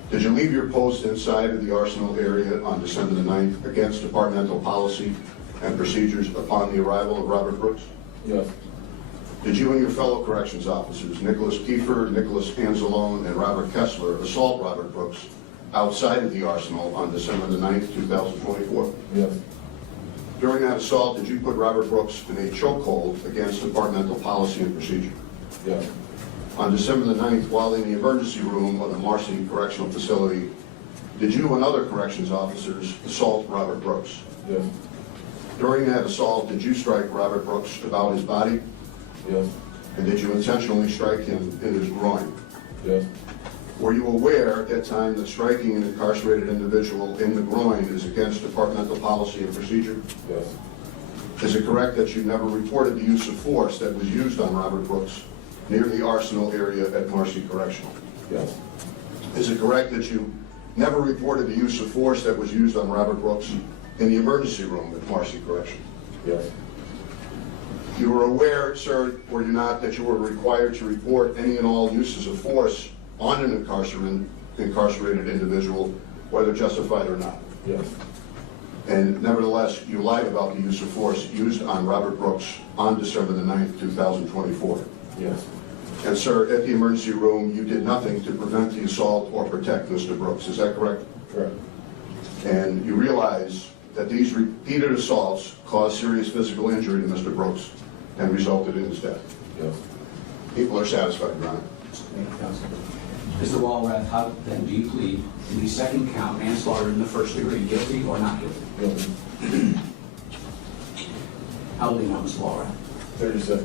Did you leave your post inside of the Arsenal area on December the 9th against departmental policy and procedures upon the arrival of Robert Brooks? Yes. Did you and your fellow corrections officers, Nicholas Kiefer, Nicholas Anzalone, and Robert Kessler, assault Robert Brooks outside of the Arsenal on December the 9th, 2024? Yes. During that assault, did you put Robert Brooks in a chokehold against departmental policy and procedure? Yes. On December the 9th, while in the emergency room of the Marcy Correctional Facility, did you and other corrections officers assault Robert Brooks? Yes. During that assault, did you strike Robert Brooks about his body? Yes. And did you intentionally strike him in his groin? Yes. Were you aware at that time that striking an incarcerated individual in the groin is against departmental policy and procedure? Yes. Is it correct that you never reported the use of force that was used on Robert Brooks near the Arsenal area at Marcy Correctional? Yes. Is it correct that you never reported the use of force that was used on Robert Brooks in the emergency room at Marcy Correctional? Yes. You were aware, sir, were you not, that you were required to report any and all uses of force on an incarcerated individual, whether justified or not? Yes. And nevertheless, you lied about the use of force used on Robert Brooks on December the 9th, 2024? Yes. And sir, at the emergency room, you did nothing to prevent the assault or protect Mr. Brooks. Is that correct? Correct. And you realize that these repeated assaults caused serious physical injury to Mr. Brooks and resulted in his death? Yes. People are satisfied, Your Honor. Thank you, Counsel. Mr. Walrath, how then do you plead in the second count, manslaughter in the first degree, guilty or not guilty? Guilty. How old are you now, Mr. Walrath? 36.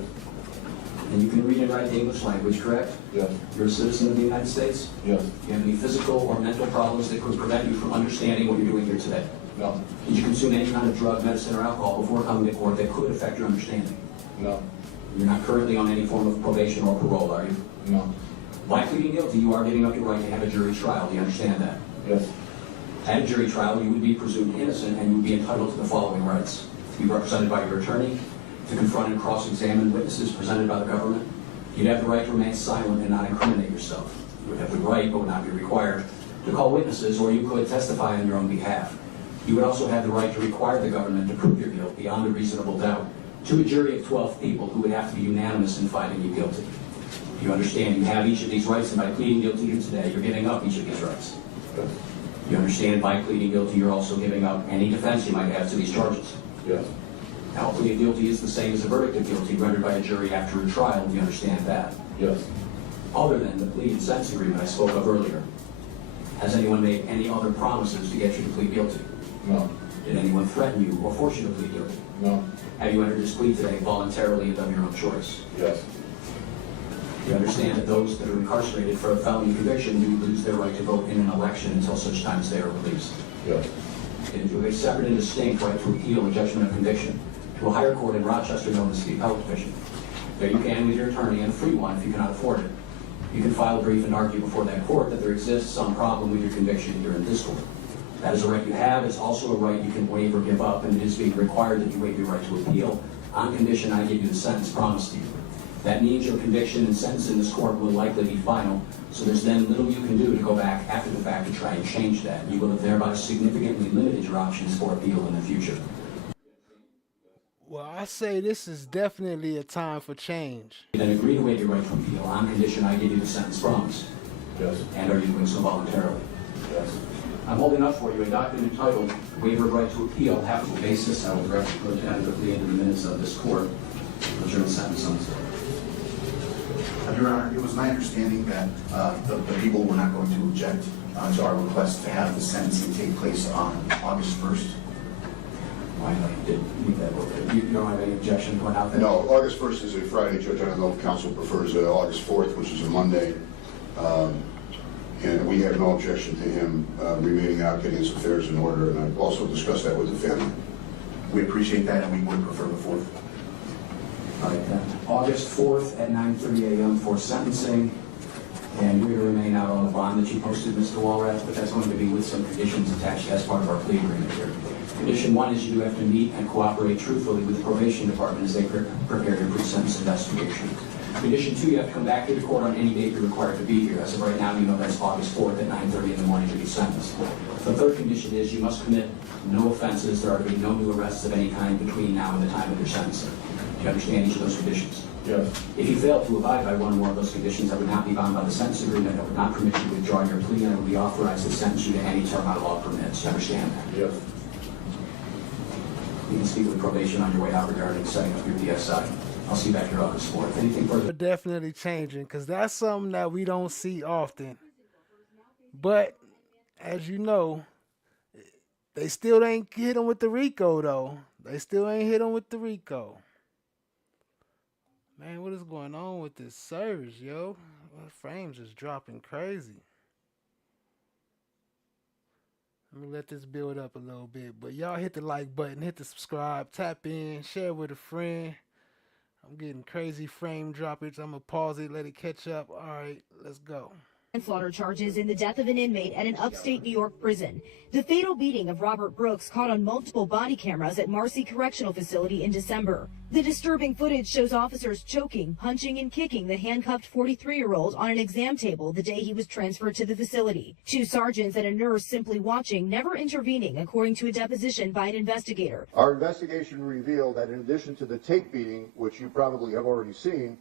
And you can read and write the English language, correct? Yes. You're a citizen of the United States? Yes. Do you have any physical or mental problems that could prevent you from understanding what you're doing here today? No. Did you consume any kind of drug, medicine, or alcohol before coming to court that could affect your understanding? No. You're not currently on any form of probation or parole, are you? No. By pleading guilty, you are giving up your right to have a jury trial. Do you understand that? Yes. At a jury trial, you would be presumed innocent and you would be entitled to the following rights: to be represented by your attorney, to confront and cross-examine witnesses presented by the government. You'd have the right to remain silent and not incriminate yourself. You would have the right, but would not be required, to call witnesses, or you could testify on your own behalf. You would also have the right to require the government to prove your guilt beyond a reasonable doubt to a jury of 12 people who would have to be unanimous in finding you guilty. You understand you have each of these rights, and by pleading guilty here today, you're giving up each of these rights. Yes. You understand by pleading guilty, you're also giving up any defense you might have to these charges. Yes. Now, a plea of guilty is the same as a verdict of guilty rendered by a jury after a trial. Do you understand that? Yes. Other than the plea and sentence agreement I spoke of earlier, has anyone made any other promises to get you to plead guilty? No. Did anyone threaten you or force you to plead guilty? No. Have you entered this plea today voluntarily and of your own choice? Yes. You understand that those that are incarcerated for a felony conviction do lose their right to vote in an election until such time as they are released. Yes. And you have a separate and distinct right to appeal a judgment of conviction to a higher court in Rochester known as the Appellate Division. There you can, with your attorney, and a free one if you cannot afford it. You can file a brief and argue before that court that there exists some problem with your conviction here in this court. That is a right you have. It's also a right you can waive or give up, and it is being required that you waive your right to appeal on condition I give you the sentence promised to you. That means your conviction and sentence in this court will likely be final, so there's then little you can do to go back after the fact to try and change that. You will have thereby significantly limited your options for appeal in the future. Well, I say this is definitely a time for change. You then agree to waive your right to appeal on condition I give you the sentence promised. Yes. And are you doing so voluntarily? Yes. I'm holding up for you a document entitled Waiver of Right to Appeal, Applicable Basis. I will direct you to tentatively into the minutes of this court. Adjourn sentence on this. Your Honor, it was my understanding that the people were not going to object to our request to have the sentencing take place on August 1st. Why not? You did leave that over. You don't have any objection going out there? No, August 1st is a Friday, Judge. I don't know if counsel prefers August 4th, which is a Monday. And we have no objection to him remaining out, getting his affairs in order, and I've also discussed that with the family. We appreciate that, and we would prefer the 4th. All right, then. August 4th at 9:30 a.m. for sentencing, and you're going to remain out on the bond that you posted, Mr. Walrath, but that's going to be with some conditions attached as part of our plea agreement here. Condition 1 is you do have to meet and cooperate truthfully with the probation department as they prepare your pre-sentence investigation. Condition 2, you have to come back to the court on any date you're required to be here. As of right now, you know that's August 4th at 9:30 in the morning to be sentenced. The third condition is you must commit no offenses. There are to be no new arrests of any kind between now and the time of your sentencing. Do you understand each of those conditions? Yes. If you fail to abide by one or more of those conditions, I would not be bound by the sentence agreement. I would not permit you to withdraw your plea, and I would be authorized to sentence you to any term our law permits. Do you understand that? Yes. You can speak with probation on your way out regarding setting up your PSI. I'll see you back here August 4th. Anything further? We're definitely changing because that's something that we don't see often. But as you know, they still ain't hit him with the Rico though. They still ain't hit him with the Rico. Man, what is going on with this service, yo? My frames is dropping crazy. Let me let this build up a little bit. But y'all hit the like button, hit the subscribe, tap in, share with a friend. I'm getting crazy frame droppage. I'm going to pause it, let it catch up. All right, let's go. Manslaughter charges in the death of an inmate at an upstate New York prison. The fatal beating of Robert Brooks caught on multiple body cameras at Marcy Correctional Facility in December. The disturbing footage shows officers choking, punching, and kicking the handcuffed 43-year-old on an exam table the day he was transferred to the facility. 2 sergeants and a nurse simply watching, never intervening, according to a deposition by an investigator. Our investigation revealed that in addition to the tape beating, which you probably have already seen,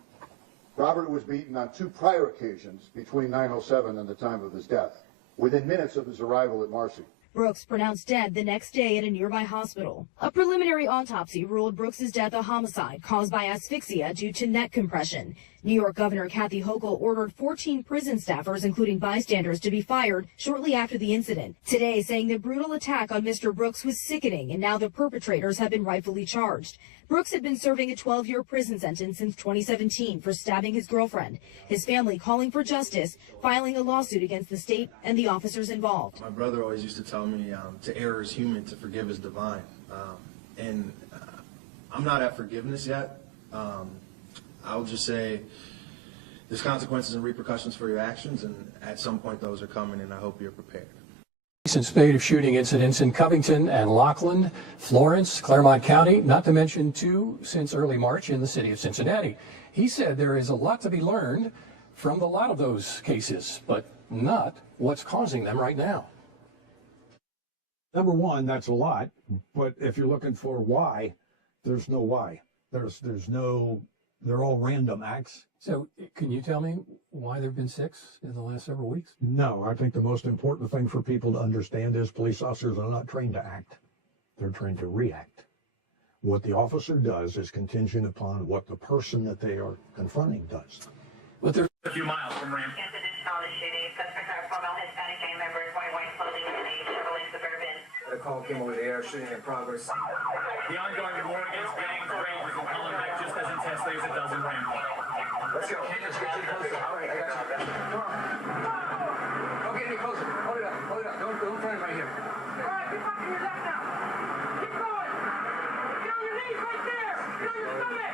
Robert was beaten on 2 prior occasions between 9/07 and the time of his death, within minutes of his arrival at Marcy. Brooks pronounced dead the next day at a nearby hospital. A preliminary autopsy ruled Brooks's death a homicide caused by asphyxia due to neck compression. New York Governor Kathy Hochul ordered 14 prison staffers, including bystanders, to be fired shortly after the incident. Today, saying the brutal attack on Mr. Brooks was sickening, and now the perpetrators have been rightfully charged. Brooks had been serving a 12-year prison sentence since 2017 for stabbing his girlfriend. His family calling for justice, filing a lawsuit against the state and the officers involved. My brother always used to tell me to err is human, to forgive is divine. I'm not at forgiveness yet. I'll just say there's consequences and repercussions for your actions, and at some point those are coming, and I hope you're prepared. Recent spate of shooting incidents in Covington and Laughlin, Florence, Claremont County, not to mention 2 since early March in the city of Cincinnati. He said there is a lot to be learned from a lot of those cases, but not what's causing them right now. Number one, that's a lot, but if you're looking for why, there's no why. There's no, they're all random acts. So can you tell me why there have been 6 in the last several weeks? No, I think the most important thing for people to understand is police officers are not trained to act. They're trained to react. What the officer does is contingent upon what the person that they are confronting does. But there's a few miles from Ram. The call came over the air, shooting in progress. The ongoing war against gangs rages in Hollenbeck just as intensely as it does in Rampart. Let's go. Let's get you closer. All right, I got you. Come on. Don't get any closer. Hold it up. Hold it up. Don't turn it right here. All right, keep up to your left now. Keep going. Get on your knees right there. Get on your stomach.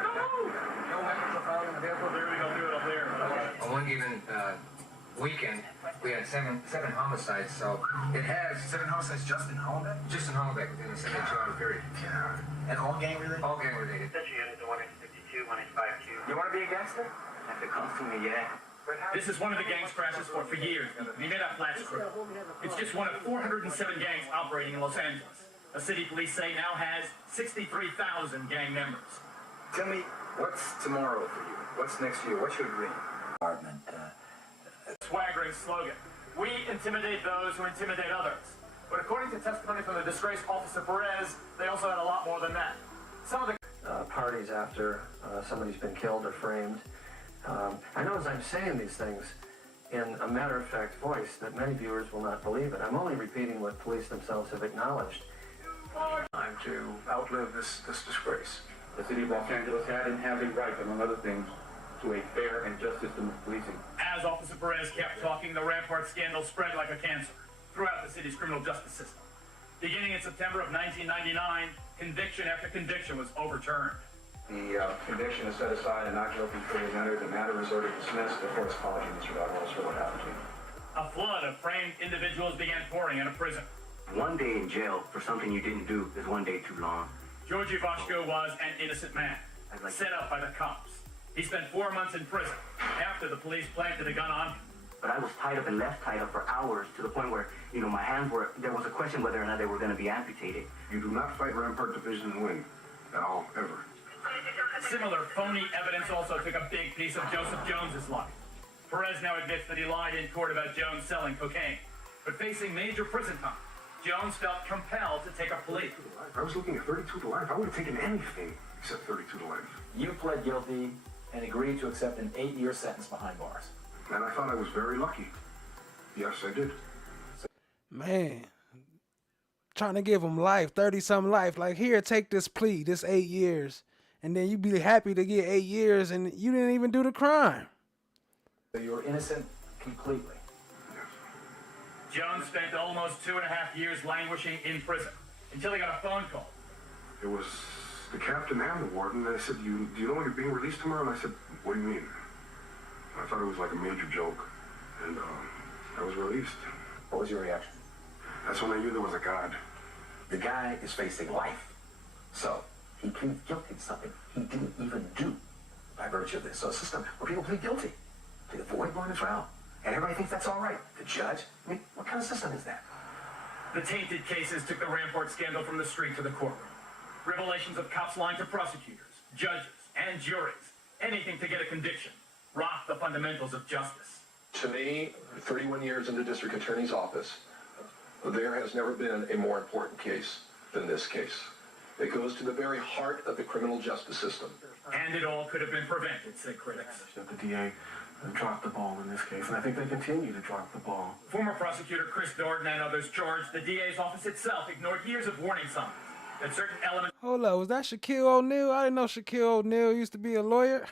Don't move. No weapons are found in the vehicle. There we go. Do it up there. On one given weekend, we had seven homicides, so it has... 7 homicides just in Hollenbeck? Just in Hollenbeck within a 72-hour period. Yeah. And all gang related? All gang related. You want to be a gangster? If it comes to me, yeah. This is one of the gangs crashes for years. The Mid-Up Flats crew. It's just one of 407 gangs operating in Los Angeles. The city police say now has 63,000 gang members. Tell me, what's tomorrow for you? What's next year? What's your dream? Department. Swaggering slogan. We intimidate those who intimidate others. But according to testimony from the disgraced Officer Perez, they also had a lot more than that. Some of the parties after somebody's been killed or framed. I know as I'm saying these things in a matter-of-fact voice that many viewers will not believe it. I'm only repeating what police themselves have acknowledged. Time to outlive this disgrace. The city of Los Angeles had and has a right, among other things, to a fair and just system of policing. As Officer Perez kept talking, the Rampart scandal spread like a cancer throughout the city's criminal justice system. Beginning in September of 1999, conviction after conviction was overturned. The conviction is set aside and not guilty plea is entered. The matter is ordered dismissed. The court's apology, Mr. Douglas, for what happened to you. A flood of framed individuals began pouring into prison. One day in jail for something you didn't do is one day too long. Georgie Vashko was an innocent man, set up by the cops. He spent 4 months in prison after the police planted a gun on him. But I was tied up and left tied up for hours to the point where, my hands were, there was a question whether or not they were going to be amputated. You do not fight Rampart Division and win. At all, ever. Similar phony evidence also took a big piece of Joseph Jones's life. Perez now admits that he lied in court about Jones selling cocaine. But facing major prison time, Jones felt compelled to take a plea. I was looking at 32 to life. I would have taken anything except 32 to life. You pled guilty and agreed to accept an 8-year sentence behind bars. And I thought I was very lucky. Yes, I did. Man, trying to give him life, 30-something life. Like, here, take this plea, this 8 years. And then you be happy to get 8 years and you didn't even do the crime. You were innocent completely. Jones spent almost 2.5 years languishing in prison until he got a phone call. It was the captain and the warden. And they said, do you know you're being released tomorrow? And I said, what do you mean? I thought it was like a major joke. And I was released. What was your reaction? That's when I knew there was a God. The guy is facing life. So he pleads guilty to something he didn't even do by virtue of this. So a system where people plead guilty to avoid going to trial. And everybody thinks that's all right. The judge? I mean, what kind of system is that? The tainted cases took the Rampart scandal from the street to the courtroom. Revelations of cops lying to prosecutors, judges, and juries anything to get a conviction, rock the fundamentals of justice. To me, 31 years in the district attorney's office, there has never been a more important case than this case. It goes to the very heart of the criminal justice system. And it all could have been prevented, say critics. The DA dropped the ball in this case, and I think they continue to drop the ball. Former prosecutor Chris Darden and others charged the DA's office itself ignored years of warning signs that certain elements Hold up, was that Shaquille O'Neal? I didn't know Shaquille O'Neal used to be a lawyer.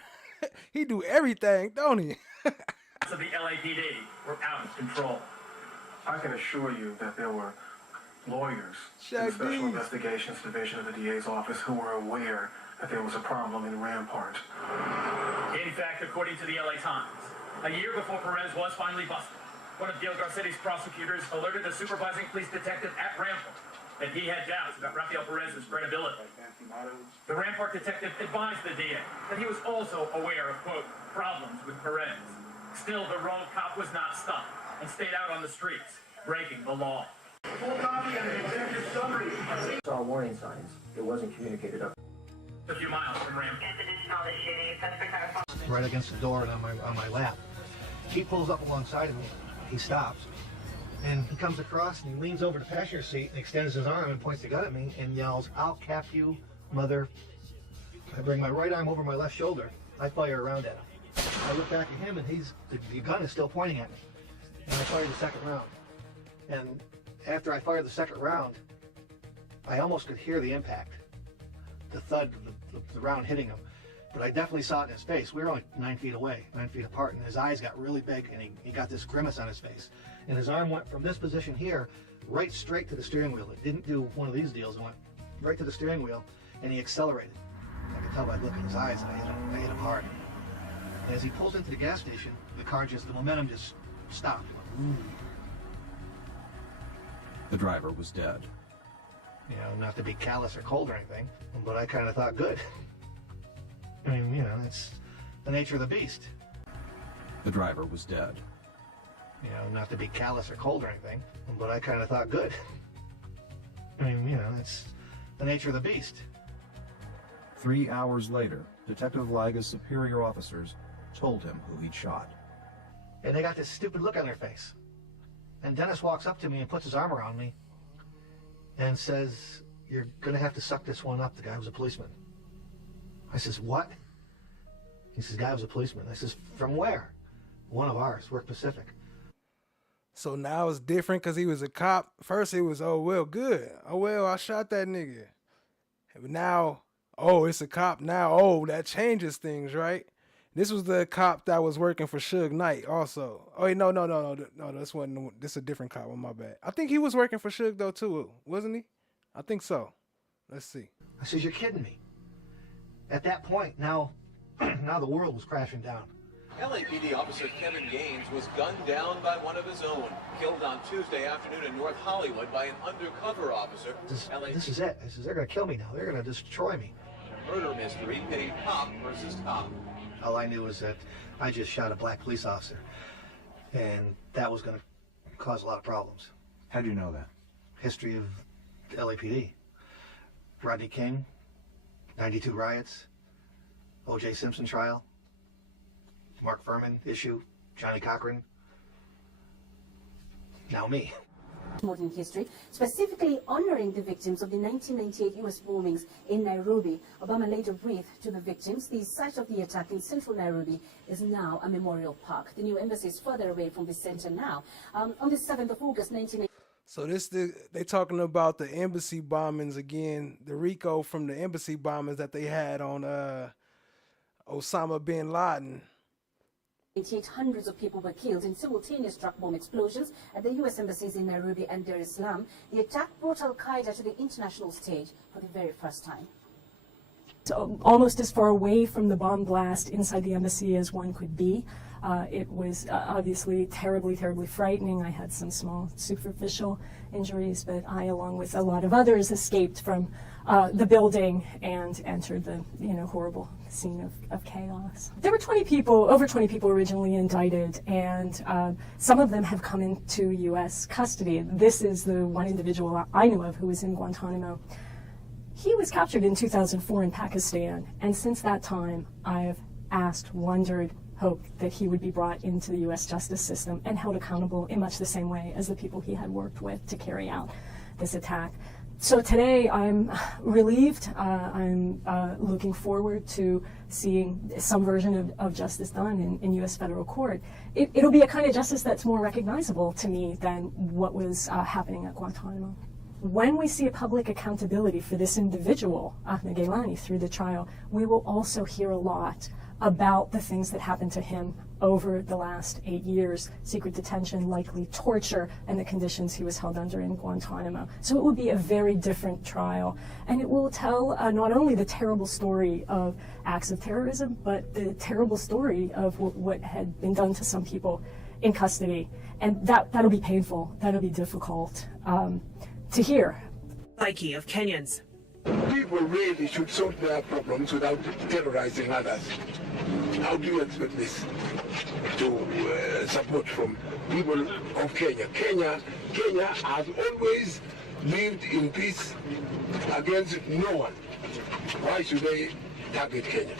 He do everything, don't he? of the LAPD were out of control. I can assure you that there were lawyers in the Special Investigations Division of the DA's office who were aware that there was a problem in Rampart. In fact, according to the LA Times, a year before Perez was finally busted, one of Gil Garcetti's prosecutors alerted the supervising police detective at Rampart that he had doubts about Rafael Perez's credibility. The Rampart detective advised the DA that he was also aware of, quote, problems with Perez. Still, the rogue cop was not stopped and stayed out on the streets, breaking the law. Full copy and an executive summary. Saw warning signs. It wasn't communicated up. A few miles from Rampart. Right against the door and on my lap. He pulls up alongside of me. He stops. And he comes across and he leans over the passenger seat and extends his arm and points the gun at me and yells, "I'll cap you, mother." I bring my right arm over my left shoulder. I fire around at him. I look back at him and the gun is still pointing at me. And I fire the second round. And after I fired the second round, I almost could hear the impact. The thud of the round hitting him. But I definitely saw it in his face. We were only 9 feet away, 9 feet apart, and his eyes got really big and he got this grimace on his face. And his arm went from this position here right straight to the steering wheel. It didn't do one of these deals. It went right to the steering wheel and he accelerated. I could tell by the look in his eyes that I hit him hard. And as he pulls into the gas station, the momentum just stopped. It went, ooh. The driver was dead. You know, not to be callous or cold or anything, but I kind of thought, good. I mean, you know, it's the nature of the beast. The driver was dead. You know, not to be callous or cold or anything, but I kind of thought, good. I mean, you know, it's the nature of the beast. 3 hours later, Detective Laga's superior officers told him who he'd shot. And they got this stupid look on their face. And Dennis walks up to me and puts his arm around me and says, "You're going to have to suck this one up." The guy was a policeman. I says, "What?" He says, "Guy was a policeman." I says, "From where?" "One of ours, Work Pacific." So now it's different because he was a cop. First it was, oh, well, good. Oh, well, I shot that nigga. But now, oh, it's a cop now. Oh, that changes things, right? This was the cop that was working for Suge Knight also. Oh, wait, no, this wasn't. This is a different cop. Oh, my bad. I think he was working for Suge, though, too, wasn't he? I think so. Let's see. I says, "You're kidding me." At that point, now the world was crashing down. LAPD officer Kevin Gaines was gunned down by one of his own, killed on Tuesday afternoon in North Hollywood by an undercover officer. This is it. I says, "They're going to kill me now. They're going to destroy me." A murder mystery pitting cop versus cop. All I knew was that I just shot a black police officer, and that was going to cause a lot of problems. How'd you know that? History of the LAPD. Rodney King, 92 riots, O.J. Simpson trial, Mark Furman issue, Johnny Cochran, now me. Modern history, specifically honoring the victims of the 1998 U.S. bombings in Nairobi. Obama later breathed to the victims. The site of the attack in central Nairobi is now a memorial park. The new embassy is further away from the center now. On the 7th of August, 1998. So they talking about the embassy bombings again, the Rico from the embassy bombings that they had on Osama bin Laden. Hundreds of people were killed in simultaneous truck bomb explosions at the U.S. embassies in Nairobi and Dar es Salaam. The attack brought Al-Qaeda to the international stage for the very first time. So almost as far away from the bomb blast inside the embassy as one could be. It was obviously terribly, terribly frightening. I had some small superficial injuries, but I, along with a lot of others, escaped from the building and entered the horrible scene of chaos. There were over 20 people originally indicted, and some of them have come into U.S. custody. This is the one individual I knew of who was in Guantanamo. He was captured in 2004 in Pakistan, and since that time, I've asked, wondered, hoped that he would be brought into the U.S. justice system and held accountable in much the same way as the people he had worked with to carry out this attack. So today I'm relieved. I'm looking forward to seeing some version of justice done in U.S. federal court. It'll be a kind of justice that's more recognizable to me than what was happening at Guantanamo. When we see a public accountability for this individual, Ahmed Gailani, through the trial, we will also hear a lot about the things that happened to him over the last 8 years, secret detention, likely torture, and the conditions he was held under in Guantanamo. So it will be a very different trial, and it will tell not only the terrible story of acts of terrorism, but the terrible story of what had been done to some people in custody. And that'll be painful, that'll be difficult to hear. Psyche of Kenyans. People really should solve their problems without terrorizing others. How do you expect this to support from people of Kenya? Kenya has always lived in peace against no one. Why should they target Kenya?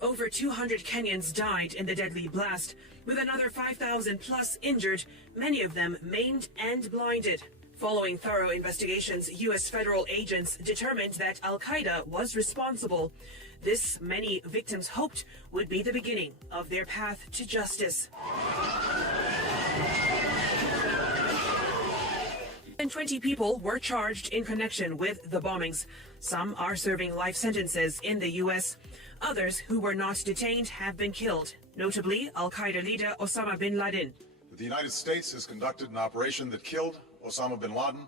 Over 200 Kenyans died in the deadly blast, with another 5,000 plus injured, many of them maimed and blinded. Following thorough investigations, U.S. federal agents determined that Al-Qaeda was responsible. This, many victims hoped, would be the beginning of their path to justice. And 20 people were charged in connection with the bombings. Some are serving life sentences in the U.S. Others who were not detained have been killed, notably Al-Qaeda leader Osama bin Laden. The United States has conducted an operation that killed Osama bin Laden,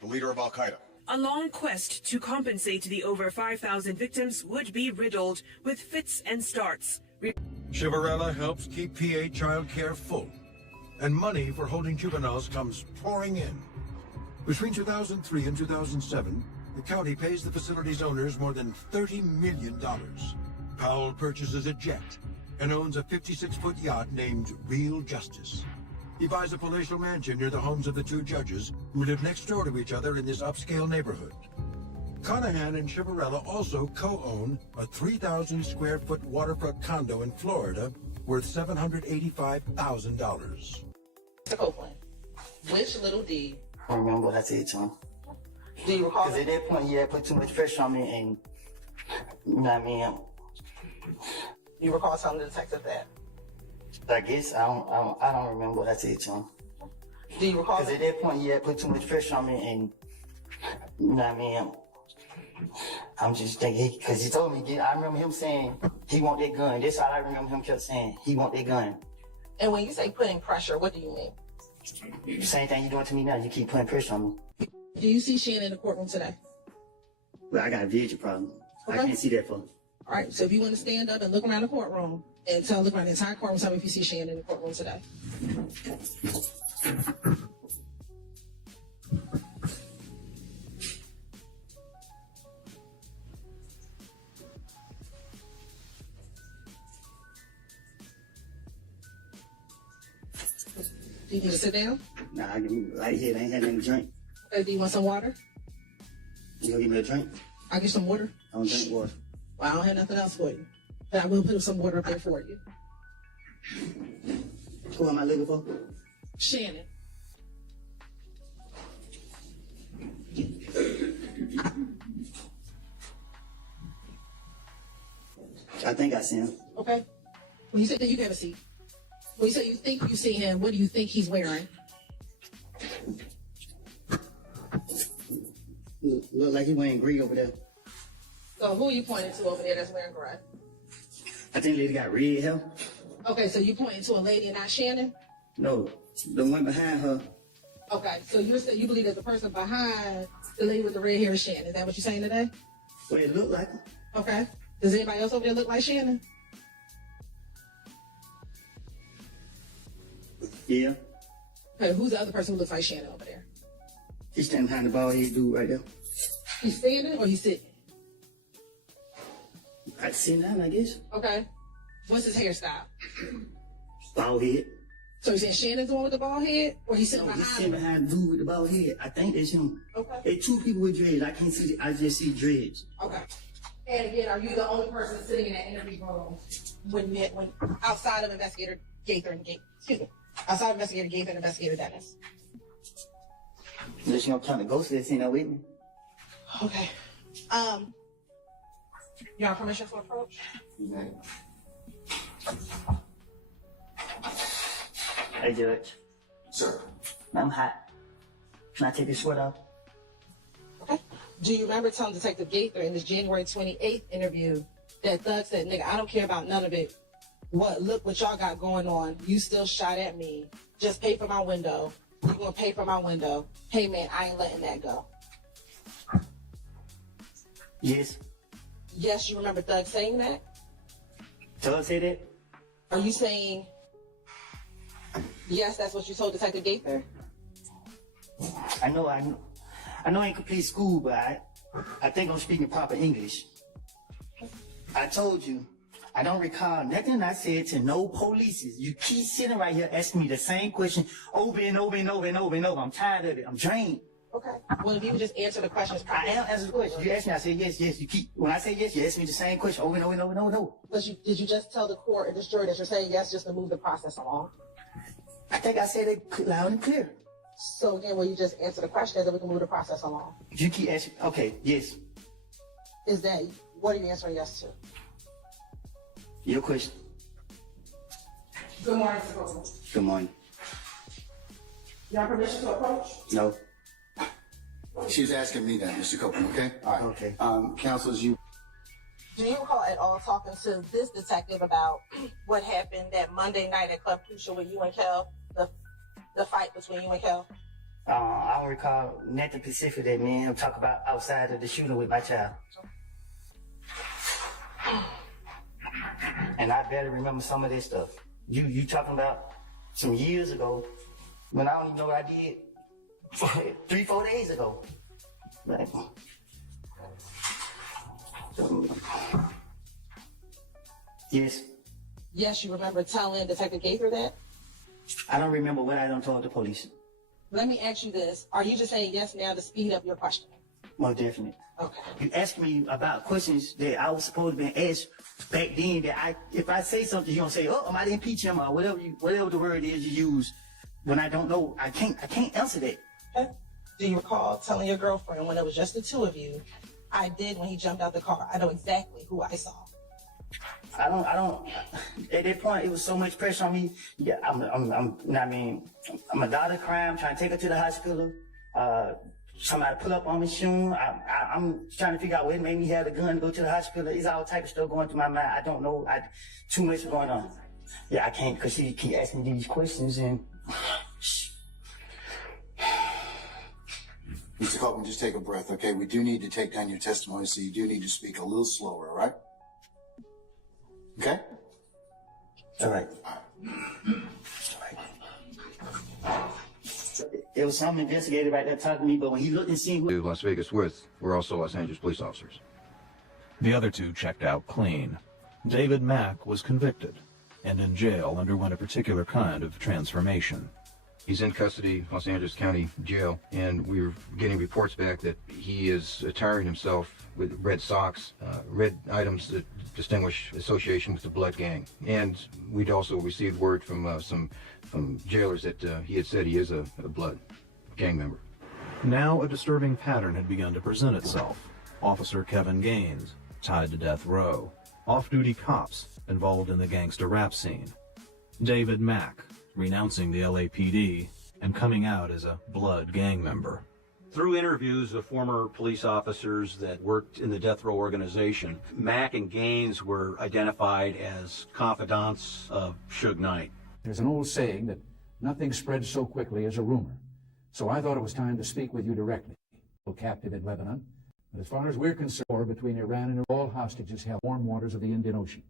the leader of Al-Qaeda. A long quest to compensate the over 5,000 victims would be riddled with fits and starts. Chivarella helps keep PA child care full, and money for holding juveniles comes pouring in. Between 2003 and 2007, the county pays the facility's owners more than $30 million. Powell purchases a jet and owns a 56-foot yacht named Real Justice. He buys a palatial mansion near the homes of the two judges who live next door to each other in this upscale neighborhood. Conahan and Chivarella also co-own a 3,000-square-foot waterfront condo in Florida worth $785,000. Mr. Copeland, which little D? I don't remember what I said to him. Do you recall? Because at that point, he had put too much pressure on me, and you know what I mean. You recall telling the detective that? I guess I don't remember what I said to him. Do you recall? Because at that point, he had put too much pressure on me, and you know what I mean. I'm just thinking, because he told me, I remember him saying he want that gun. That's all I remember him kept saying. He want that gun. And when you say putting pressure, what do you mean? Same thing you doing to me now. You keep putting pressure on me. Do you see Shannon in the courtroom today? Well, I got a vision problem. Okay. I can't see that for. All right, so if you want to stand up and look around the courtroom and look around the entire courtroom, tell me if you see Shannon in the courtroom today. Do you need to sit down? Nah, I can right here. I ain't had nothing to drink. Okay, do you want some water? You gonna give me a drink? I'll get some water. I don't drink water. Well, I don't have nothing else for you. But I will put some water up there for you. Who am I looking for? Shannon. I think I see him. Okay. When you say that, you have a seat. When you say you think you see him, what do you think he's wearing? Look like he wearing green over there. So who are you pointing to over there that's wearing gray? I think the lady got red hair. Okay, so you pointing to a lady and not Shannon? No, the one behind her. Okay, so you believe that the person behind the lady with the red hair is Shannon. Is that what you're saying today? Well, it look like her. Okay. Does anybody else over there look like Shannon? Yeah. Okay, who's the other person who looks like Shannon over there? He's standing behind the bald head dude right there. He's standing or he's sitting? I sit down, I guess. Okay. What's his hairstyle? Bald head. So you're saying Shannon's the one with the bald head? Or he's sitting No, behind he's sitting behind the dude with the bald head. I think that's him. Okay. There's two people with dreads. I can't see, I just see dreads. Okay. And again, are you the only person sitting in that interview room when outside of Investigator Gaither and outside of Investigator Gaither and Investigator Dennis? Unless you don't count the ghost that's in there with me. Okay. You have permission to approach? Hey, Judge. Sir. I'm hot. Can I take this sweat off? Okay. Do you remember telling Detective Gaither in this January 28th interview that Thug said, nigga, I don't care about none of it. Look what y'all got going on. You still shot at me. Just pay for my window. You gonna pay for my window. Hey man, I ain't letting that go. Yes. Yes, you remember Thug saying that? Thug said that? Are you saying, yes, that's what you told Detective Gaither? I know I ain't complete school, but I think I'm speaking proper English. I told you, I don't recall nothing I said to no polices. You keep sitting right here asking me the same question over and over and over and over and over. I'm tired of it. I'm drained. Okay. Well, if you would just answer the questions. I am answering the question. You asked me, I said yes, yes. When I say yes, you ask me the same question over and over and over and over and over. But did you just tell the court and this jury that you're saying yes just to move the process along? I think I said it loud and clear. So again, will you just answer the questions and we can move the process along? You keep asking, okay, yes. What are you answering yes to? Your question. Good morning, Mr. Copeland. Good morning. You have permission to approach? No. She's asking me that, Mr. Copeland, okay? All right. Okay. Counselors, you... Do you recall at all talking to this detective about what happened that Monday night at Club Crucial with you and Kel, the fight between you and Kel? I don't recall nothing specific that me and him talk about outside of the shooting with my child. And I barely remember some of this stuff. You talking about some years ago when I don't even know what I did 3-4 days ago. Like, yes. Yes, you remember telling Detective Gaither that? I don't remember what I done told the police. Let me ask you this. Are you just saying yes now to speed up your questioning? Most definitely. Okay. You asked me about questions that I was supposed to be asked back then that if I say something, you're gonna say, oh, I didn't impeach him or whatever the word is you use. When I don't know, I can't answer that. Okay. Do you recall telling your girlfriend when it was just the two of you, I did when he jumped out the car, I know exactly who I saw? I don't, at that point, it was so much pressure on me. Yeah, I'm a daughter crying, I'm trying to take her to the hospital. Somebody pull up on me soon. I'm trying to figure out what made me have the gun to go to the hospital. It's all type of stuff going through my mind. I don't know. Too much going on. Yeah, I can't, because she keep asking me these questions and... Mr. Copeland, just take a breath, okay? We do need to take down your testimony, so you do need to speak a little slower, all right? Okay? All right. It was some investigator right there talking to me, but when he looked and seen... Las Vegas with were also Los Angeles police officers. The other two checked out clean. David Mack was convicted and in jail underwent a particular kind of transformation. He's in custody, Los Angeles County Jail, and we're getting reports back that he is attiring himself with red socks, red items that distinguish association with the Blood Gang. And we'd also received word from some jailers that he had said he is a Blood Gang member. Now a disturbing pattern had begun to present itself. Officer Kevin Gaines, tied to death row. Off-duty cops involved in the gangster rap scene. David Mack, renouncing the LAPD and coming out as a Blood Gang member. Through interviews of former police officers that worked in the death row organization, Mack and Gaines were identified as confidants of Suge Knight. There's an old saying that nothing spreads so quickly as a rumor. So I thought it was time to speak with you directly. Captive in Lebanon. But as far as we're concerned, war between Iran and all hostages held warm waters of the Indian Ocean.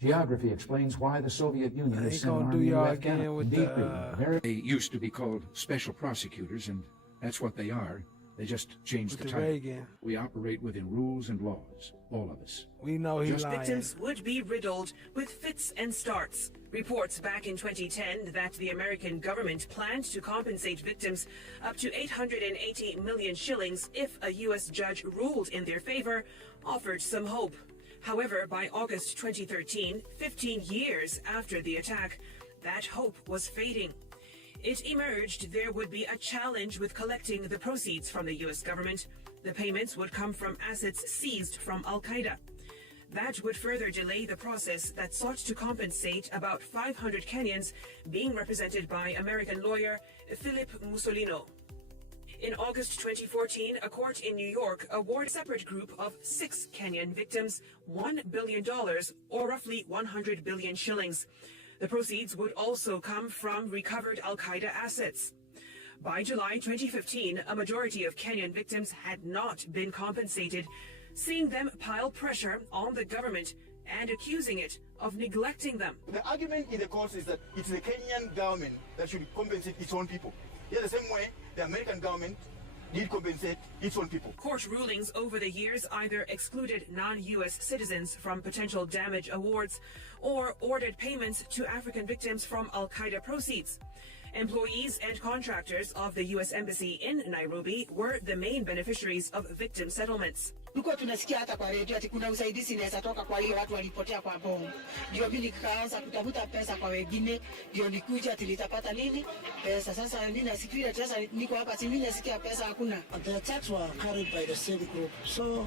Geography explains why the Soviet Union is sending an army to Afghanistan. They used to be called special prosecutors, and that's what they are. They just changed the With the title. Reagan. We operate within rules and laws, all of us. We know he's lying. Victims would be riddled with fits and starts. Reports back in 2010 that the American government planned to compensate victims up to 880 million shillings if a U.S. judge ruled in their favor offered some hope. However, by August 2013, 15 years after the attack, that hope was fading. It emerged there would be a challenge with collecting the proceeds from the U.S. government. The payments would come from assets seized from Al-Qaeda. That would further delay the process that sought to compensate about 500 Kenyans being represented by American lawyer Philip Musolino. In August 2014, a court in New York awarded a separate group of 6 Kenyan victims $1 billion, or roughly 100 billion shillings. The proceeds would also come from recovered Al-Qaeda assets. By July 2015, a majority of Kenyan victims had not been compensated, seeing them pile pressure on the government and accusing it of neglecting them. The argument in the courts is that it's the Kenyan government that should compensate its own people. Yeah, the same way the American government did compensate its own people. Court rulings over the years either excluded non-U.S. citizens from potential damage awards or ordered payments to African victims from Al-Qaeda proceeds. Employees and contractors of the U.S. Embassy in Nairobi were the main beneficiaries of victim settlements. Tulikuwa tunasikia hata kwa redio ati kuna usaidizi inaweza toka kwa hiyo watu walipotea kwa bomu. Ndio mimi nikaanza kutafuta pesa kwa wengine, ndio nikuja ati nitapata nini? Pesa. Sasa mimi nasikia sasa niko hapa si mimi nasikia pesa hakuna. The attacks were carried by the same group. So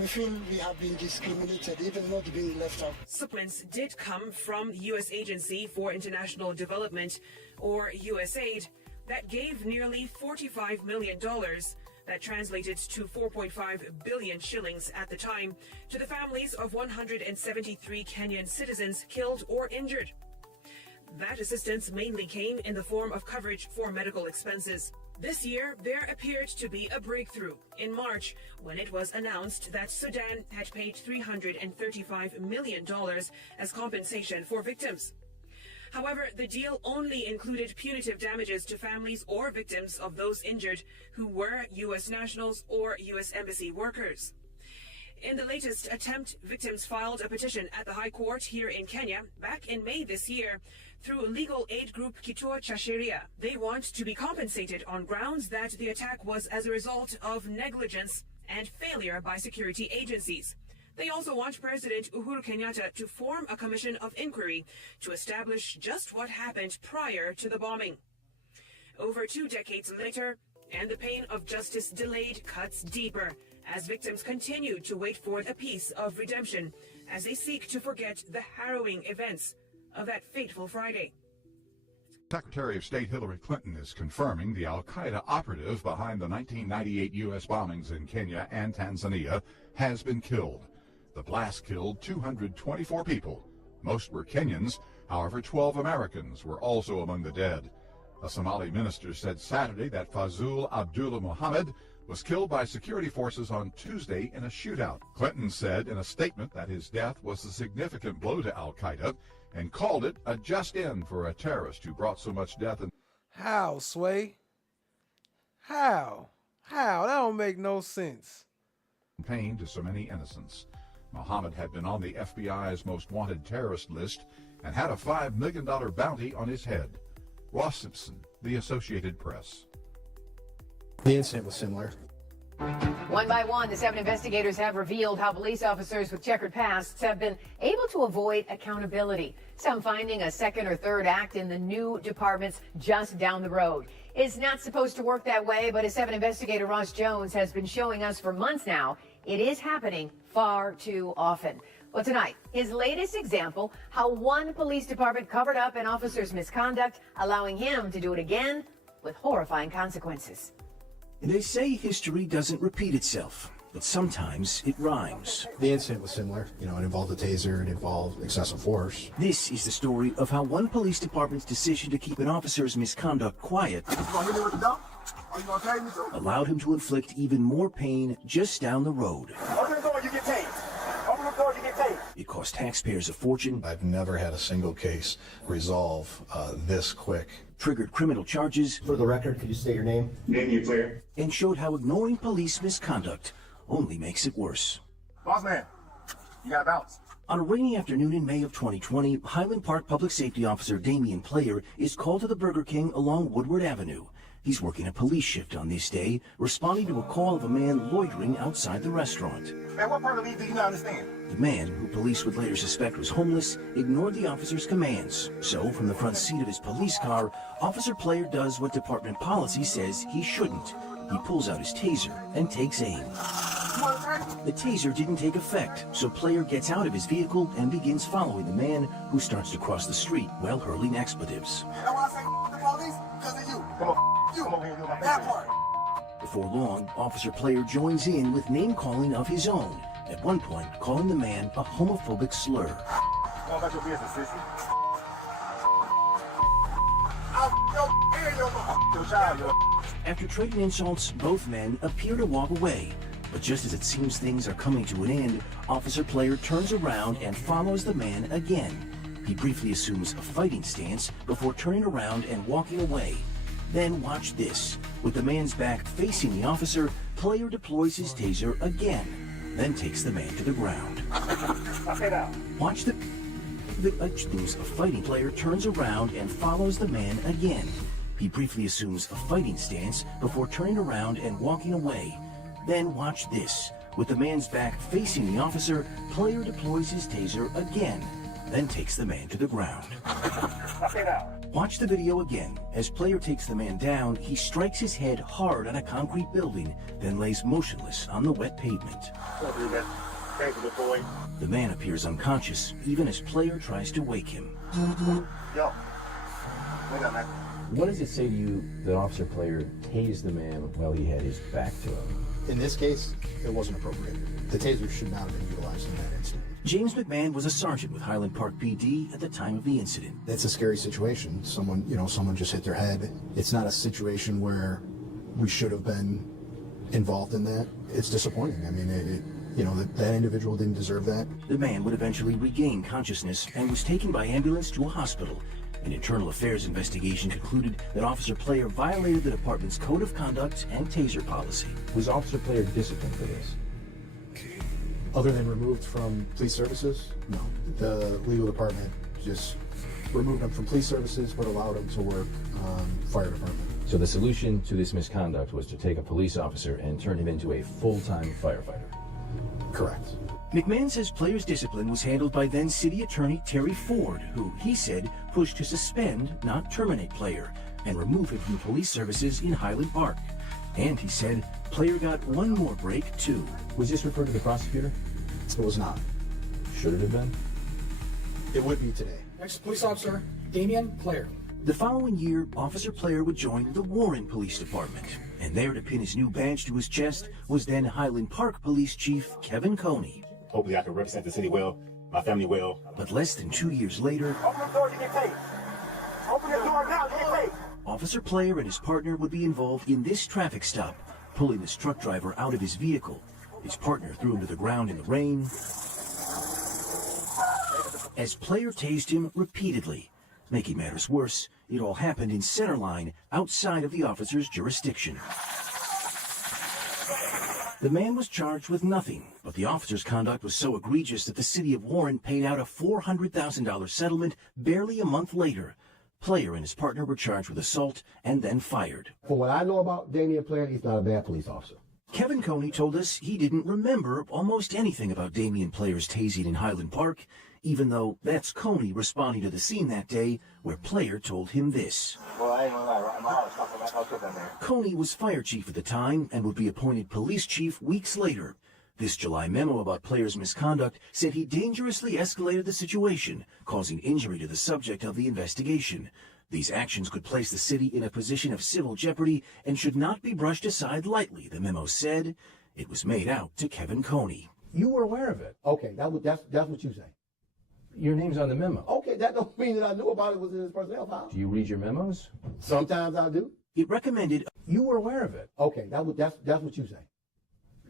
we feel we have been discriminated, even not being left out. Supplements did come from the U.S. Agency for International Development, or USAID, that gave nearly $45 million. That translated to 4.5 billion shillings at the time, to the families of 173 Kenyan citizens killed or injured. That assistance mainly came in the form of coverage for medical expenses. This year, there appeared to be a breakthrough in March when it was announced that Sudan had paid $335 million as compensation for victims. However, the deal only included punitive damages to families or victims of those injured who were U.S. nationals or U.S. Embassy workers. In the latest attempt, victims filed a petition at the High Court here in Kenya back in May this year through legal aid group Kituo cha Sheria. They want to be compensated on grounds that the attack was as a result of negligence and failure by security agencies. They also want President Uhuru Kenyatta to form a commission of inquiry to establish just what happened prior to the bombing. Over 2 decades later, and the pain of justice delayed cuts deeper as victims continue to wait for a piece of redemption as they seek to forget the harrowing events of that fateful Friday. Secretary of State Hillary Clinton is confirming the al-Qaeda operative behind the 1998 U.S. bombings in Kenya and Tanzania has been killed. The blast killed 224 people. Most were Kenyans. However, 12 Americans were also among the dead. A Somali minister said Saturday that Fazul Abdullah Mohammed was killed by security forces on Tuesday in a shootout. Clinton said in a statement that his death was a significant blow to al-Qaeda and called it a just end for a terrorist who brought so much death. How, Sway? How? That don't make no sense. Pain to so many innocents. Mohammed had been on the FBI's most wanted terrorist list and had a $5 million bounty on his head. Ross Simpson, The Associated Press. The incident was similar. One by one, the 7 investigators have revealed how police officers with checkered pasts have been able to avoid accountability. Some finding a second or third act in the new departments just down the road. It's not supposed to work that way, but as 7 investigator Ross Jones has been showing us for months now, it is happening far too often. Well, tonight, his latest example, how one police department covered up an officer's misconduct, allowing him to do it again with horrifying consequences. They say history doesn't repeat itself, but sometimes it rhymes. The incident was similar. It involved a taser, it involved excessive force. This is the story of how one police department's decision to keep an officer's misconduct quiet allowed him to inflict even more pain just down the road. Open the door, you get tased. Open the door, you get tased. It cost cost taxpayers a fortune. I've never had a single case resolve this quick. Triggered criminal charges. For the record, could you state your name? Name you clear. And showed how ignoring police misconduct only makes it worse. Boss man, you gotta bounce. On a rainy afternoon in May of 2020, Highland Park Public Safety Officer Damian Player is called to the Burger King along Woodward Avenue. He's working a police shift on this day, responding to a call of a man loitering outside the restaurant. Man, what part of me do you not understand? The man, who police would later suspect was homeless, ignored the officer's commands. So, from the front seat of his police car, Officer Player does what department policy says he shouldn't. He pulls out his taser and takes aim. The taser didn't take effect, so Player gets out of his vehicle and begins following the man, who starts to cross the street while hurling expletives. That's why I say the police, because of you. Come on, you. Come over here and do that part. Before long, Officer Player joins in with name-calling of his own, at one point calling the man a homophobic slur. Go about your business, sissy. I'll your child, After trading insults, both men appear to walk away. But just as it seems things are coming to an end, Officer Player turns around and follows the man again. He briefly assumes a fighting stance before turning around and walking away. Then watch this. With the man's back facing the officer, Player deploys his taser again, then takes the man to the ground. Watch the assumes a fighting. Player turns around and follows the man again. He briefly assumes a fighting stance before turning around and walking away. Then watch this. With the man's back facing the officer, Player deploys his taser again, then takes the man to the ground. Watch the video again. As Player takes the man down, he strikes his head hard on a concrete building, then lays motionless on the wet pavement. The man appears unconscious, even as Player tries to wake him. Yo, wait up, man. What does it say to you that Officer Player tased the man while he had his back to him? In this case, it wasn't appropriate. The taser should not have been utilized in that incident. James McMahon was a sergeant with Highland Park PD at the time of the incident. It's a scary situation. Someone just hit their head. It's not a situation where we should have been involved in that. It's disappointing. I mean, that individual didn't deserve that. The man would eventually regain consciousness and was taken by ambulance to a hospital. An internal affairs investigation concluded that Officer Player violated the department's code of conduct and taser policy. Was Officer Player disciplined for this? Other than removed from police services? No. The legal department just removed him from police services but allowed him to work fire department. So the solution to this misconduct was to take a police officer and turn him into a full-time firefighter? Correct. McMahon says Player's discipline was handled by then City Attorney Terry Ford, who, he said, pushed to suspend, not terminate Player, and remove him from the police services in Highland Park. And he said Player got one more break, too. Was this referred to the prosecutor? It was not. Should it have been? It would be today. Next police officer, Damian Player. The following year, Officer Player would join the Warren Police Department. And there to pin his new badge to his chest was then Highland Park Police Chief Kevin Coney. Hopefully I can represent the city well, my family well. But less than 2 years later, Open the door, you get paid. Open the door now, you get paid. Officer Player and his partner would be involved in this traffic stop, pulling this truck driver out of his vehicle. His partner threw him to the ground in the rain as Player tased him repeatedly. Making matters worse, it all happened in centerline, outside of the officer's jurisdiction. The man was charged with nothing, but the officer's conduct was so egregious that the city of Warren paid out a $400,000 settlement barely a month later. Player and his partner were charged with assault and then fired. From what I know about Damian Player, he's not a bad police officer. Kevin Coney told us he didn't remember almost anything about Damian Player's tasing in Highland Park, even though that's Coney responding to the scene that day where Player told him this. Well, I ain't gonna lie, my heart stopped. I'll put that there. Coney was fire chief at the time and would be appointed police chief weeks later. This July memo about Player's misconduct said he dangerously escalated the situation, causing injury to the subject of the investigation. These actions could place the city in a position of civil jeopardy and should not be brushed aside lightly, the memo said. It was made out to Kevin Coney. You were aware of it? Okay, that's what you say. Your name's on the memo. Okay, that don't mean that I knew about it was in his personnel file. Do you read your memos? Sometimes I do. It recommended... You were aware of it? Okay, that's what you say.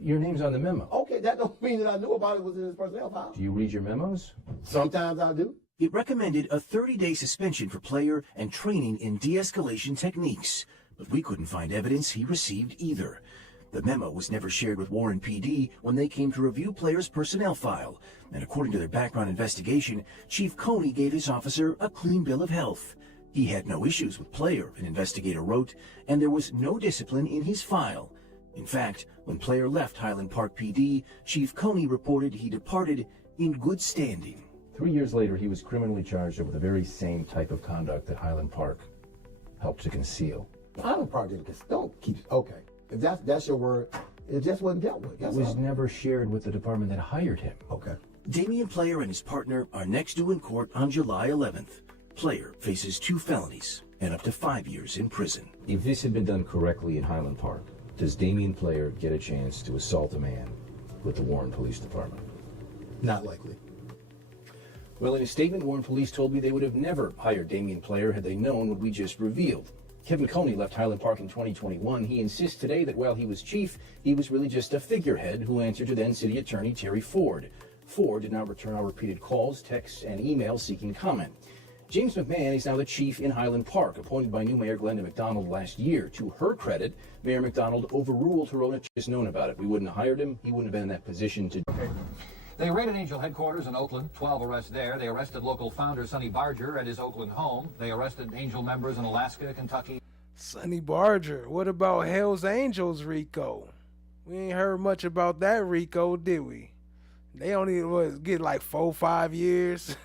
Your name's on the memo. Okay, that don't mean that I knew about it was in his personnel file. Do you read your memos? Sometimes I do. It recommended a 30-day suspension for player and training in de-escalation techniques, but we couldn't find evidence he received either. The memo was never shared with Warren PD when they came to review player's personnel file, and according to their background investigation, Chief Coney gave his officer a clean bill of health. He had no issues with player, an investigator wrote, and there was no discipline in his file. In fact, when player left Highland Park PD, Chief Coney reported he departed in good standing. 3 years later, he was criminally charged over the very same type of conduct that Highland Park helped to conceal. Highland Park didn't don't keep. Okay, if that's your word, it just wasn't dealt with. It was never shared with the department that hired him. Okay. Damian Player and his partner are next due in court on July 11th. Player faces 2 felonies and up to 5 years in prison. If this had been done correctly in Highland Park, does Damian Player get a chance to assault a man with the Warren Police Department? Not likely. Well, in a statement, Warren Police told me they would have never hired Damian Player had they known what we just revealed. Kevin Coney left Highland Park in 2021. He insists today that while he was chief, he was really just a figurehead who answered to then City Attorney Terry Ford. Ford did not return our repeated calls, texts, and emails seeking comment. James McMahon is now the chief in Highland Park, appointed by new Mayor Glenda McDonald last year. To her credit, Mayor McDonald overruled her own. She has known about it. We wouldn't have hired him. He wouldn't have been in that position to. They raided Angel headquarters in Oakland, 12 arrests there. They arrested local founder Sonny Barger at his Oakland home. They arrested Angel members in Alaska, Kentucky. Sonny Barger. What about Hell's Angels, Rico? We ain't heard much about that, Rico, did we? They only get like 4 or 5 years.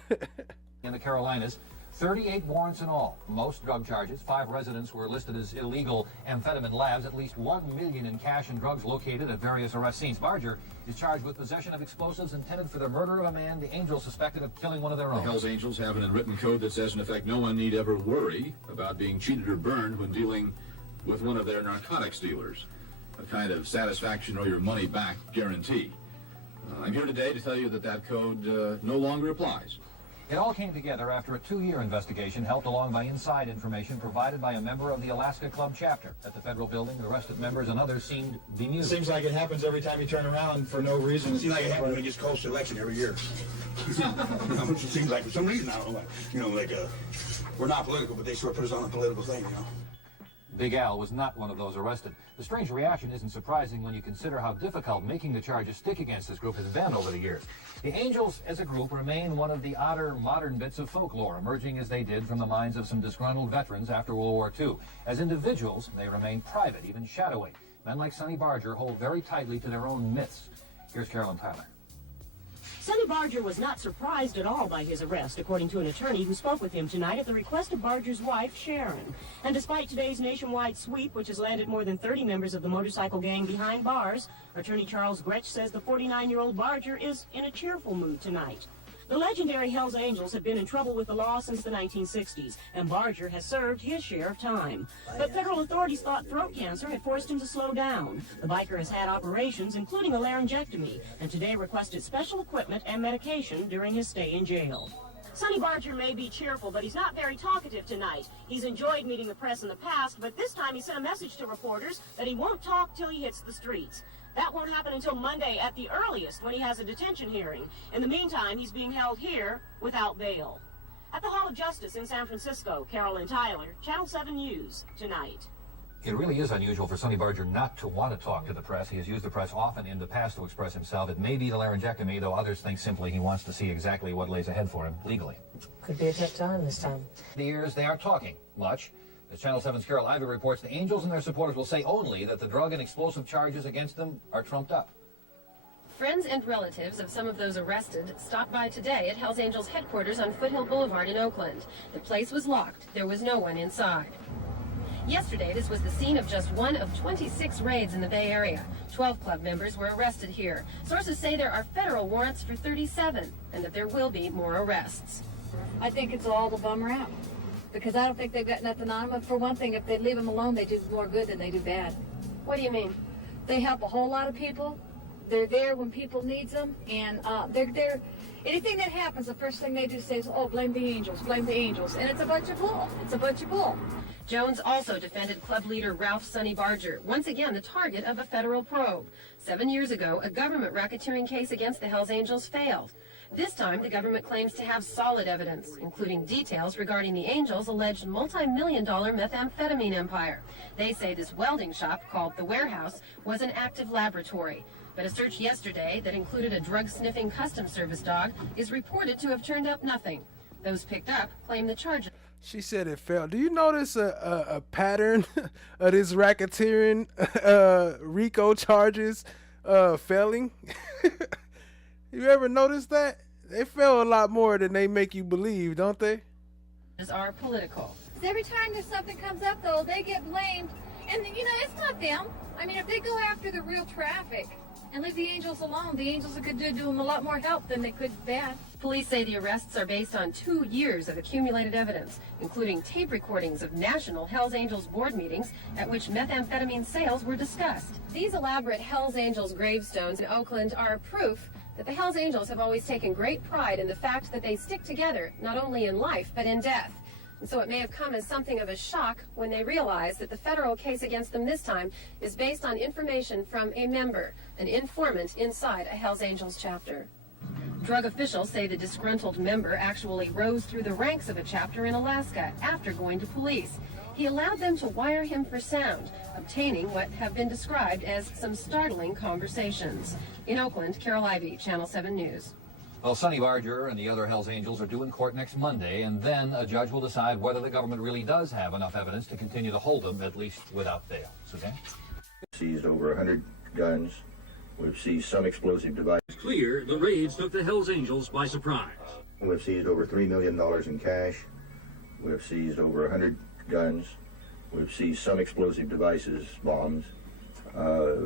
In the Carolinas, 38 warrants in all, most drug charges. 5 residents were listed as illegal amphetamine labs. At least $1 million in cash and drugs located at various arrest scenes. Barger is charged with possession of explosives intended for the murder of a man the Angels suspected of killing one of their own. The Hells Angels have an unwritten code that says, in effect, no one need ever worry about being cheated or burned when dealing with one of their narcotics dealers. A kind of satisfaction or your money back guarantee. I'm here today to tell you that that code no longer applies. It all came together after a 2-year investigation helped along by inside information provided by a member of the Alaska Club chapter. At the federal building, the arrested members and others seemed bemused. Seems like it happens every time you turn around for no reason. It seems like it happens when it gets close to election every year. It seems like for some reason, I don't know, we're not political, but they sort of put us on a political thing, Big Al was not one of those arrested. The strange reaction isn't surprising when you consider how difficult making the charges stick against this group has been over the years. The Angels, as a group, remain one of the odder modern bits of folklore, emerging as they did from the minds of some disgruntled veterans after World War II. As individuals, they remain private, even shadowy. Men like Sonny Barger hold very tightly to their own myths. Here's Carolyn Tyler. Sonny Barger was not surprised at all by his arrest, according to an attorney who spoke with him tonight at the request of Barger's wife, Sharon. And despite today's nationwide sweep, which has landed more than 30 members of the motorcycle gang behind bars, attorney Charles Gretsch says the 49-year-old Barger is in a cheerful mood tonight. The legendary Hells Angels have been in trouble with the law since the 1960s, and Barger has served his share of time. But federal authorities thought throat cancer had forced him to slow down. The biker has had operations, including a laryngectomy, and today requested special equipment and medication during his stay in jail. Sonny Barger may be cheerful, but he's not very talkative tonight. He's enjoyed meeting the press in the past, but this time he sent a message to reporters that he won't talk till he hits the streets. That won't happen until Monday at the earliest, when he has a detention hearing. In the meantime, he's being held here without bail. At the Hall of Justice in San Francisco, Carolyn Tyler, Channel 7 News, tonight. It really is unusual for Sonny Barger not to want to talk to the press. He has used the press often in the past to express himself. It may be the laryngectomy, though others think simply he wants to see exactly what lays ahead for him legally. Could be a tough time this time. The years, they aren't talking much. As Channel 7's Carol Ivey reports, the Angels and their supporters will say only that the drug and explosive charges against them are trumped up. Friends and relatives of some of those arrested stopped by today at Hells Angels headquarters on Foothill Boulevard in Oakland. The place was locked. There was no one inside. Yesterday, this was the scene of just one of 26 raids in the Bay Area. 12 club members were arrested here. Sources say there are federal warrants for 37 and that there will be more arrests. I think it's all the bum rap. Because I don't think they've got nothing on them. For one thing, if they leave them alone, they do more good than they do bad. What do you mean? They help a whole lot of people. They're there when people need them, and they're anything that happens, the first thing they do say is, "Oh, blame the angels, blame the angels," and it's a bunch of bull. It's a bunch of bull. Jones also defended club leader Ralph "Sonny" Barger, once again the target of a federal probe. 7 years ago, a government racketeering case against the Hells Angels failed. This time, the government claims to have solid evidence, including details regarding the Angels' alleged multi-million-dollar methamphetamine empire. They say this welding shop, called The Warehouse, was an active laboratory. But a search yesterday that included a drug-sniffing customs service dog is reported to have turned up nothing. Those picked up claim the charges. She said it failed. Do you notice a pattern of this racketeering Rico charges failing? You ever noticed that? They fail a lot more than they make you believe, don't they? Are political. Every time there's something comes up, though, they get blamed. And, you know, it's not them. I mean, if they go after the real traffic and leave the Angels alone, the Angels could do them a lot more help than they could bad. Police say the arrests are based on 2 years of accumulated evidence, including tape recordings of national Hells Angels board meetings at which methamphetamine sales were discussed. These elaborate Hells Angels gravestones in Oakland are proof that the Hells Angels have always taken great pride in the fact that they stick together, not only in life, but in death. And so it may have come as something of a shock when they realized that the federal case against them this time is based on information from a member, an informant inside a Hells Angels chapter. Drug officials say the disgruntled member actually rose through the ranks of a chapter in Alaska after going to police. He allowed them to wire him for sound, obtaining what have been described as some startling conversations. In Oakland, Carol Ivey, Channel 7 News. Well, Sonny Barger and the other Hells Angels are due in court next Monday, and then a judge will decide whether the government really does have enough evidence to continue to hold them, at least without bail. Suzanne? Seized over 100 guns. We've seized some explosive devices. It's clear the raids took the Hells Angels by surprise. We've seized over $3 million in cash. We've seized over 100 guns. We've seized some explosive devices, bombs.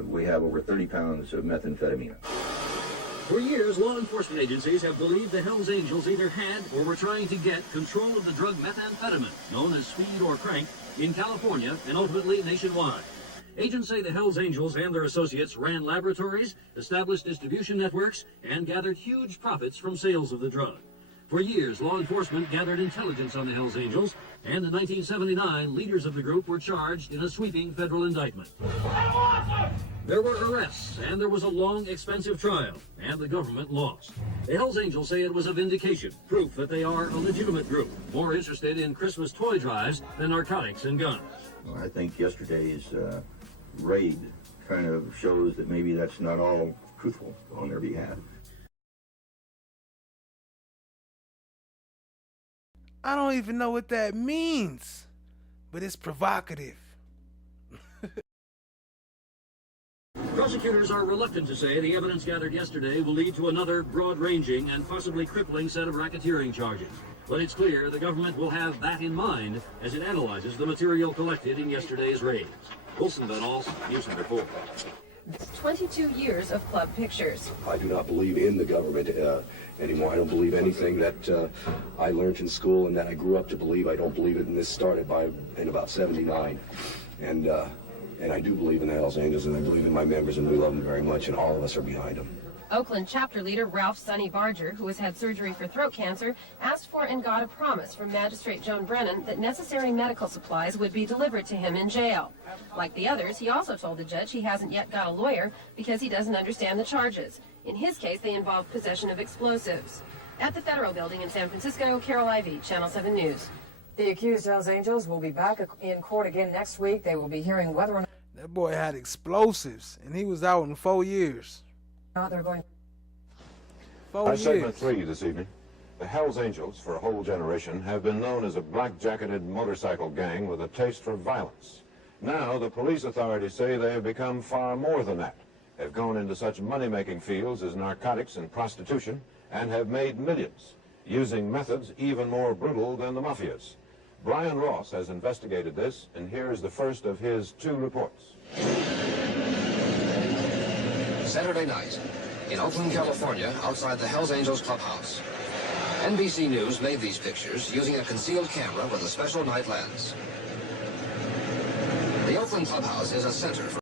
We have over 30 pounds of methamphetamine. For years, law enforcement agencies have believed the Hells Angels either had or were trying to get control of the drug methamphetamine, known as speed or crank, in California and ultimately nationwide. Agents say the Hells Angels and their associates ran laboratories, established distribution networks, and gathered huge profits from sales of the drug. For years, law enforcement gathered intelligence on the Hells Angels, and in 1979, leaders of the group were charged in a sweeping federal indictment. There were arrests, and there was a long, expensive trial, and the government lost. The Hells Angels say it was a vindication, proof that they are a legitimate group, more interested in Christmas toy drives than narcotics and guns. Well, I think yesterday's raid kind of shows that maybe that's not all truthful on their behalf. I don't even know what that means, but it's provocative. Prosecutors are reluctant to say the evidence gathered yesterday will lead to another broad-ranging and possibly crippling set of racketeering charges. But it's clear the government will have that in mind as it analyzes the material collected in yesterday's raids. Wilson Van Alst, News Center 4. 22 years of club pictures. I do not believe in the government anymore. I don't believe anything that I learned in school and that I grew up to believe. I don't believe it, and this started in about 79. And I do believe in the Hells Angels, and I believe in my members, and we love them very much, and all of us are behind them. Oakland chapter leader Ralph "Sonny" Barger, who has had surgery for throat cancer, asked for and got a promise from Magistrate Joan Brennan that necessary medical supplies would be delivered to him in jail. Like the others, he also told the judge he hasn't yet got a lawyer because he doesn't understand the charges. In his case, they involve possession of explosives. At the Federal Building in San Francisco, Carol Ivey, Channel 7 News. The accused Hells Angels will be back in court again next week. They will be hearing whether or not that boy had explosives, and he was out in 4 years. They're going. 4 years. Segment 3 this evening. The Hells Angels, for a whole generation, have been known as a black-jacketed motorcycle gang with a taste for violence. Now, the police authorities say they have become far more than that. They've gone into such money-making fields as narcotics and prostitution, and have made millions, using methods even more brutal than the mafias. Brian Ross has investigated this, and here is the first of his 2 reports. Saturday night, in Oakland, California, outside the Hells Angels clubhouse. NBC News made these pictures using a concealed camera with a special night lens. The Oakland clubhouse is a center for...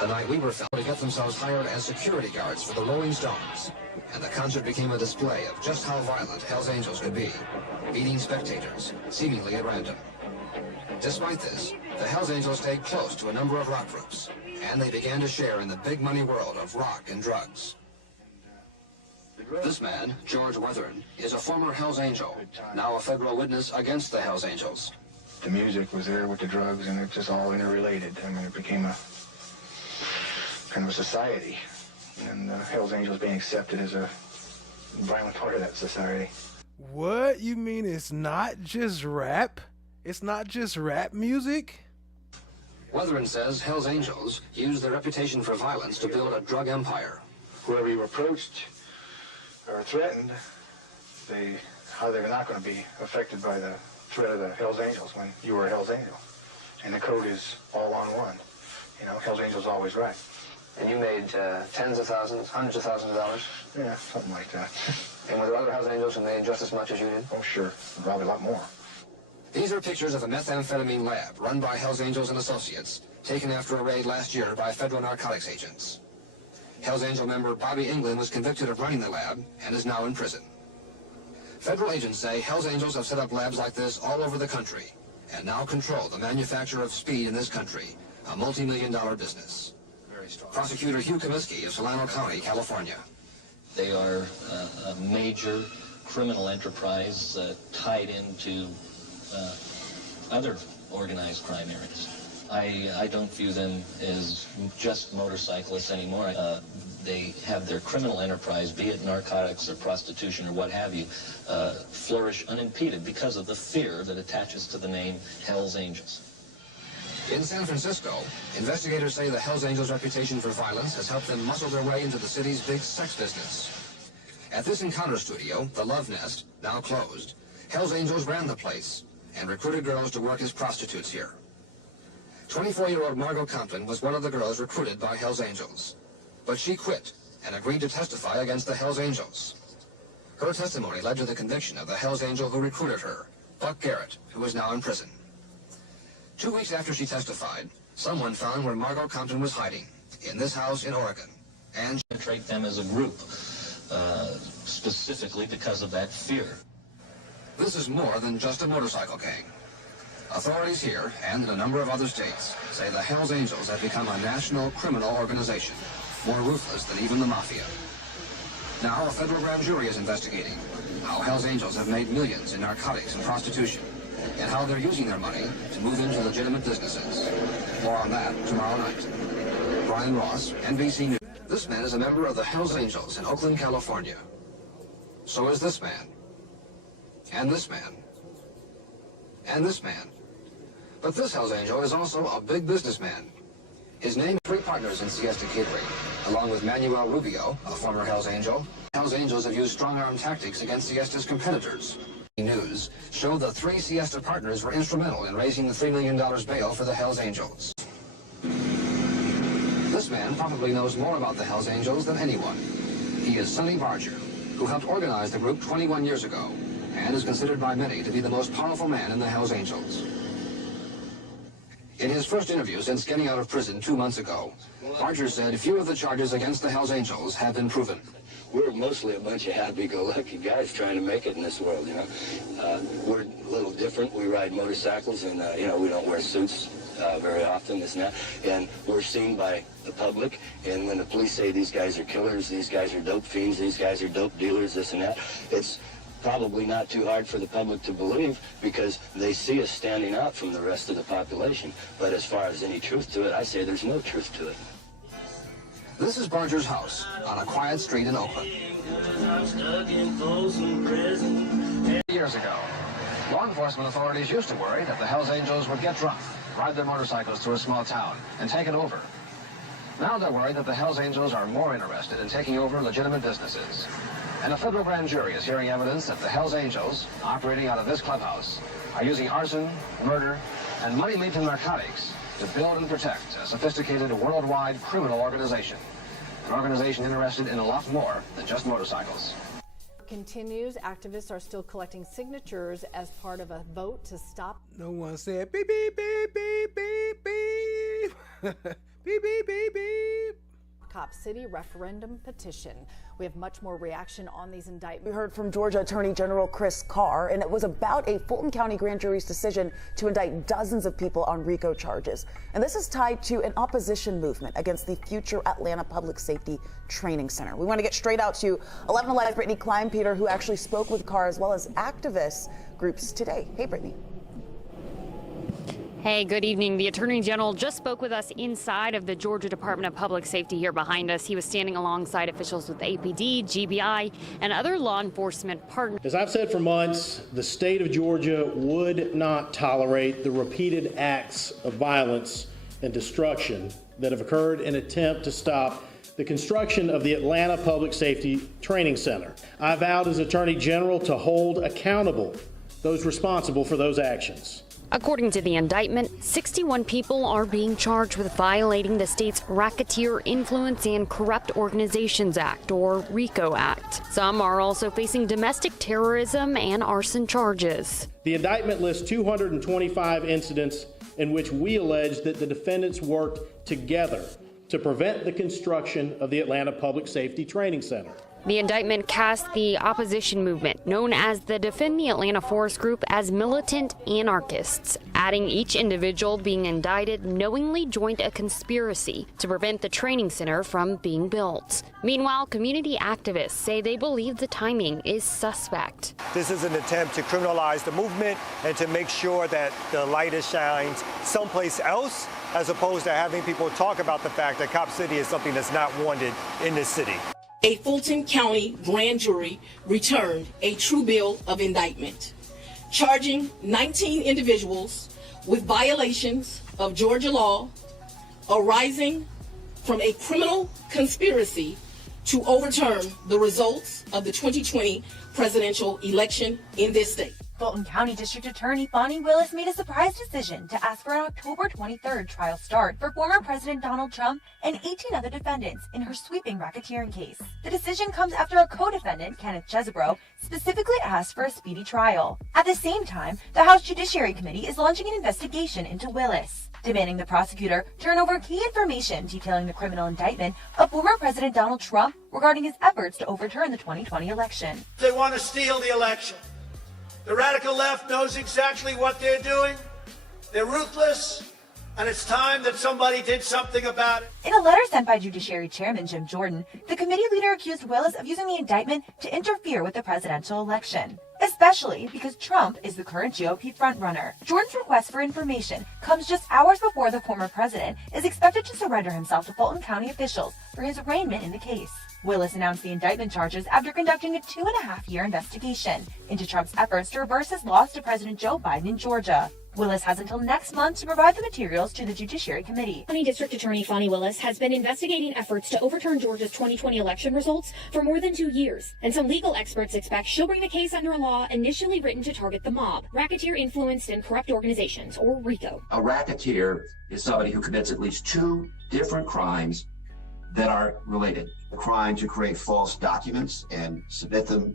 The night we were found to get themselves hired as security guards for the Rolling Stones. And the concert became a display of just how violent Hell's Angels could be, beating spectators, seemingly at random. Despite this, the Hell's Angels stayed close to a number of rock groups, and they began to share in the big money world of rock and drugs. This man, George Weathern, is a former Hell's Angel, now a federal witness against the Hell's Angels. The music was there with the drugs, and it's just all interrelated. I mean, it became a kind of a society, and Hell's Angels being accepted as a violent part of that society. What? You mean it's not just rap? It's not just rap music? Weathern says Hell's Angels used their reputation for violence to build a drug empire. Whoever you approached or threatened, how they're not going to be affected by the threat of the Hell's Angels when you were a Hell's Angel. And the code is all on one. You know, Hell's Angel's always right. And you made tens of thousands, hundreds of thousands of dollars? Yeah, something like that. And were there other Hell's Angels who made just as much as you did? Oh, sure. Probably a lot more. These are pictures of a methamphetamine lab run by Hell's Angels and Associates, taken after a raid last year by federal narcotics agents. Hell's Angel member Bobby England was convicted of running the lab and is now in prison. Federal agents say Hell's Angels have set up labs like this all over the country and now control the manufacture of speed in this country, a multi-million-dollar business. Prosecutor Hugh Comiskey of Solano County, California. They are a major criminal enterprise tied into other organized crime areas. I don't view them as just motorcyclists anymore. They have their criminal enterprise, be it narcotics or prostitution or what have you, flourish unimpeded because of the fear that attaches to the name Hell's Angels. In San Francisco, investigators say the Hell's Angels' reputation for violence has helped them muscle their way into the city's big sex business. At this encounter studio, the Love Nest, now closed, Hell's Angels ran the place and recruited girls to work as prostitutes here. 24-year-old Margot Compton was one of the girls recruited by Hell's Angels, but she quit and agreed to testify against the Hell's Angels. Her testimony led to the conviction of the Hell's Angel who recruited her, Buck Garrett, who is now in prison. 2 weeks after she testified, someone found where Margot Compton was hiding, in this house in Oregon, and penetrate them as a group, specifically because of that fear. This is more than just a motorcycle gang. Authorities here, and in a number of other states, say the Hell's Angels have become a national criminal organization, more ruthless than even the mafia. Now a federal grand jury is investigating how Hell's Angels have made millions in narcotics and prostitution, and how they're using their money to move into legitimate businesses. More on that tomorrow night. Brian Ross, NBC News. This man is a member of the Hell's Angels in Oakland, California. So is this man. And this man. And this man. But this Hell's Angel is also a big businessman. His name is 3 partners in Siesta Catering, along with Manuel Rubio, a former Hell's Angel. Hell's Angels have used strong-arm tactics against Siesta's competitors. News showed the 3 Siesta partners were instrumental in raising the $3 million bail for the Hell's Angels. This man probably knows more about the Hell's Angels than anyone. He is Sonny Barger, who helped organize the group 21 years ago, and is considered by many to be the most powerful man in the Hell's Angels. In his first interview since getting out of prison 2 months ago, Barger said few of the charges against the Hell's Angels have been proven. We're mostly a bunch of happy-go-lucky guys trying to make it in this world, you know. We're a little different. We ride motorcycles, and, you know, we don't wear suits very often, this and that. And we're seen by the public, and when the police say these guys are killers, these guys are dope fiends, these guys are dope dealers, this and that, it's probably not too hard for the public to believe because they see us standing out from the rest of the population. But as far as any truth to it, I say there's no truth to it. This is Barger's house on a quiet street in Oakland. Years ago, law enforcement authorities used to worry that the Hell's Angels would get drunk, ride their motorcycles through a small town, and take it over. Now they're worried that the Hell's Angels are more interested in taking over legitimate businesses. And a federal grand jury is hearing evidence that the Hell's Angels, operating out of this clubhouse, are using arson, murder, and money made from narcotics to build and protect a sophisticated worldwide criminal organization. An organization interested in a lot more than just motorcycles. Continues. Activists are still collecting signatures as part of a vote to stop. No one said beep, beep, beep, beep, beep, beep. Beep, beep, beep, beep. Cop City referendum petition. We have much more reaction on these indictments. We heard from Georgia Attorney General Chris Carr, and it was about a Fulton County grand jury's decision to indict dozens of people on RICO charges. And this is tied to an opposition movement against the future Atlanta Public Safety Training Center. We want to get straight out to 11 Alive's Brittany Kleinpeter, who actually spoke with Carr as well as activist groups today. Hey, Brittany. Hey, good evening. The Attorney General just spoke with us inside of the Georgia Department of Public Safety here behind us. He was standing alongside officials with APD, GBI, and other law enforcement partners. As I've said for months, the state of Georgia would not tolerate the repeated acts of violence and destruction that have occurred in an attempt to stop the construction of the Atlanta Public Safety Training Center. I vowed as Attorney General to hold accountable those responsible for those actions. According to the indictment, 61 people are being charged with violating the state's Racketeer Influence and Corrupt Organizations Act, or RICO Act. Some are also facing domestic terrorism and arson charges. The indictment lists 225 incidents in which we allege that the defendants worked together to prevent the construction of the Atlanta Public Safety Training Center. The indictment casts the opposition movement, known as the Defend the Atlanta Forest Group, as militant anarchists, adding each individual being indicted knowingly joined a conspiracy to prevent the training center from being built. Meanwhile, community activists say they believe the timing is suspect. This is an attempt to criminalize the movement and to make sure that the light is shined someplace else, as opposed to having people talk about the fact that Cop City is something that's not wanted in this city. A Fulton County grand jury returned a true bill of indictment, charging 19 individuals with violations of Georgia law arising from a criminal conspiracy to overturn the results of the 2020 presidential election in this state. Fulton County District Attorney Bonnie Willis made a surprise decision to ask for an October 23rd trial start for former President Donald Trump and 18 other defendants in her sweeping racketeering case. The decision comes after a co-defendant, Kenneth Chesebro, specifically asked for a speedy trial. At the same time, the House Judiciary Committee is launching an investigation into Willis, demanding the prosecutor turn over key information detailing the criminal indictment of former President Donald Trump regarding his efforts to overturn the 2020 election. They want to steal the election. The radical left knows exactly what they're doing. They're ruthless, and it's time that somebody did something about it. In a letter sent by Judiciary Chairman Jim Jordan, the committee leader accused Willis of using the indictment to interfere with the presidential election, especially because Trump is the current GOP frontrunner. Jordan's request for information comes just hours before the former president is expected to surrender himself to Fulton County officials for his arraignment in the case. Willis announced the indictment charges after conducting a 2.5-year investigation into Trump's efforts to reverse his loss to President Joe Biden in Georgia. Willis has until next month to provide the materials to the Judiciary Committee. County District Attorney Bonnie Willis has been investigating efforts to overturn Georgia's 2020 election results for more than 2 years, and some legal experts expect she'll bring the case under a law initially written to target the mob, Racketeer Influenced and Corrupt Organizations, or RICO. A racketeer is somebody who commits at least 2 different crimes that are related. A crime to create false documents and submit them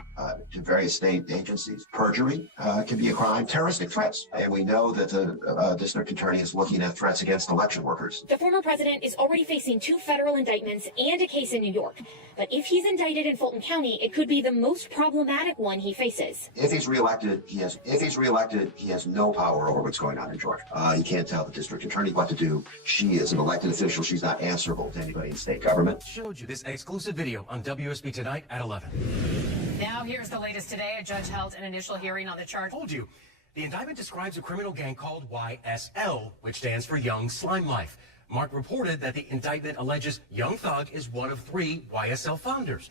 to various state agencies. Perjury can be a crime. Terroristic threats. And we know that the district attorney is looking at threats against election workers. The former president is already facing 2 federal indictments and a case in New York. But if he's indicted in Fulton County, it could be the most problematic one he faces. If he's reelected, he has no power over what's going on in Georgia. He can't tell the district attorney what to do. She is an elected official. She's not answerable to anybody in state government. Showed you this exclusive video on WSB Tonight at 11. Now here's the latest today. A judge held an initial hearing on the charge. Told you, the indictment describes a criminal gang called YSL, which stands for Young Slime Life. Mark reported that the indictment alleges Young Thug is one of 3 YSL founders.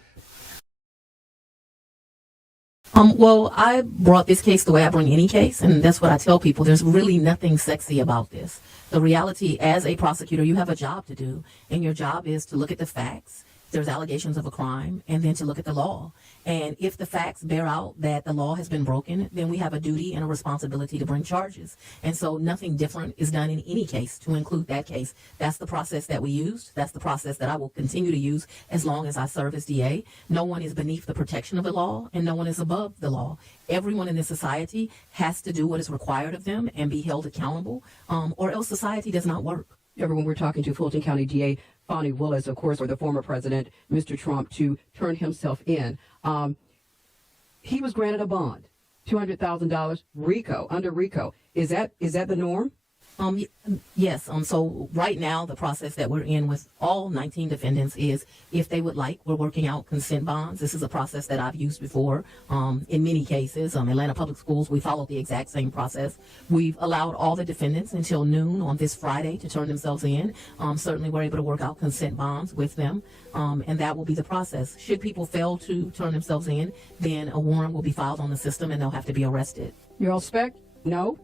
Well, I brought this case the way I bring any case, and that's what I tell people. There's really nothing sexy about this. The reality, as a prosecutor, you have a job to do, and your job is to look at the facts. There's allegations of a crime, and then to look at the law. And if the facts bear out that the law has been broken, then we have a duty and a responsibility to bring charges. And so nothing different is done in any case to include that case. That's the process that we used. That's the process that I will continue to use as long as I serve as DA. No one is beneath the protection of the law, and no one is above the law. Everyone in this society has to do what is required of them and be held accountable, or else society does not work. Everyone we're talking to, Fulton County DA Fonnie Willis, of course, or the former president, Mr. Trump, to turn himself in. He was granted a bond, $200,000. Rico, under Rico. Is that the norm? Yes. So right now, the process that we're in with all 19 defendants is, if they would like, we're working out consent bonds. This is a process that I've used before in many cases. Atlanta Public Schools, we followed the exact same process. We've allowed all the defendants until noon on this Friday to turn themselves in. Certainly, we're able to work out consent bonds with them, and that will be the process. Should people fail to turn themselves in, then a warrant will be filed on the system, and they'll have to be arrested. You're all spec? No?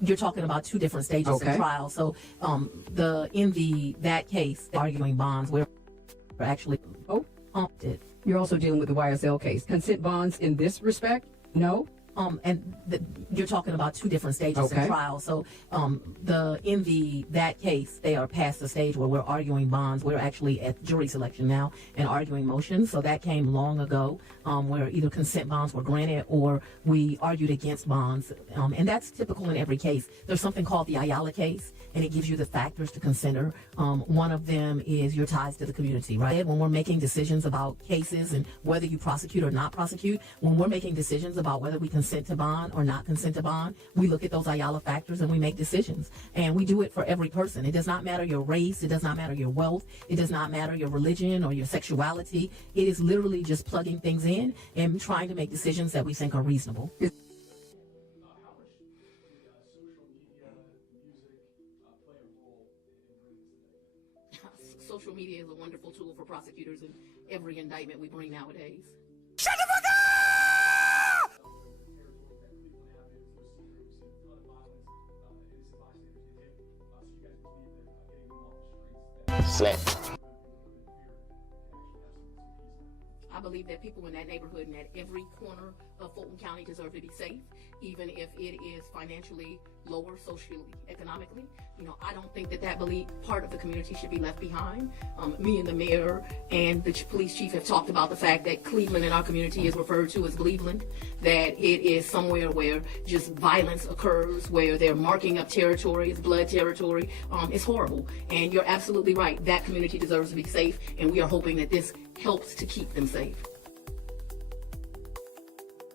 You're talking about two different stages of trial. So that case, arguing bonds, we're actually You're also dealing with the YSL case. Consent bonds in this respect? No? You're talking about two different stages of trial. So that case, they are past the stage where we're arguing bonds. We're actually at jury selection now and arguing motions. So that came long ago, where either consent bonds were granted or we argued against bonds. And that's typical in every case. There's something called the Ayala case, and it gives you the factors to consider. One of them is your ties to the community, right? When we're making decisions about cases and whether you prosecute or not prosecute, when we're making decisions about whether we consent to bond or not consent to bond, we look at those Ayala factors and we make decisions. And we do it for every person. It does not matter your race. It does not matter your wealth. It does not matter your religion or your sexuality. It is literally just plugging things in and trying to make decisions that we think are reasonable. Social media is a wonderful tool for prosecutors in every indictment we bring nowadays. Shut the fuck up! Slap. I believe that people in that neighborhood and at every corner of Fulton County deserve to be safe, even if it is financially lower, socially, economically. I don't think that part of the community should be left behind. Me and the mayor and the police chief have talked about the fact that Cleveland in our community is referred to as Cleveland, that it is somewhere where just violence occurs, where they're marking up territory, it's blood territory. It's horrible. And you're absolutely right. That community deserves to be safe, and we are hoping that this helps to keep them safe.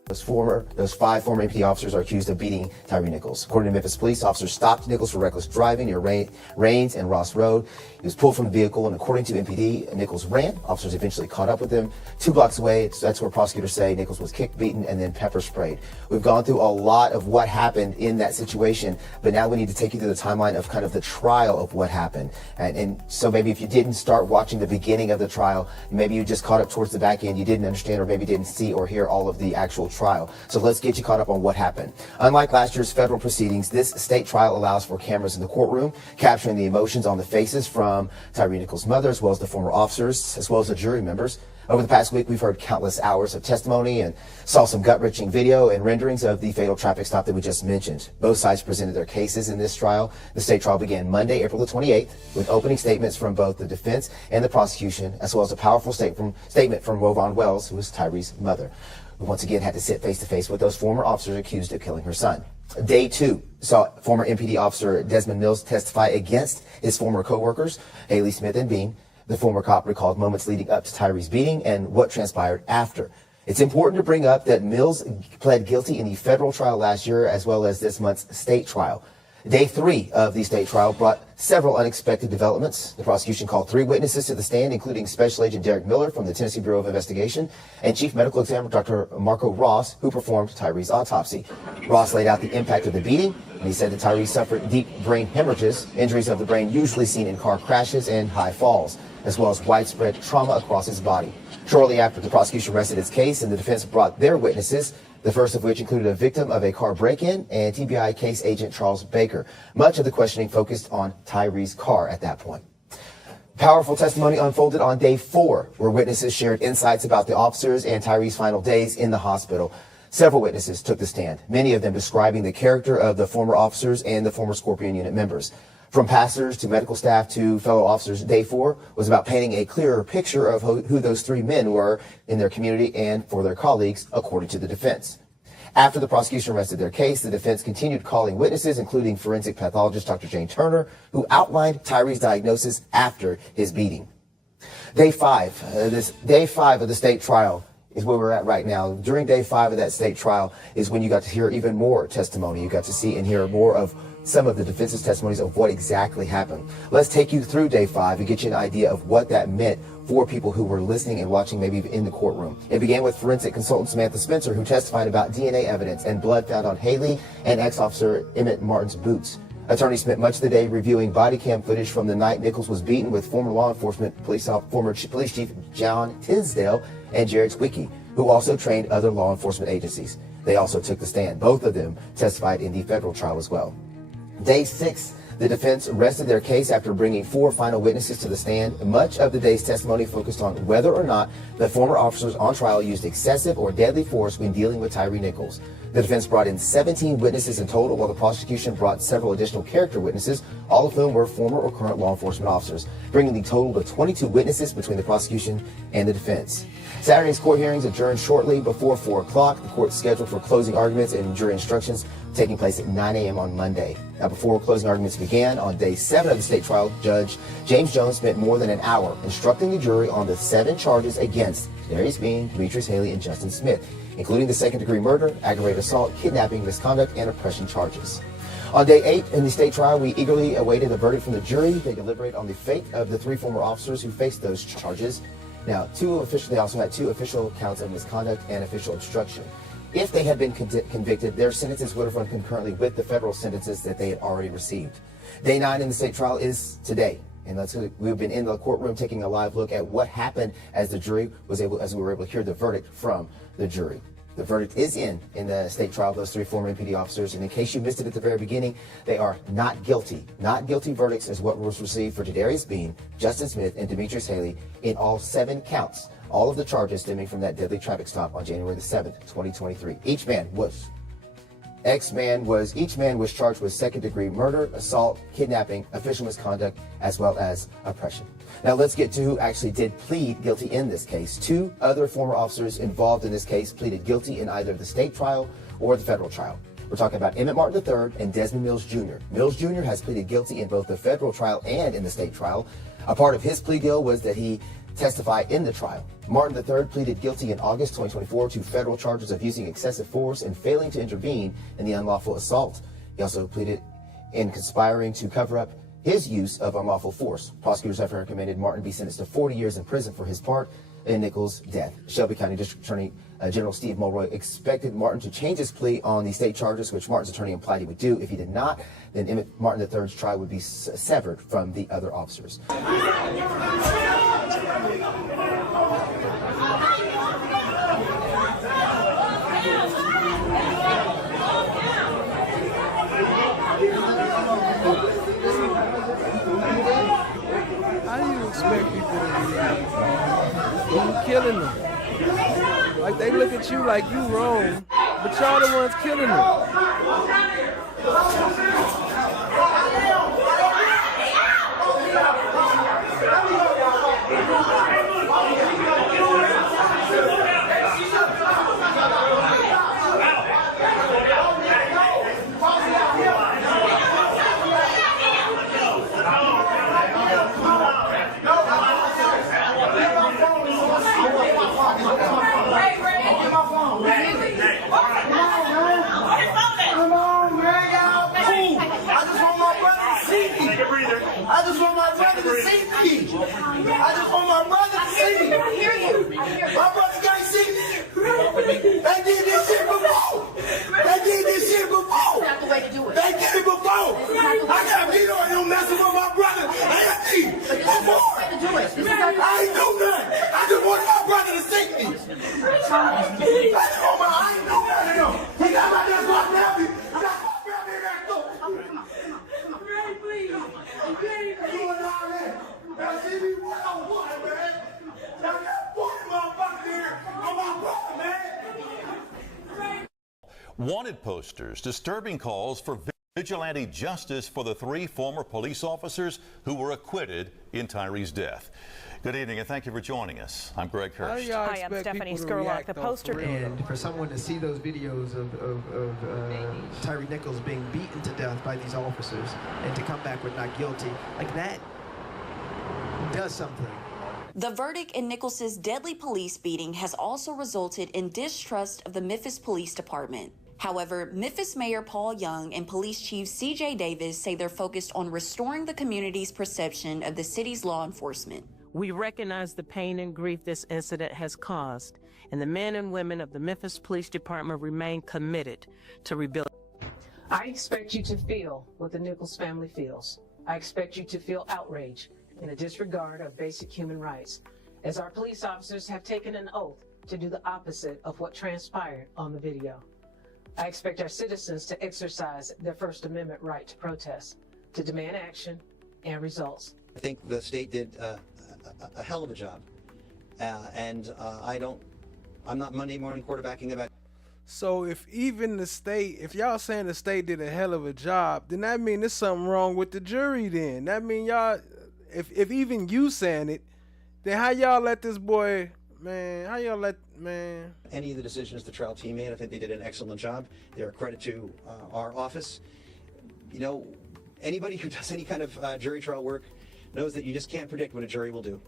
Those 5 former MP officers are accused of beating Tyree Nichols. According to Memphis police, officers stopped Nichols for reckless driving near Rains and Ross Road. He was pulled from the vehicle, and according to MPD, Nichols ran. Officers eventually caught up with him 2 blocks away. That's where prosecutors say Nichols was kicked, beaten, and then pepper sprayed. We've gone through a lot of what happened in that situation, but now we need to take you through the timeline of kind of the trial of what happened. And so maybe if you didn't start watching the beginning of the trial, maybe you just caught up towards the back end, you didn't understand or maybe didn't see or hear all of the actual trial. So let's get you caught up on what happened. Unlike last year's federal proceedings, this state trial allows for cameras in the courtroom, capturing the emotions on the faces from Tyree Nichols' mother, as well as the former officers, as well as the jury members. Over the past week, we've heard countless hours of testimony and saw some gut-wrenching video and renderings of the fatal traffic stop that we just mentioned. Both sides presented their cases in this trial. The state trial began Monday, April the 28th, with opening statements from both the defense and the prosecution, as well as a powerful statement from Rovon Wells, who was Tyree's mother, who once again had to sit face-to-face with those former officers accused of killing her son. Day 2 saw former MPD officer Desmond Mills testify against his former co-workers, Haley Smith and Bean. The former cop recalled moments leading up to Tyree's beating and what transpired after. It's important to bring up that Mills pled guilty in the federal trial last year, as well as this month's state trial. Day 3 of the state trial brought several unexpected developments. The prosecution called 3 witnesses to the stand, including Special Agent Derek Miller from the Tennessee Bureau of Investigation and Chief Medical Examiner Dr. Marco Ross, who performed Tyree's autopsy. Ross laid out the impact of the beating, and he said that Tyree suffered deep brain hemorrhages, injuries of the brain usually seen in car crashes and high falls, as well as widespread trauma across his body. Shortly after, the prosecution rested its case, and the defense brought their witnesses, the first of which included a victim of a car break-in and TBI case agent Charles Baker. Much of the questioning focused on Tyree's car at that point. Powerful testimony unfolded on day 4, where witnesses shared insights about the officers and Tyree's final days in the hospital. Several witnesses took the stand, many of them describing the character of the former officers and the former Scorpion Unit members. From pastors to medical staff to fellow officers, day 4 was about painting a clearer picture of who those 3 men were in their community and for their colleagues, according to the defense. After the prosecution rested their case, the defense continued calling witnesses, including forensic pathologist Dr. Jane Turner, who outlined Tyree's diagnosis after his beating. Day five of the state trial is where we're at right now. During day 5 of that state trial is when you got to hear even more testimony. You got to see and hear more of some of the defense's testimonies of what exactly happened. Let's take you through day 5 and get you an idea of what that meant for people who were listening and watching, maybe in the courtroom. It began with forensic consultant Samantha Spencer, who testified about DNA evidence and blood found on Haley and ex-officer Emmett Martin's boots. Attorneys spent much of the day reviewing body cam footage from the night Nichols was beaten with former law enforcement former police chief John Tisdale and Jared Zwicky, who also trained other law enforcement agencies. They also took the stand. Both of them testified in the federal trial as well. Day 6, the defense rested their case after bringing 4 final witnesses to the stand. Much of the day's testimony focused on whether or not the former officers on trial used excessive or deadly force when dealing with Tyre Nichols. The defense brought in 17 witnesses in total, while the prosecution brought several additional character witnesses, all of whom were former or current law enforcement officers, bringing the total to 22 witnesses between the prosecution and the defense. Saturday's court hearings adjourned shortly before 4 o'clock. The court scheduled for closing arguments and jury instructions taking place at 9 a.m. on Monday. Now, before closing arguments began on day 7 of the state trial, Judge James Jones spent more than an hour instructing the jury on the 7 charges against Darius Bean, Demetrius Haley, and Justin Smith, including the second-degree murder, aggravated assault, kidnapping, misconduct, and oppression charges. On day 8 in the state trial, we eagerly awaited a verdict from the jury. They deliberated on the fate of the 3 former officers who faced those charges. Now, they also had 2 official counts of misconduct and official obstruction. If they had been convicted, their sentences would have run concurrently with the federal sentences that they had already received. Day 9 in the state trial is today. And we've been in the courtroom taking a live look at what happened as we were able to hear the verdict from the jury. The verdict is in the state trial of those 3 former MPD officers. And in case you missed it at the very beginning, they are not guilty. Not guilty verdicts is what was received for Darius Bean, Justin Smith, and Demetrius Haley in all 7 counts. All of the charges stemming from that deadly traffic stop on January the 7th, 2023. Each man was charged with second-degree murder, assault, kidnapping, official misconduct, as well as oppression. Now let's get to who actually did plead guilty in this case. 2 other former officers involved in this case pleaded guilty in either the state trial or the federal trial. We're talking about Emmett Martin III and Desmond Mills Jr. Mills Jr. has pleaded guilty in both the federal trial and in the state trial. A part of his plea deal was that he testify in the trial. Martin III pleaded guilty in August 2024 to federal charges of using excessive force and failing to intervene in the unlawful assault. He also pleaded in conspiring to cover up his use of unlawful force. Prosecutors have recommended Martin be sentenced to 40 years in prison for his part in Nichols' death. Shelby County District Attorney General Steve Mulroy expected Martin to change his plea on the state charges, which Martin's attorney implied he would do. If he did not, then Emmett Martin III's trial would be severed from the other officers. How do you expect people to react? You killing them. Like, they look at you like you wrong, but y'all the ones killing them. I just want my brother to see me. I just want my brother to see me. I hear you. My brother can't see me. They did this shit before. They did this shit before. That's the way to do it. They did it before. I got beat on him messing with my brother. Before. I ain't do nothing. I just wanted my brother to see me. I ain't do nothing. He got my dad's locked down. Wanted posters, disturbing calls for Vigilante justice for the 3 former police officers who were acquitted in Tyree's death. Good evening and thank you for joining us. I'm Greg Hurst. Hi, I'm Stephanie Skurlock. The poster. And for someone to see those videos of Tyree Nichols being beaten to death by these officers and to come back with not guilty, like that does something. The verdict in Nichols's deadly police beating has also resulted in distrust of the Memphis Police Department. However, Memphis Mayor Paul Young and Police Chief C.J. Davis say they're focused on restoring the community's perception of the city's law enforcement. We recognize the pain and grief this incident has caused, and the men and women of the Memphis Police Department remain committed to rebuilding. I expect you to feel what the Nichols family feels. I expect you to feel outrage and a disregard of basic human rights, as our police officers have taken an oath to do the opposite of what transpired on the video. I expect our citizens to exercise their First Amendment right to protest, to demand action and results. I think the state did a hell of a job, and I'm not Monday morning quarterbacking about. So if even the state, if y'all saying the state did a hell of a job, then that mean there's something wrong with the jury then. That mean y'all, if even you saying it, then how y'all let this boy, man, how y'all let, man. Any of the decisions the trial team made, I think they did an excellent job. They're a credit to our office. You know, anybody who does any kind of jury trial work knows that you just can't predict what a jury will do.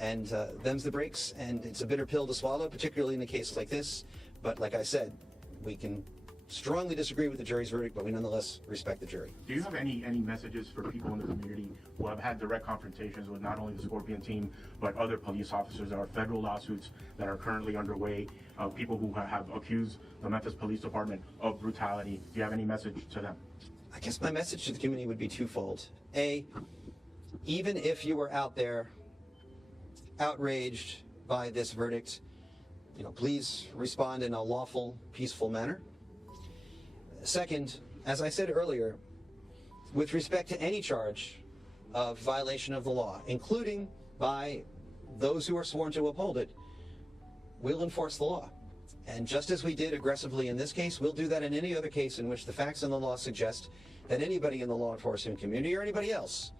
And them's the breaks, and it's a bitter pill to swallow, particularly in a case like this. But like I said, we can strongly disagree with the jury's verdict, but we nonetheless respect the jury. Do you have any messages for people in the community who have had direct confrontations with not only the Scorpion team, but other police officers? There are federal lawsuits that are currently underway, people who have accused the Memphis Police Department of brutality. Do you have any message to them? I guess my message to the community would be twofold. A, even if you were out there outraged by this verdict, you know, please respond in a lawful, peaceful manner. Second, as I said earlier, with respect to any charge of violation of the law, including by those who are sworn to uphold it, we'll enforce the law. And just as we did aggressively in this case, we'll do that in any other case in which the facts and the law suggest that anybody in the law enforcement community or anybody else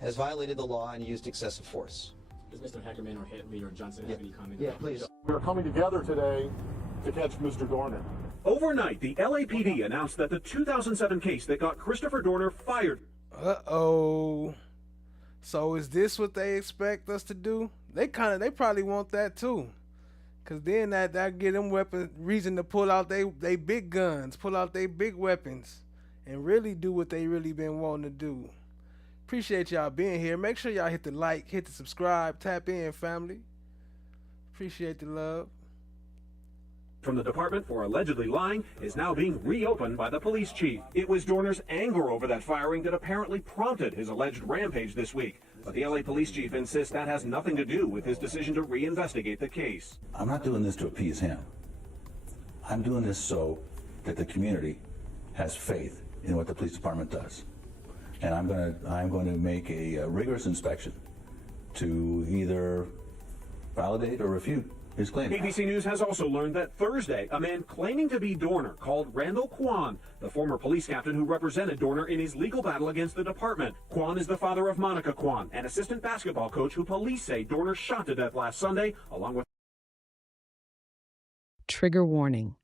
has violated the law and used excessive force. Does Mr. Hackerman or Headley or Johnson have any comment? Yeah, please. We're coming together today to catch Mr. Dorner. Overnight, the LAPD announced that the 2007 case that got Christopher Dorner fired. Uh-oh. So is this what they expect us to do? They probably want that too. Cause then that give them reason to pull out they big guns, pull out they big weapons, and really do what they really been wanting to do. Appreciate y'all being here. Make sure y'all hit the like, hit the subscribe, tap in, family. Appreciate the love. From the department for allegedly lying is now being reopened by the police chief. It was Dorner's anger over that firing that apparently prompted his alleged rampage this week. But the LA police chief insists that has nothing to do with his decision to reinvestigate the case. I'm not doing this to appease him. I'm doing this so that the community has faith in what the police department does. And I'm going to make a rigorous inspection to either validate or refute his claim. ABC News has also learned that Thursday, a man claiming to be Dorner called Randall Kwan, the former police captain who represented Dorner in his legal battle against the department. Kwan is the father of Monica Kwan, an assistant basketball coach who police say Dorner shot to death last Sunday, along with... Trigger warning.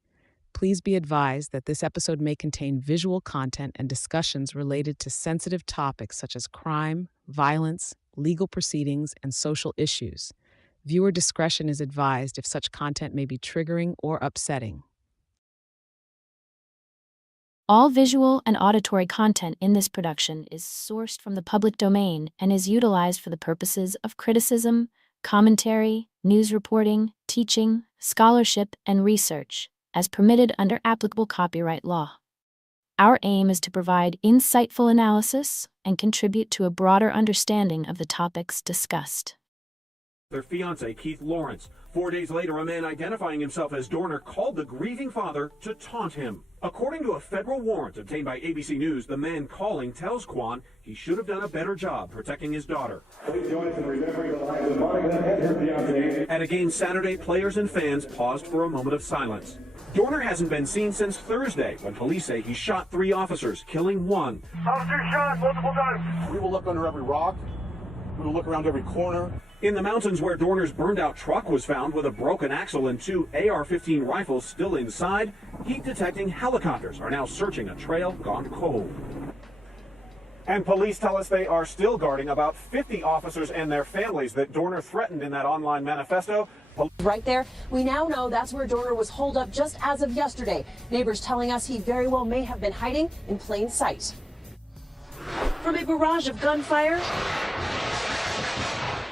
Please be advised that this episode may contain visual content and discussions related to sensitive topics such as crime, violence, legal proceedings, and social issues. Viewer discretion is advised if such content may be triggering or upsetting. All visual and auditory content in this production is sourced from the public domain and is utilized for the purposes of criticism, commentary, news reporting, teaching, scholarship, and research, as permitted under applicable copyright law. Our aim is to provide insightful analysis and contribute to a broader understanding of the topics discussed. Their fiancé, Keith Lawrence, 4 days later, a man identifying himself as Dorner called the grieving father to taunt him. According to a federal warrant obtained by ABC News, the man calling tells Quan he should have done a better job protecting his daughter. Please join us in remembering the lives of Monica and her fiancé. At a game Saturday, players and fans paused for a moment of silence. Dorner hasn't been seen since Thursday, when police say he shot 3 officers, killing 1. Officer shot multiple times. We will look under every rock. We will look around every corner. In the mountains where Dorner's burned-out truck was found with a broken axle and 2 AR-15 rifles still inside, heat-detecting helicopters are now searching a trail gone cold. And police tell us they are still guarding about 50 officers and their families that Dorner threatened in that online manifesto. Right there, we now know that's where Dorner was holed up just as of yesterday. Neighbors telling us he very well may have been hiding in plain sight. From a barrage of gunfire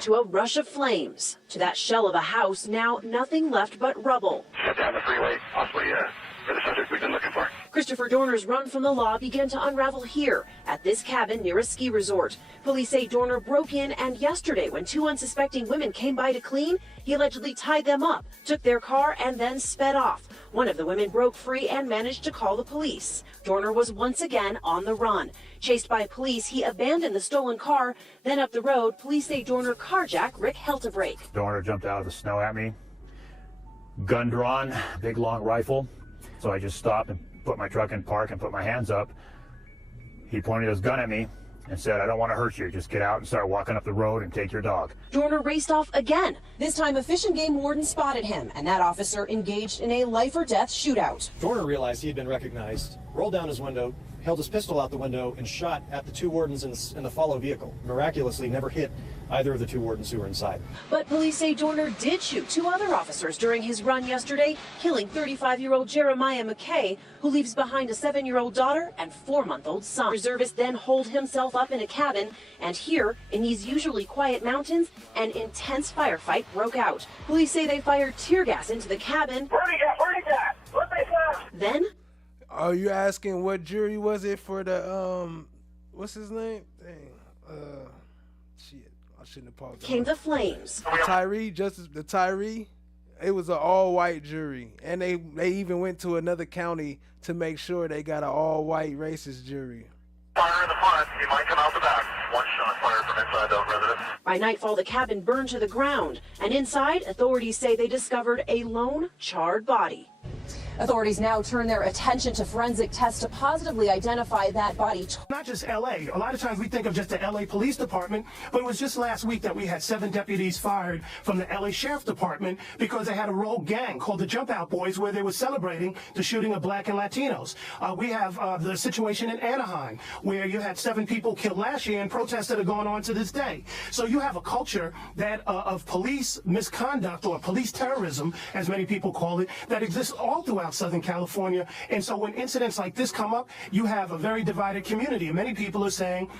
to a rush of flames, to that shell of a house, now nothing left but rubble. Shut down the freeway, possibly for the subject we've been looking for. Christopher Dorner's run from the law began to unravel here at this cabin near a ski resort. Police say Dorner broke in, and yesterday, when 2 unsuspecting women came by to clean, he allegedly tied them up, took their car, and then sped off. One of the women broke free and managed to call the police. Dorner was once again on the run. Chased by police, he abandoned the stolen car. Then up the road, police say Dorner carjacked Rick Heltebrake. Dorner jumped out of the snow at me, gun drawn, big long rifle. So I just stopped and put my truck in park and put my hands up. He pointed his gun at me and said, "I don't want to hurt you. Just get out and start walking up the road and take your dog." Dorner raced off again. This time, a Fish and Game warden spotted him, and that officer engaged in a life-or-death shootout. Dorner realized he had been recognized, rolled down his window, held his pistol out the window, and shot at the 2 wardens in the follow vehicle. Miraculously, never hit either of the 2 wardens who were inside. But police say Dorner did shoot 2 other officers during his run yesterday, killing 35-year-old Jeremiah McKay, who leaves behind a 7-year-old daughter and 4-month-old son. Reservist then holed himself up in a cabin, and here, in these usually quiet mountains, an intense firefight broke out. Police say they fired tear gas into the cabin. Then, are you asking what jury was it for the what's his name? Dang. Shit. I shouldn't have paused. Came the flames. The Tyree. It was an all-white jury, and they even went to another county to make sure they got an all-white racist jury. Fire in the front, he might come out the back. 1 shot fired from inside the residence. By nightfall, the cabin burned to the ground, and inside, authorities say they discovered a lone, charred body. Authorities now turn their attention to forensic tests to positively identify that body. Not just L.A. A lot of times we think of just the L.A. Police Department, but it was just last week that we had 7 deputies fired from the L.A. Sheriff Department because they had a rogue gang called the Jump Out Boys where they were celebrating the shooting of Black and Latinos. We have the situation in Anaheim where you had 7 people killed last year and protests that are going on to this day. So you have a culture that of police misconduct or police terrorism, as many people call it, that exists all throughout Southern California. And so when incidents like this come up, you have a very divided community. And many people are saying...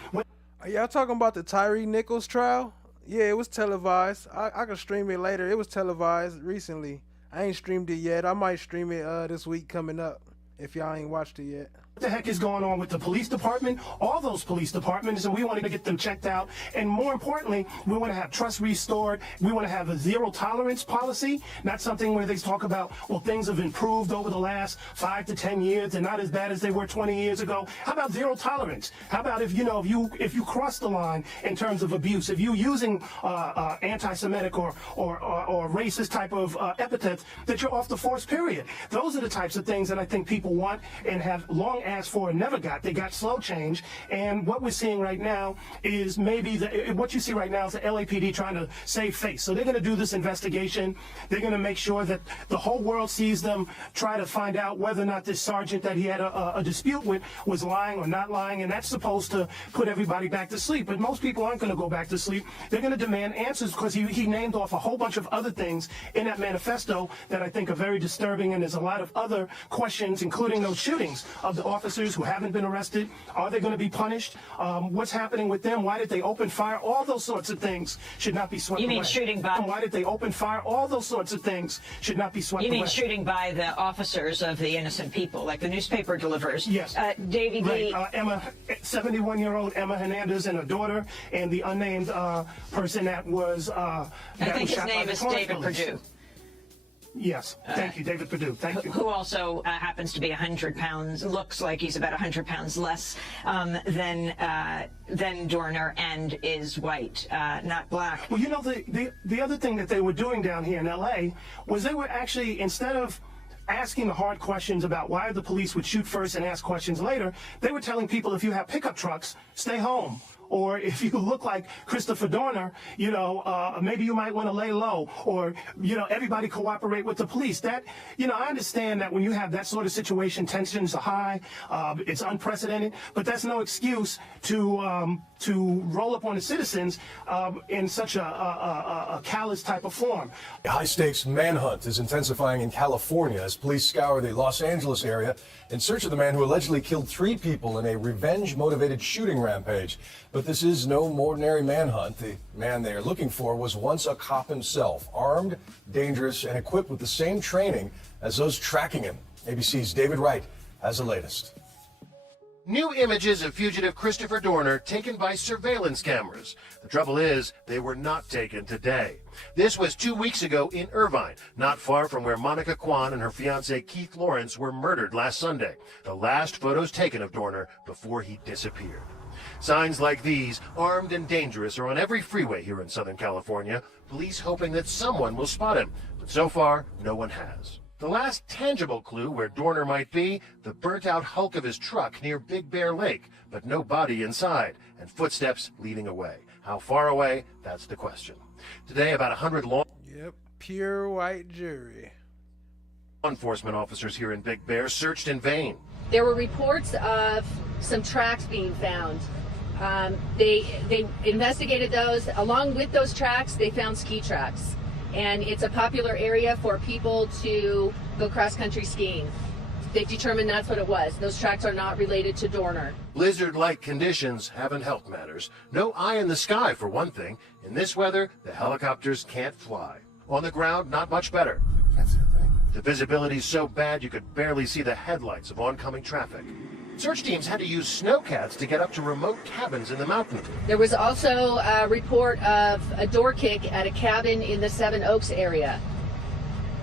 Are y'all talking about the Tyree Nichols trial? Yeah, it was televised. I can stream it later. It was televised recently. I ain't streamed it yet. I might stream it this week coming up if y'all ain't watched it yet. What the heck is going on with the police department, all those police departments, and we want to get them checked out. And more importantly, we want to have trust restored. We want to have a zero tolerance policy, not something where they talk about, well, things have improved over the last 5 to 10 years. They're not as bad as they were 20 years ago. How about zero tolerance? How about if you cross the line in terms of abuse, if you're using anti-Semitic or racist type of epithets, that you're off the force, period. Those are the types of things that I think people want and have long asked for and never got. They got slow change, and what we're seeing right now is what you see right now is the LAPD trying to save face. So they're going to do this investigation. They're going to make sure that the whole world sees them try to find out whether or not this sergeant that he had a dispute with was lying or not lying, and that's supposed to put everybody back to sleep. But most people aren't going to go back to sleep. They're going to demand answers because he named off a whole bunch of other things in that manifesto that I think are very disturbing, and there's a lot of other questions, including those shootings of the officers who haven't been arrested. Are they going to be punished? What's happening with them? Why did they open fire? All those sorts of things should not be swept away. You mean shooting by... Why did they open fire? All those sorts of things should not be swept away. You mean shooting by the officers of the innocent people, like the newspaper delivers? Yes. Davey, right. Emma, 71-year-old Emma Hernandez and her daughter, and the unnamed person that was I think his name is David Perdue. Yes. Thank you, David Perdue. Thank you. Who also happens to be 100 pounds, looks like he's about 100 pounds less than Dorner, and is white, not black. Well, you know, the other thing that they were doing down here in L.A. was they were actually, instead of asking the hard questions about why the police would shoot first and ask questions later, they were telling people, if you have pickup trucks, stay home. Or if you look like Christopher Dorner, you know, maybe you might want to lay low. Or, you know, everybody cooperate with the police. That, you know, I understand that when you have that sort of situation, tensions are high, it's unprecedented, but that's no excuse to roll up on the citizens in such a callous type of form. A high-stakes manhunt is intensifying in California as police scour the Los Angeles area in search of the man who allegedly killed 3 people in a revenge-motivated shooting rampage. But this is no ordinary manhunt. The man they are looking for was once a cop himself, armed, dangerous, and equipped with the same training as those tracking him. ABC's David Wright has the latest. New images of fugitive Christopher Dorner taken by surveillance cameras. The trouble is, they were not taken today. This was 2 weeks ago in Irvine, not far from where Monica Kwan and her fiancé Keith Lawrence were murdered last Sunday. The last photos taken of Dorner before he disappeared. Signs like these, armed and dangerous, are on every freeway here in Southern California, police hoping that someone will spot him. But so far, no one has. The last tangible clue where Dorner might be, the burnt-out hulk of his truck near Big Bear Lake, but no body inside, and footsteps leading away. How far away? That's the question. Today, about 100 law pure white jury. enforcement officers here in Big Bear searched in vain. There were reports of some tracks being found. They investigated those. Along with those tracks, they found ski tracks. And it's a popular area for people to go cross-country skiing. They determined that's what it was. Those tracks are not related to Dorner. Blizzard-like conditions haven't helped matters. No eye in the sky, for one thing. In this weather, the helicopters can't fly. On the ground, not much better. The visibility's so bad you could barely see the headlights of oncoming traffic. Search teams had to use snowcats to get up to remote cabins in the mountain. There was also a report of a door kick at a cabin in the Seven Oaks area.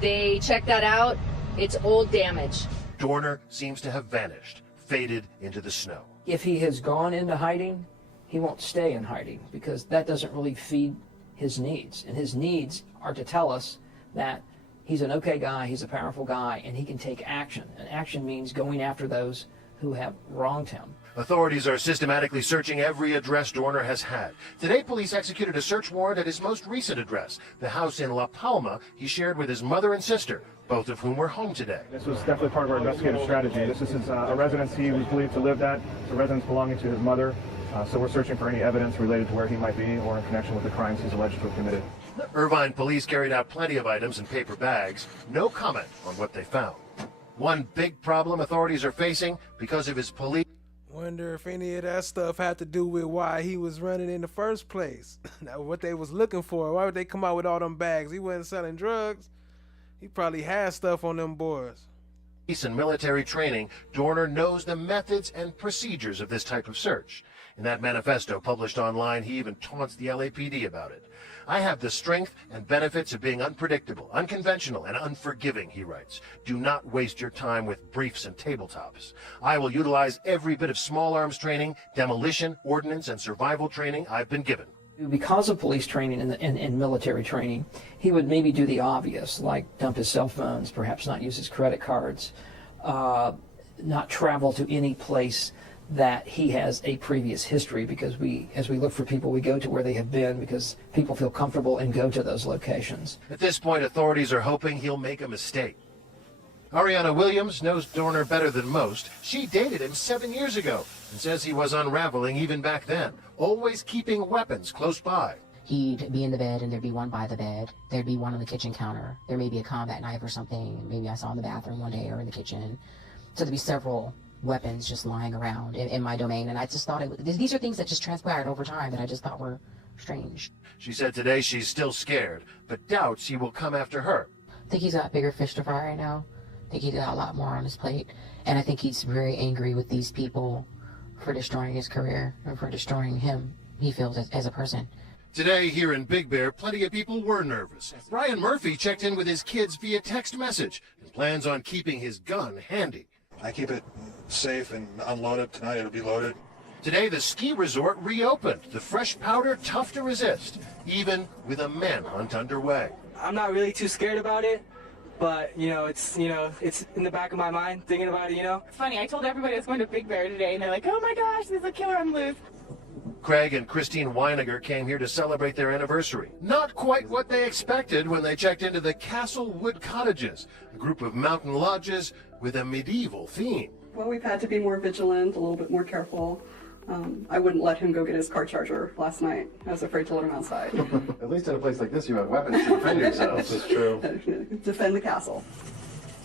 They checked that out. It's old damage. Dorner seems to have vanished, faded into the snow. If he has gone into hiding, he won't stay in hiding because that doesn't really feed his needs. And his needs are to tell us that he's an okay guy, he's a powerful guy, and he can take action. And action means going after those who have wronged him. Authorities are systematically searching every address Dorner has had. Today, police executed a search warrant at his most recent address, the house in La Palma he shared with his mother and sister, both of whom were home today. This was definitely part of our investigative strategy. This is a residence he was believed to live at. It's a residence belonging to his mother. So we're searching for any evidence related to where he might be or in connection with the crimes he's alleged to have committed. Irvine police carried out plenty of items in paper bags. No comment on what they found. One big problem authorities are facing because of his police. Wonder if any of that stuff had to do with why he was running in the first place. Now, what they was looking for. Why would they come out with all them bags? He wasn't selling drugs. He probably had stuff on them boys. Police and military training, Dorner knows the methods and procedures of this type of search. In that manifesto published online, he even taunts the LAPD about it. I have the strength and benefits of being unpredictable, unconventional, and unforgiving, he writes. Do not waste your time with briefs and tabletops. I will utilize every bit of small arms training, demolition, ordnance, and survival training I've been given. Because of police training and military training, he would maybe do the obvious, like dump his cell phones, perhaps not use his credit cards, not travel to any place that he has a previous history, because as we look for people, we go to where they have been because people feel comfortable and go to those locations. At this point, authorities are hoping he'll make a mistake. Ariana Williams knows Dorner better than most. She dated him 7 years ago and says he was unraveling even back then, always keeping weapons close by. He'd be in the bed and there'd be one by the bed. There'd be one on the kitchen counter. There may be a combat knife or something. Maybe I saw in the bathroom one day or in the kitchen. So there'd be several weapons just lying around in my domain. And I just thought these are things that just transpired over time that I just thought were strange. She said today she's still scared, but doubts he will come after her. I think he's got bigger fish to fry right now. I think he's got a lot more on his plate. And I think he's very angry with these people for destroying his career and for destroying him, he feels, as a person. Today, here in Big Bear, plenty of people were nervous. Brian Murphy checked in with his kids via text message and plans on keeping his gun handy. I keep it safe and unloaded. Tonight it'll be loaded. Today, the ski resort reopened. The fresh powder tough to resist, even with a manhunt underway. I'm not really too scared about it, but it's in the back of my mind thinking about it. It's funny. I told everybody I was going to Big Bear today, and they're like, "Oh my gosh, there's a killer on the loose." Craig and Christine Weiniger came here to celebrate their anniversary. Not quite what they expected when they checked into the Castle Wood Cottages, a group of mountain lodges with a medieval theme. Well, we've had to be more vigilant, a little bit more careful. I wouldn't let him go get his car charger last night. I was afraid to let him outside. At least in a place like this, you have weapons to defend yourselves. This is true. Defend the castle.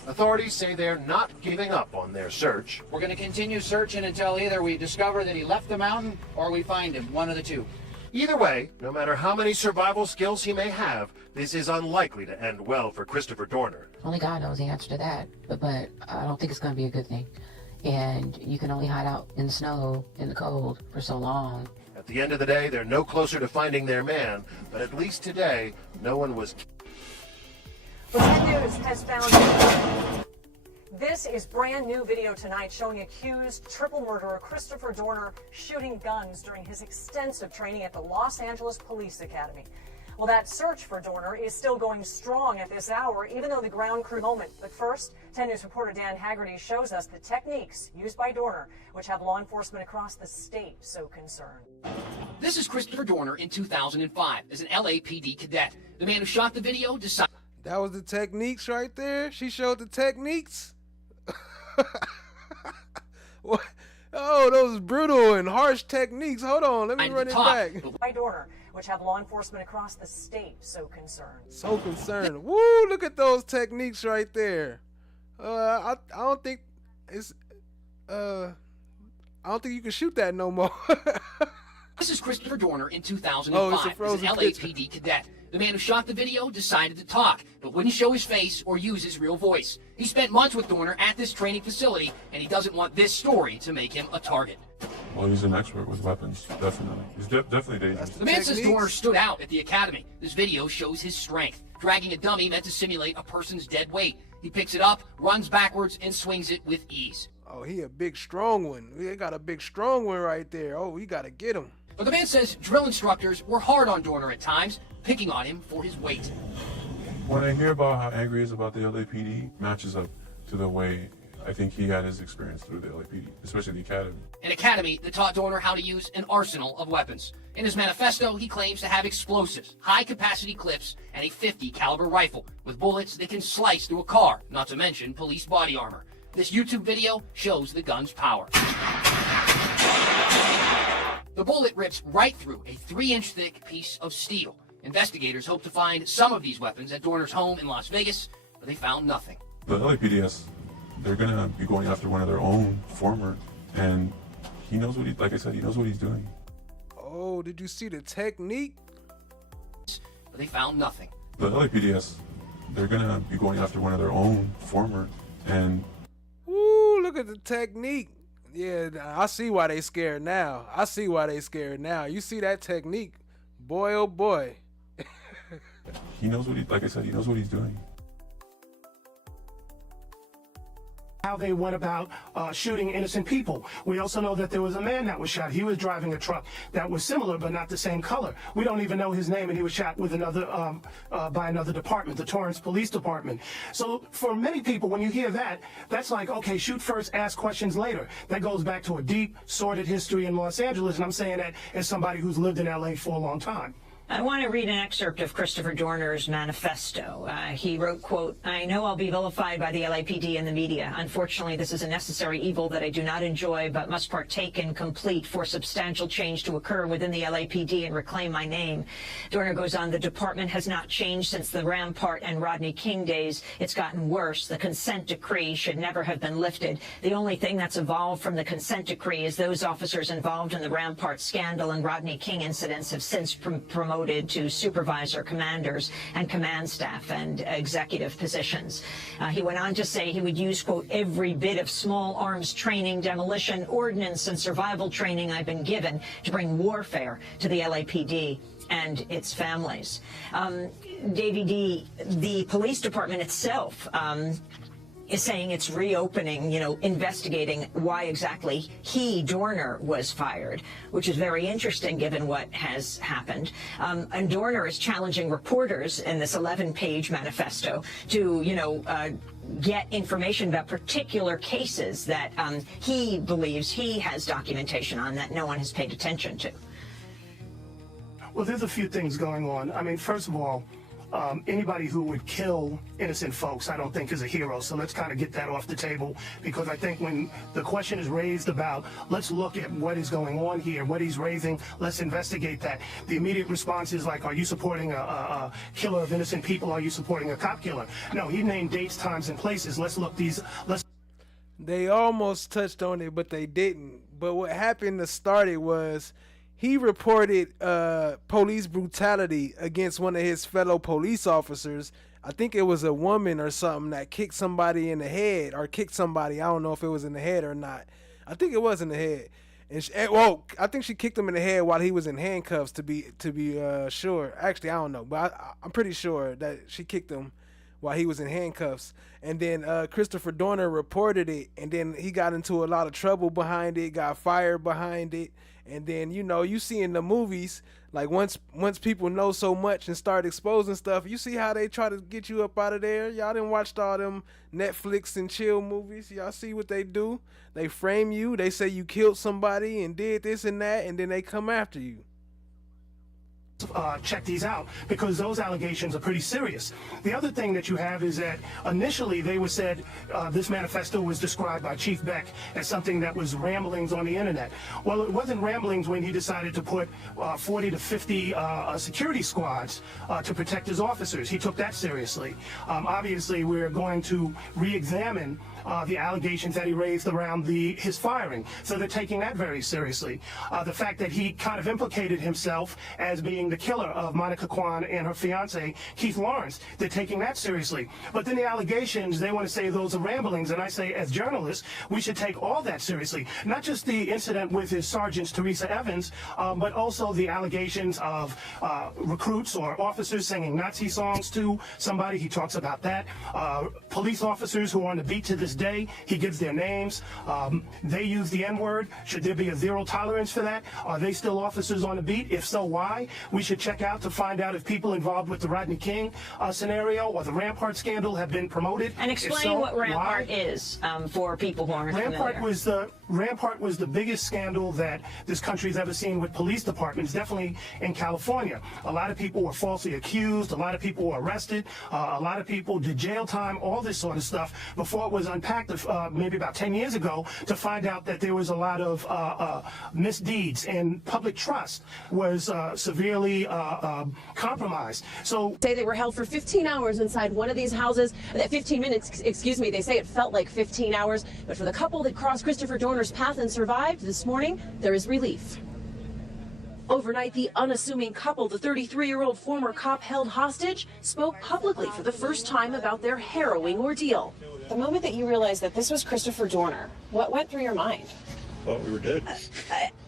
Authorities say they're not giving up on their search. We're going to continue searching until either we discover that he left the mountain or we find him, one of the two. Either way, no matter how many survival skills he may have, this is unlikely to end well for Christopher Dorner. Only God knows the answer to that, but I don't think it's going to be a good thing. And you can only hide out in the snow, in the cold, for so long. At the end of the day, they're no closer to finding their man, but at least today, no one was. Well, Good News has found. This is brand new video tonight showing accused triple murderer Christopher Dorner shooting guns during his extensive training at the Los Angeles Police Academy. Well, that search for Dorner is still going strong at this hour, even though the ground crew moment. But first, 10 News reporter Dan Haggerty shows us the techniques used by Dorner, which have law enforcement across the state so concerned. This is Christopher Dorner in 2005 as an LAPD cadet. The man who shot the video decided. That was the techniques right there. She showed the techniques. What? Oh, those brutal and harsh techniques. Hold on, let me run it back. By Dorner, which have law enforcement across the state so concerned. So concerned. Woo! Look at those techniques right there. I don't think it's. I don't think you can shoot that no more. This is Christopher Dorner in 2005 as an LAPD picture. cadet. The man who shot the video decided to talk, but wouldn't show his face or use his real voice. He spent months with Dorner at this training facility, and he doesn't want this story to make him a target. Well, he's an expert with weapons, definitely. He's definitely dangerous. The man says Dorner stood out at the academy. This video shows his strength, dragging a dummy meant to simulate a person's dead weight. He picks it up, runs backwards, and swings it with ease. Oh, he a big, strong one. We got a big, strong one right there. Oh, we got to get him. But the man says drill instructors were hard on Dorner at times, picking on him for his weight. When I hear about how angry he is about the LAPD, matches up to the way I think he had his experience through the LAPD, especially the academy. An academy that taught Dorner how to use an arsenal of weapons. In his manifesto, he claims to have explosives, high-capacity clips, and a .50 caliber rifle with bullets that can slice through a car, not to mention police body armor. This YouTube video shows the gun's power. The bullet rips right through a 3-inch thick piece of steel. Investigators hope to find some of these weapons at Dorner's home in Las Vegas, but they found nothing. The LAPD, they're going to be going after one of their own former, and he knows what like I said, he knows what he's doing. Oh, did you see the technique? But they found nothing. The LAPD, they're going to be going after one of their own former, and... Ooh, look at the technique. Yeah, I see why they scared now. I see why they scared now. You see that technique? Boy, oh boy. He knows what like I said, he knows what he's doing. How they went about shooting innocent people. We also know that there was a man that was shot. He was driving a truck that was similar but not the same color. We don't even know his name, and he was shot with another by another department, the Torrance Police Department. So for many people, when you hear that, that's like, okay, shoot first, ask questions later. That goes back to a deep, sordid history in Los Angeles, and I'm saying that as somebody who's lived in LA for a long time. I want to read an excerpt of Christopher Dorner's manifesto. He wrote, quote, "I know I'll be vilified by the LAPD and the media. Unfortunately, this is a necessary evil that I do not enjoy but must partake in complete for substantial change to occur within the LAPD and reclaim my name." Dorner goes on, "The department has not changed since the Rampart and Rodney King days. It's gotten worse. The consent decree should never have been lifted. The only thing that's evolved from the consent decree is those officers involved in the Rampart scandal and Rodney King incidents have since promoted promoted to supervisor, commanders, and command staff and executive positions. He went on to say he would use, quote, every bit of small arms training, demolition, ordnance, and survival training I've been given to bring warfare to the LAPD and its families. Davey D, the police department itself is saying it's reopening, investigating why exactly Dorner was fired, which is very interesting given what has happened. And Dorner is challenging reporters in this 11-page manifesto to, get information about particular cases that he believes he has documentation on that no one has paid attention to. Well, there's a few things going on. I mean, first of all, anybody who would kill innocent folks, I don't think is a hero. So let's kind of get that off the table, because I think when the question is raised about, let's look at what is going on here, what he's raising, let's investigate that. The immediate response is like, are you supporting a killer of innocent people? Are you supporting a cop killer? No, he named dates, times, and places. They almost touched on it, but they didn't. But what happened to start it was he reported police brutality against one of his fellow police officers. I think it was a woman or something that kicked somebody in the head, or kicked somebody. I don't know if it was in the head or not. I think it was in the head. And I think she kicked him in the head while he was in handcuffs, to be sure. Actually, I don't know, but I'm pretty sure that she kicked him while he was in handcuffs. And then Christopher Dorner reported it, and then he got into a lot of trouble behind it, got fired behind it. And then, you see in the movies, like once people know so much and start exposing stuff, you see how they try to get you up out of there. Y'all didn't watch all them Netflix and chill movies. Y'all see what they do? They frame you. They say you killed somebody and did this and that, and then they come after you. Check these out, because those allegations are pretty serious. The other thing that you have is that initially they were said this manifesto was described by Chief Beck as something that was ramblings on the internet. Well, it wasn't ramblings when he decided to put 40 to 50 security squads to protect his officers. He took that seriously. Obviously, we're going to re-examine the allegations that he raised around his firing. So they're taking that very seriously. The fact that he kind of implicated himself as being the killer of Monica Kwan and her fiance, Keith Lawrence, they're taking that seriously. But then the allegations, they want to say those are ramblings, and I say as journalists, we should take all that seriously. Not just the incident with his sergeants, Teresa Evans, but also the allegations of recruits or officers singing Nazi songs to somebody. He talks about that. Police officers who are on the beat to this day, he gives their names. They use the N-word. Should there be a zero tolerance for that? Are they still officers on the beat? If so, why? We should check out to find out if people involved with the Rodney King scenario or the Rampart scandal have been promoted. And explain what Rampart is for people who aren't familiar. Rampart was the biggest scandal that this country's ever seen with police departments, definitely in California. A lot of people were falsely accused. A lot of people were arrested. A lot of people did jail time, all this sort of stuff, before it was unpacked maybe about 10 years ago, to find out that there was a lot of misdeeds, and public trust was severely compromised. So say they were held for 15 hours inside one of these houses. 15 minutes, excuse me. They say it felt like 15 hours. But for the couple that crossed Christopher Dorner's path and survived, this morning, there is relief. Overnight, the unassuming couple, the 33-year-old former cop held hostage, spoke publicly for the first time about their harrowing ordeal. The moment that you realized that this was Christopher Dorner, what went through your mind? Thought we were dead.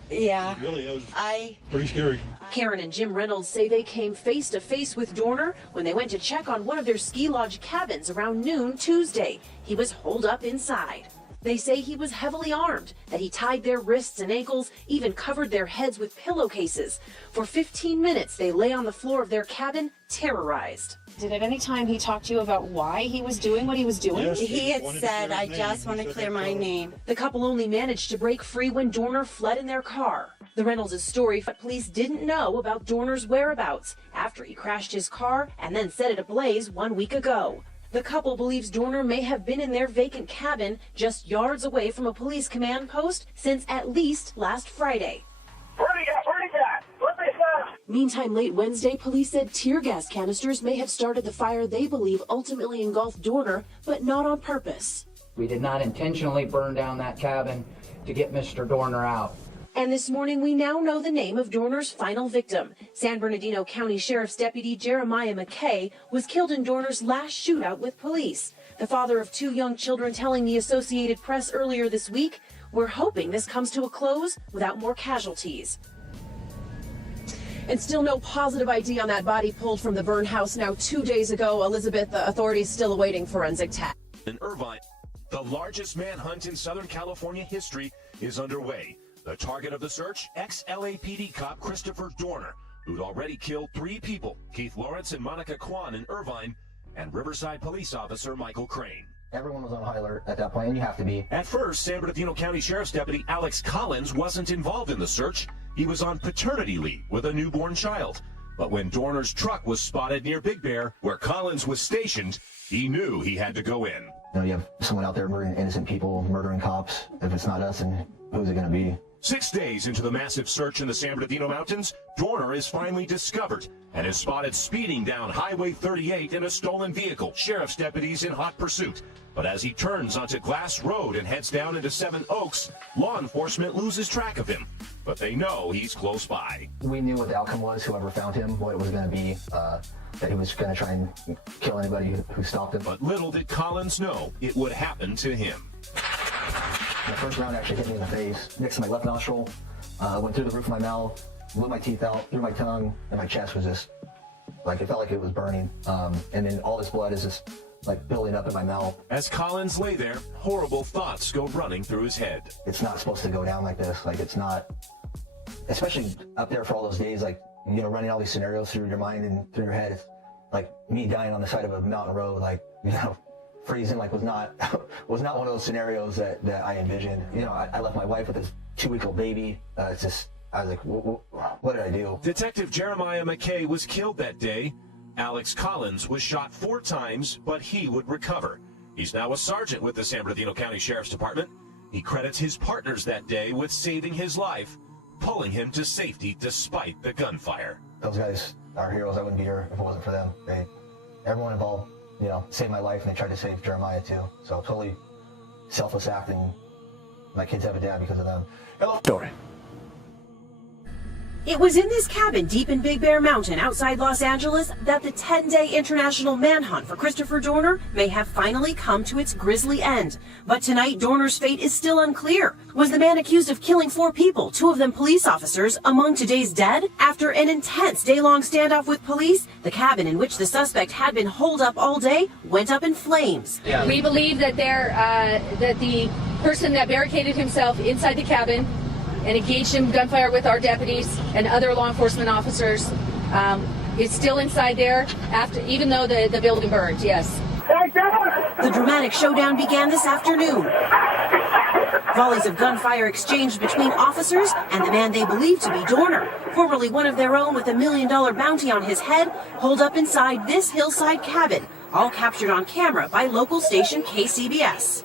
Yeah. Really, it was pretty scary. Karen and Jim Reynolds say they came face to face with Dorner when they went to check on one of their ski lodge cabins around noon Tuesday. He was holed up inside. They say he was heavily armed, that he tied their wrists and ankles, even covered their heads with pillowcases. For 15 minutes, they lay on the floor of their cabin, terrorized. Did at any time he talk to you about why he was doing what he was doing? Yes, he had said, I just want to clear my name. The couple only managed to break free when Dorner fled in their car. The Reynolds' story, but police didn't know about Dorner's whereabouts after he crashed his car and then set it ablaze 1 week ago. The couple believes Dorner may have been in their vacant cabin just yards away from a police command post since at least last Friday. Meantime, late Wednesday, police said tear gas canisters may have started the fire they believe ultimately engulfed Dorner, but not on purpose. We did not intentionally burn down that cabin to get Mr. Dorner out. And this morning, we now know the name of Dorner's final victim. San Bernardino County Sheriff's Deputy Jeremiah McKay was killed in Dorner's last shootout with police. The father of 2 young children telling the Associated Press earlier this week, "We're hoping this comes to a close without more casualties." And still no positive ID on that body pulled from the burn house now 2 days ago. Elizabeth, the authorities still awaiting forensic tests. In Irvine, the largest manhunt in Southern California history is underway. The target of the search, ex-LAPD cop Christopher Dorner, who'd already killed 3 people, Keith Lawrence and Monica Kwan in Irvine, and Riverside police officer Michael Crane. Everyone was on high alert at that point, and you have to be. At first, San Bernardino County Sheriff's Deputy Alex Collins wasn't involved in the search. He was on paternity leave with a newborn child. But when Dorner's truck was spotted near Big Bear, where Collins was stationed, he knew he had to go in. You have someone out there murdering innocent people, murdering cops. If it's not us, then who's it going to be? 6 days into the massive search in the San Bernardino Mountains, Dorner is finally discovered and is spotted speeding down Highway 38 in a stolen vehicle. Sheriff's deputies in hot pursuit. But as he turns onto Glass Road and heads down into 7 Oaks, law enforcement loses track of him. But they know he's close by. We knew what the outcome was, whoever found him, what it was going to be, that he was going to try and kill anybody who stopped him. But little did Collins know it would happen to him. The first round actually hit me in the face, next to my left nostril, went through the roof of my mouth, blew my teeth out, through my tongue, and my chest was just, like, it felt like it was burning. And then all this blood is just, like, building up in my mouth. As Collins lay there, horrible thoughts go running through his head. It's not supposed to go down like this. Like, it's not, especially up there for all those days, like, you know, running all these scenarios through your mind and through your head. It's like me dying on the side of a mountain road, like, you know, freezing, like, was not one of those scenarios that I envisioned. You know, I left my wife with this 2-week-old baby. It's just, I was like, what did I do? Detective Jeremiah McKay was killed that day. Alex Collins was shot 4 times, but he would recover. He's now a sergeant with the San Bernardino County Sheriff's Department. He credits his partners that day with saving his life, pulling him to safety despite the gunfire. Those guys are heroes. I wouldn't be here if it wasn't for them. Everyone involved, you know, saved my life, and they tried to save Jeremiah too. So totally selfless act, and my kids have a dad because of them. Hello. Story. It was in this cabin deep in Big Bear Mountain outside Los Angeles that the 10-day international manhunt for Christopher Dorner may have finally come to its grisly end. But tonight, Dorner's fate is still unclear. Was the man accused of killing 4 people, 2 of them police officers, among today's dead? After an intense day-long standoff with police, the cabin in which the suspect had been holed up all day went up in flames. Yeah. We believe that that the person that barricaded himself inside the cabin and engaged in gunfire with our deputies and other law enforcement officers is still inside there, even though the building burned, yes. The dramatic showdown began this afternoon. Volleys of gunfire exchanged between officers and the man they believe to be Dorner, formerly one of their own with $1 million bounty on his head, holed up inside this hillside cabin, all captured on camera by local station KCBS.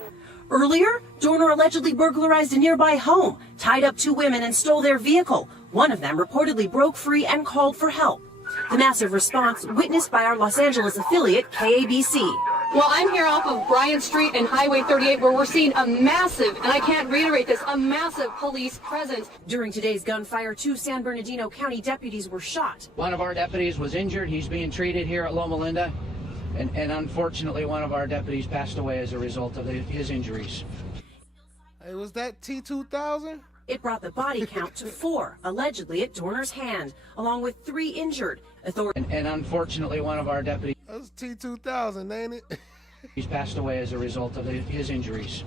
Earlier, Dorner allegedly burglarized a nearby home, tied up 2 women and stole their vehicle. One of them reportedly broke free and called for help. The massive response witnessed by our Los Angeles affiliate, KABC. Well, I'm here off of Bryant Street and Highway 38 where we're seeing a massive, and I can't reiterate this, a massive police presence. During today's gunfire, 2 San Bernardino County deputies were shot. One of our deputies was injured. He's being treated here at Loma Linda. And unfortunately, one of our deputies passed away as a result of his injuries. Hey, was that T-2000? It brought the body count to 4, allegedly at Dorner's hand, along with 3 injured. And unfortunately, one of our deputies... That's T-2000, ain't it? He's passed away as a result of his injuries.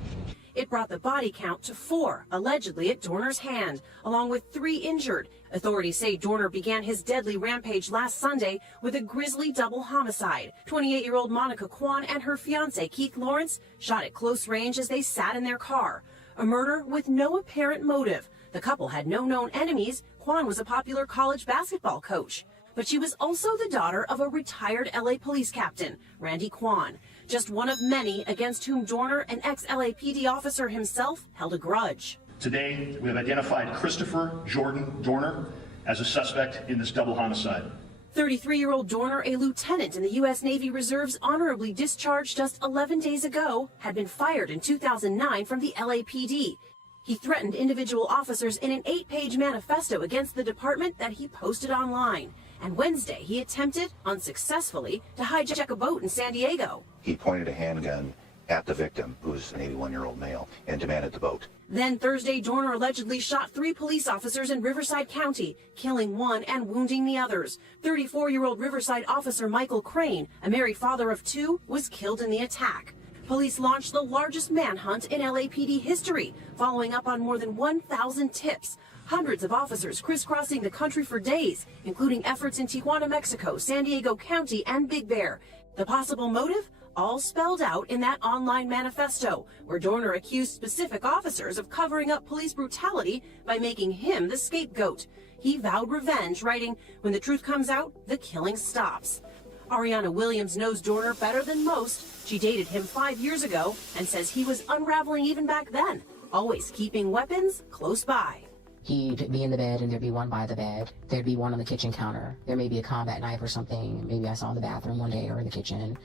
It brought the body count to 4, allegedly at Dorner's hand, along with 3 injured. Authorities say Dorner began his deadly rampage last Sunday with a grisly double homicide. 28-year-old Monica Kwan and her fiancé Keith Lawrence shot at close range as they sat in their car. A murder with no apparent motive. The couple had no known enemies. Kwan was a popular college basketball coach. But she was also the daughter of a retired LA police captain, Randy Kwan. Just one of many against whom Dorner, an ex-LAPD officer himself, held a grudge. Today, we have identified Christopher Jordan Dorner as a suspect in this double homicide. 33-year-old Dorner, a lieutenant in the U.S. Navy Reserves honorably discharged just 11 days ago, had been fired in 2009 from the LAPD. He threatened individual officers in an 8-page manifesto against the department that he posted online. And Wednesday, he attempted, unsuccessfully, to hijack a boat in San Diego. He pointed a handgun at the victim, who's an 81-year-old male, and demanded the boat. Then Thursday, Dorner allegedly shot 3 police officers in Riverside County, killing one and wounding the others. 34-year-old Riverside officer Michael Crane, a married father of 2, was killed in the attack. Police launched the largest manhunt in LAPD history, following up on more than 1,000 tips. Hundreds of officers crisscrossing the country for days, including efforts in Tijuana, Mexico, San Diego County, and Big Bear. The possible motive? All spelled out in that online manifesto, where Dorner accused specific officers of covering up police brutality by making him the scapegoat. He vowed revenge, writing, "When the truth comes out, the killing stops." Ariana Williams knows Dorner better than most. She dated him 5 years ago and says he was unraveling even back then, always keeping weapons close by. He'd be in the bed and there'd be one by the bed. There'd be one on the kitchen counter. There may be a combat knife or something. Maybe I saw in the bathroom one day or in the kitchen.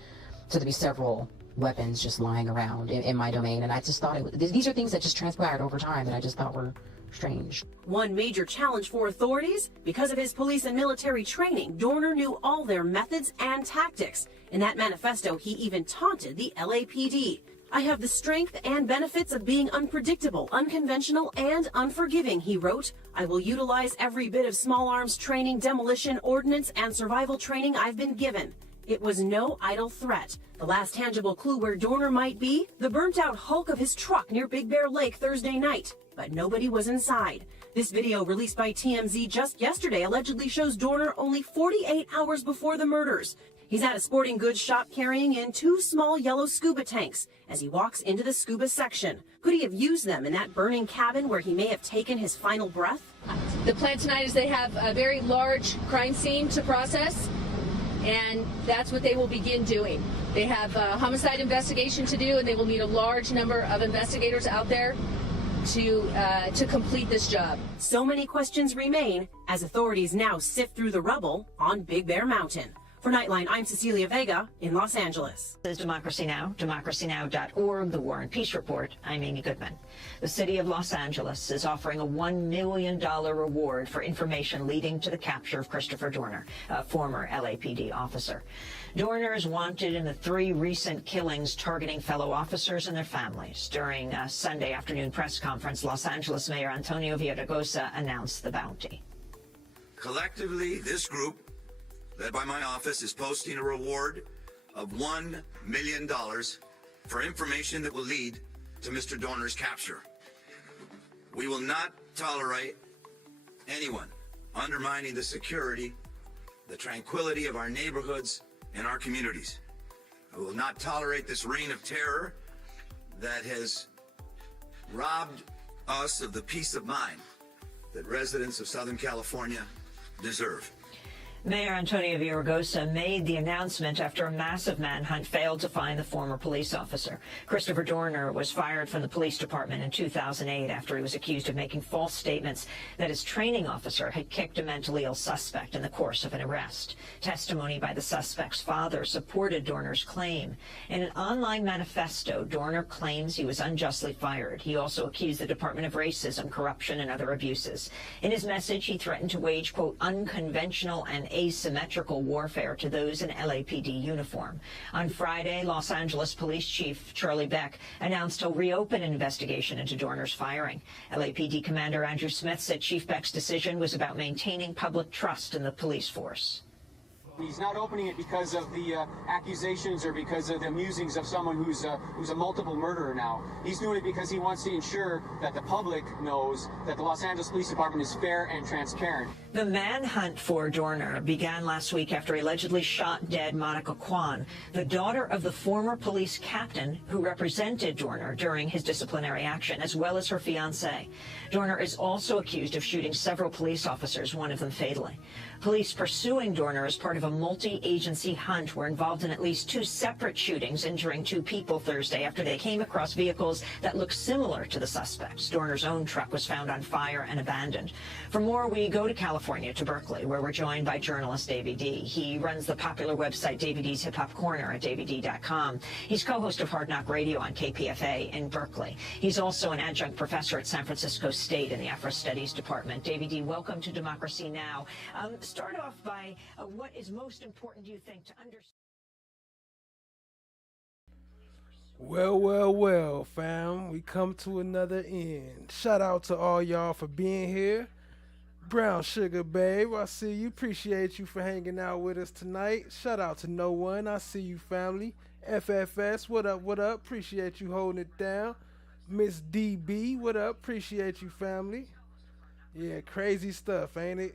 So there'd be several weapons just lying around in my domain. And I just thought these are things that just transpired over time that I just thought were strange. One major challenge for authorities, because of his police and military training, Dorner knew all their methods and tactics. In that manifesto, he even taunted the LAPD. "I have the strength and benefits of being unpredictable, unconventional, and unforgiving," he wrote. "I will utilize every bit of small arms training, demolition, ordnance, and survival training I've been given." It was no idle threat. The last tangible clue where Dorner might be? The burnt-out hulk of his truck near Big Bear Lake Thursday night. But nobody was inside. This video released by TMZ just yesterday allegedly shows Dorner only 48 hours before the murders. He's at a sporting goods shop carrying in 2 small yellow scuba tanks as he walks into the scuba section. Could he have used them in that burning cabin where he may have taken his final breath? The plan tonight is they have a very large crime scene to process, and that's what they will begin doing. They have a homicide investigation to do, and they will need a large number of investigators out there to complete this job. So many questions remain as authorities now sift through the rubble on Big Bear Mountain. For Nightline, I'm Cecilia Vega in Los Angeles. This is Democracy Now!, democracynow.org, The War and Peace Report. I'm Amy Goodman. The city of Los Angeles is offering a $1 million reward for information leading to the capture of Christopher Dorner, a former LAPD officer. Dorner is wanted in the 3 recent killings targeting fellow officers and their families. During a Sunday afternoon press conference, Los Angeles Mayor Antonio Villaraigosa announced the bounty. Collectively, this group, led by my office, is posting a reward of $1 million for information that will lead to Mr. Dorner's capture. We will not tolerate anyone undermining the security, the tranquility of our neighborhoods and our communities. I will not tolerate this reign of terror that has robbed us of the peace of mind that residents of Southern California deserve. Mayor Antonio Villaraigosa made the announcement after a massive manhunt failed to find the former police officer. Christopher Dorner was fired from the police department in 2008 after he was accused of making false statements that his training officer had kicked a mentally ill suspect in the course of an arrest. Testimony by the suspect's father supported Dorner's claim. In an online manifesto, Dorner claims he was unjustly fired. He also accused the Department of Racism, corruption, and other abuses. In his message, he threatened to wage, quote, unconventional and asymmetrical warfare to those in LAPD uniform. On Friday, Los Angeles Police Chief Charlie Beck announced he'll reopen an investigation into Dorner's firing. LAPD Commander Andrew Smith said Chief Beck's decision was about maintaining public trust in the police force. He's not opening it because of the accusations or because of the musings of someone who's a multiple murderer now. He's doing it because he wants to ensure that the public knows that the Los Angeles Police Department is fair and transparent. The manhunt for Dorner began last week after he allegedly shot dead Monica Kwan, the daughter of the former police captain who represented Dorner during his disciplinary action, as well as her fiancé. Dorner is also accused of shooting several police officers, one of them fatally. Police pursuing Dorner as part of a multi-agency hunt were involved in at least 2 separate shootings, injuring 2 people Thursday after they came across vehicles that looked similar to the suspects. Dorner's own truck was found on fire and abandoned. For more, we go to California, to Berkeley, where we're joined by journalist Davey D. He runs the popular website Davey D's Hip Hop Corner at daveyD.com. He's co-host of Hard Knock Radio on KPFA in Berkeley. He's also an adjunct professor at San Francisco State in the Afro Studies Department. Davey D, welcome to Democracy Now! Start off by what is most important, do you think, to understand? Well, fam. We come to another end. Shout out to all y'all for being here. Brown Sugar Babe, I see you. Appreciate you for hanging out with us tonight. Shout out to No One. I see you, family. FFS, what up, what up? Appreciate you holding it down. Miss DB, what up? Appreciate you, family. Yeah, crazy stuff, ain't it?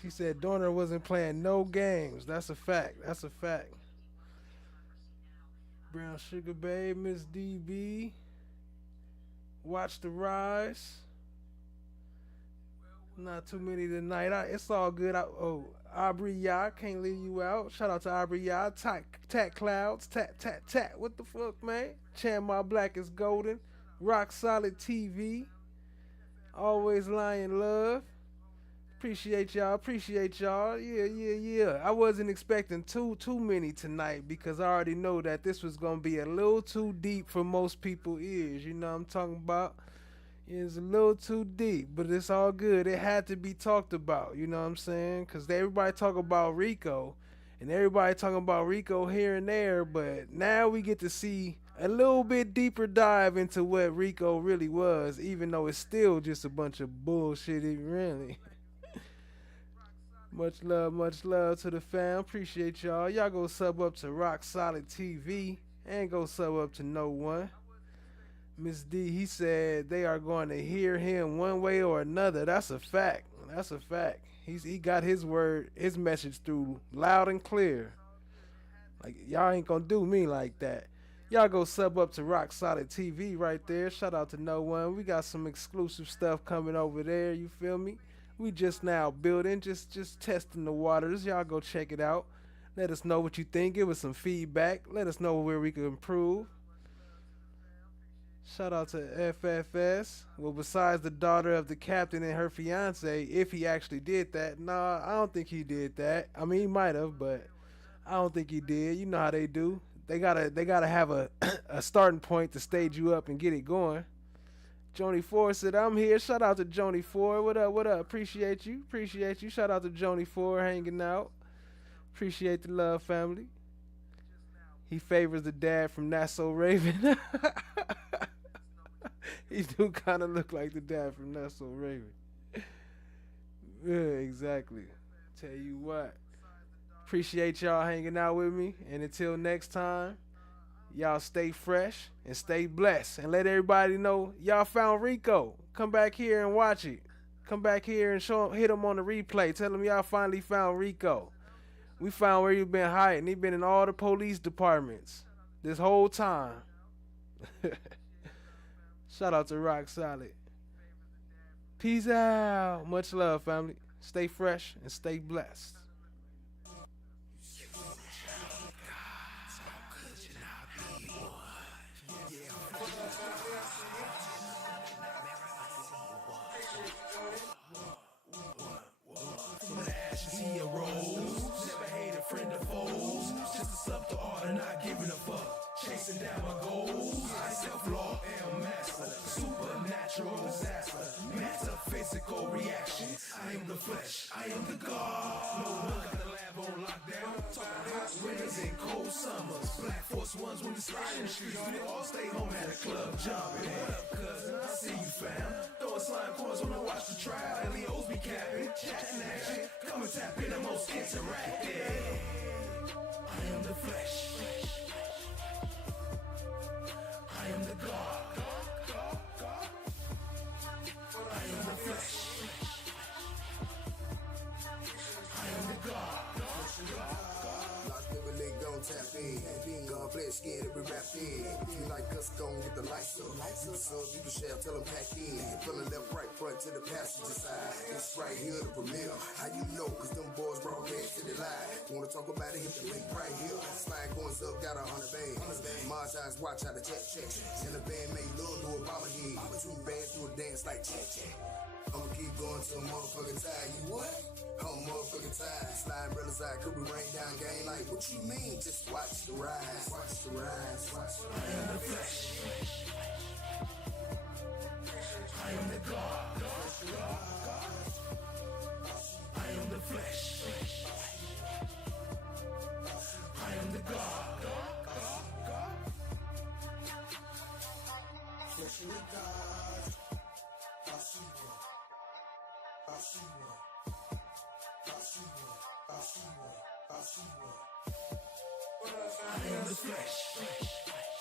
She said Dorner wasn't playing no games. That's a fact. That's a fact. Brown Sugar Babe, Miss DB. Watch the Rise. Not too many tonight. It's all good. Aubrey Ya, can't leave you out. Shout out to Aubrey Ya. Tat Clouds. Tat. What the fuck, man? Chan My Black is Golden. Rock Solid TV. Always Lying Love. Appreciate y'all. Yeah. I wasn't expecting too many tonight because I already know that this was gonna be a little too deep for most people's ears. You know what I'm talking about? It's a little too deep, but it's all good. It had to be talked about. You know what I'm saying? Because everybody talk about Rico, and everybody talking about Rico here and there, but now we get to see a little bit deeper dive into what Rico really was, even though it's still just a bunch of bullshit, really. Much love to the fam. Appreciate y'all. Y'all go sub up to Rock Solid TV and go sub up to No One. Miss D, he said they are going to hear him one way or another. That's a fact. That's a fact. He got his message through loud and clear. Like, y'all ain't gonna do me like that. Y'all go sub up to Rock Solid TV right there. Shout out to No One. We got some exclusive stuff coming over there. You feel me? We just now building, just testing the waters. Y'all go check it out. Let us know what you think. Give us some feedback. Let us know where we can improve. Shout out to FFS. Well, besides the daughter of the captain and her fiance, if he actually did that. Nah, I don't think he did that. I mean, he might have, but I don't think he did. You know how they do. They gotta have a starting point to stage you up and get it going. Joni Ford said, I'm here. Shout out to Joni Ford. What up? Appreciate you. Shout out to Joni Ford hanging out. Appreciate the love, family. He favors the dad from Not So Raven. He do kind of look like the dad from Not So Raven. Yeah, exactly. Tell you what. Appreciate y'all hanging out with me. And until next time, y'all stay fresh and stay blessed. And let everybody know y'all found Rico. Come back here and watch it. Come back here and hit him on the replay. Tell him y'all finally found Rico. We found where he been hiding. He been in all the police departments this whole time. Shout out to Rock Solid. Peace out. Much love, family. Stay fresh and stay blessed. Chasing down my goals, I self-law am master, supernatural disaster, metaphysical reaction. I am the flesh, I am the God. No one got the lab on lockdown. Talking hot winters and cold summers. Black Force Ones when we slide in the streets. We all stay home at a club jumping. What up, cousin? I see you, fam. Throwing slime coins when I watch the trial. Leos be capping, chatting action. Come and tap in the most interactive. I am the flesh. I am the God. I am the flesh. I am the God. Lost liver, leg, don't tap in. God bless, scared to be wrapped in. If you like like us, gon' get the lights up. You the sub, you the shell, tell them pack in. Feeling left, right, front to the passenger side. It's right here, the premiere. How you know? Cause them boys broadcast to the live. Wanna talk about it, hit the link right here. Slide coins up, got 100 bands. Mars eyes, watch how the check. And the band made love to a bomber head. Two bands do a dance like check. I'ma keep going till I'm motherfucking tired. You what? I'm motherfucking tired. Slide brothers out, could we rain down game? Like, what you mean? Just watch the rise. Watch the rise. Watch the rise. I am the flesh. I am the God. I am the flesh. I am the God. Flesh of God. I am the flesh.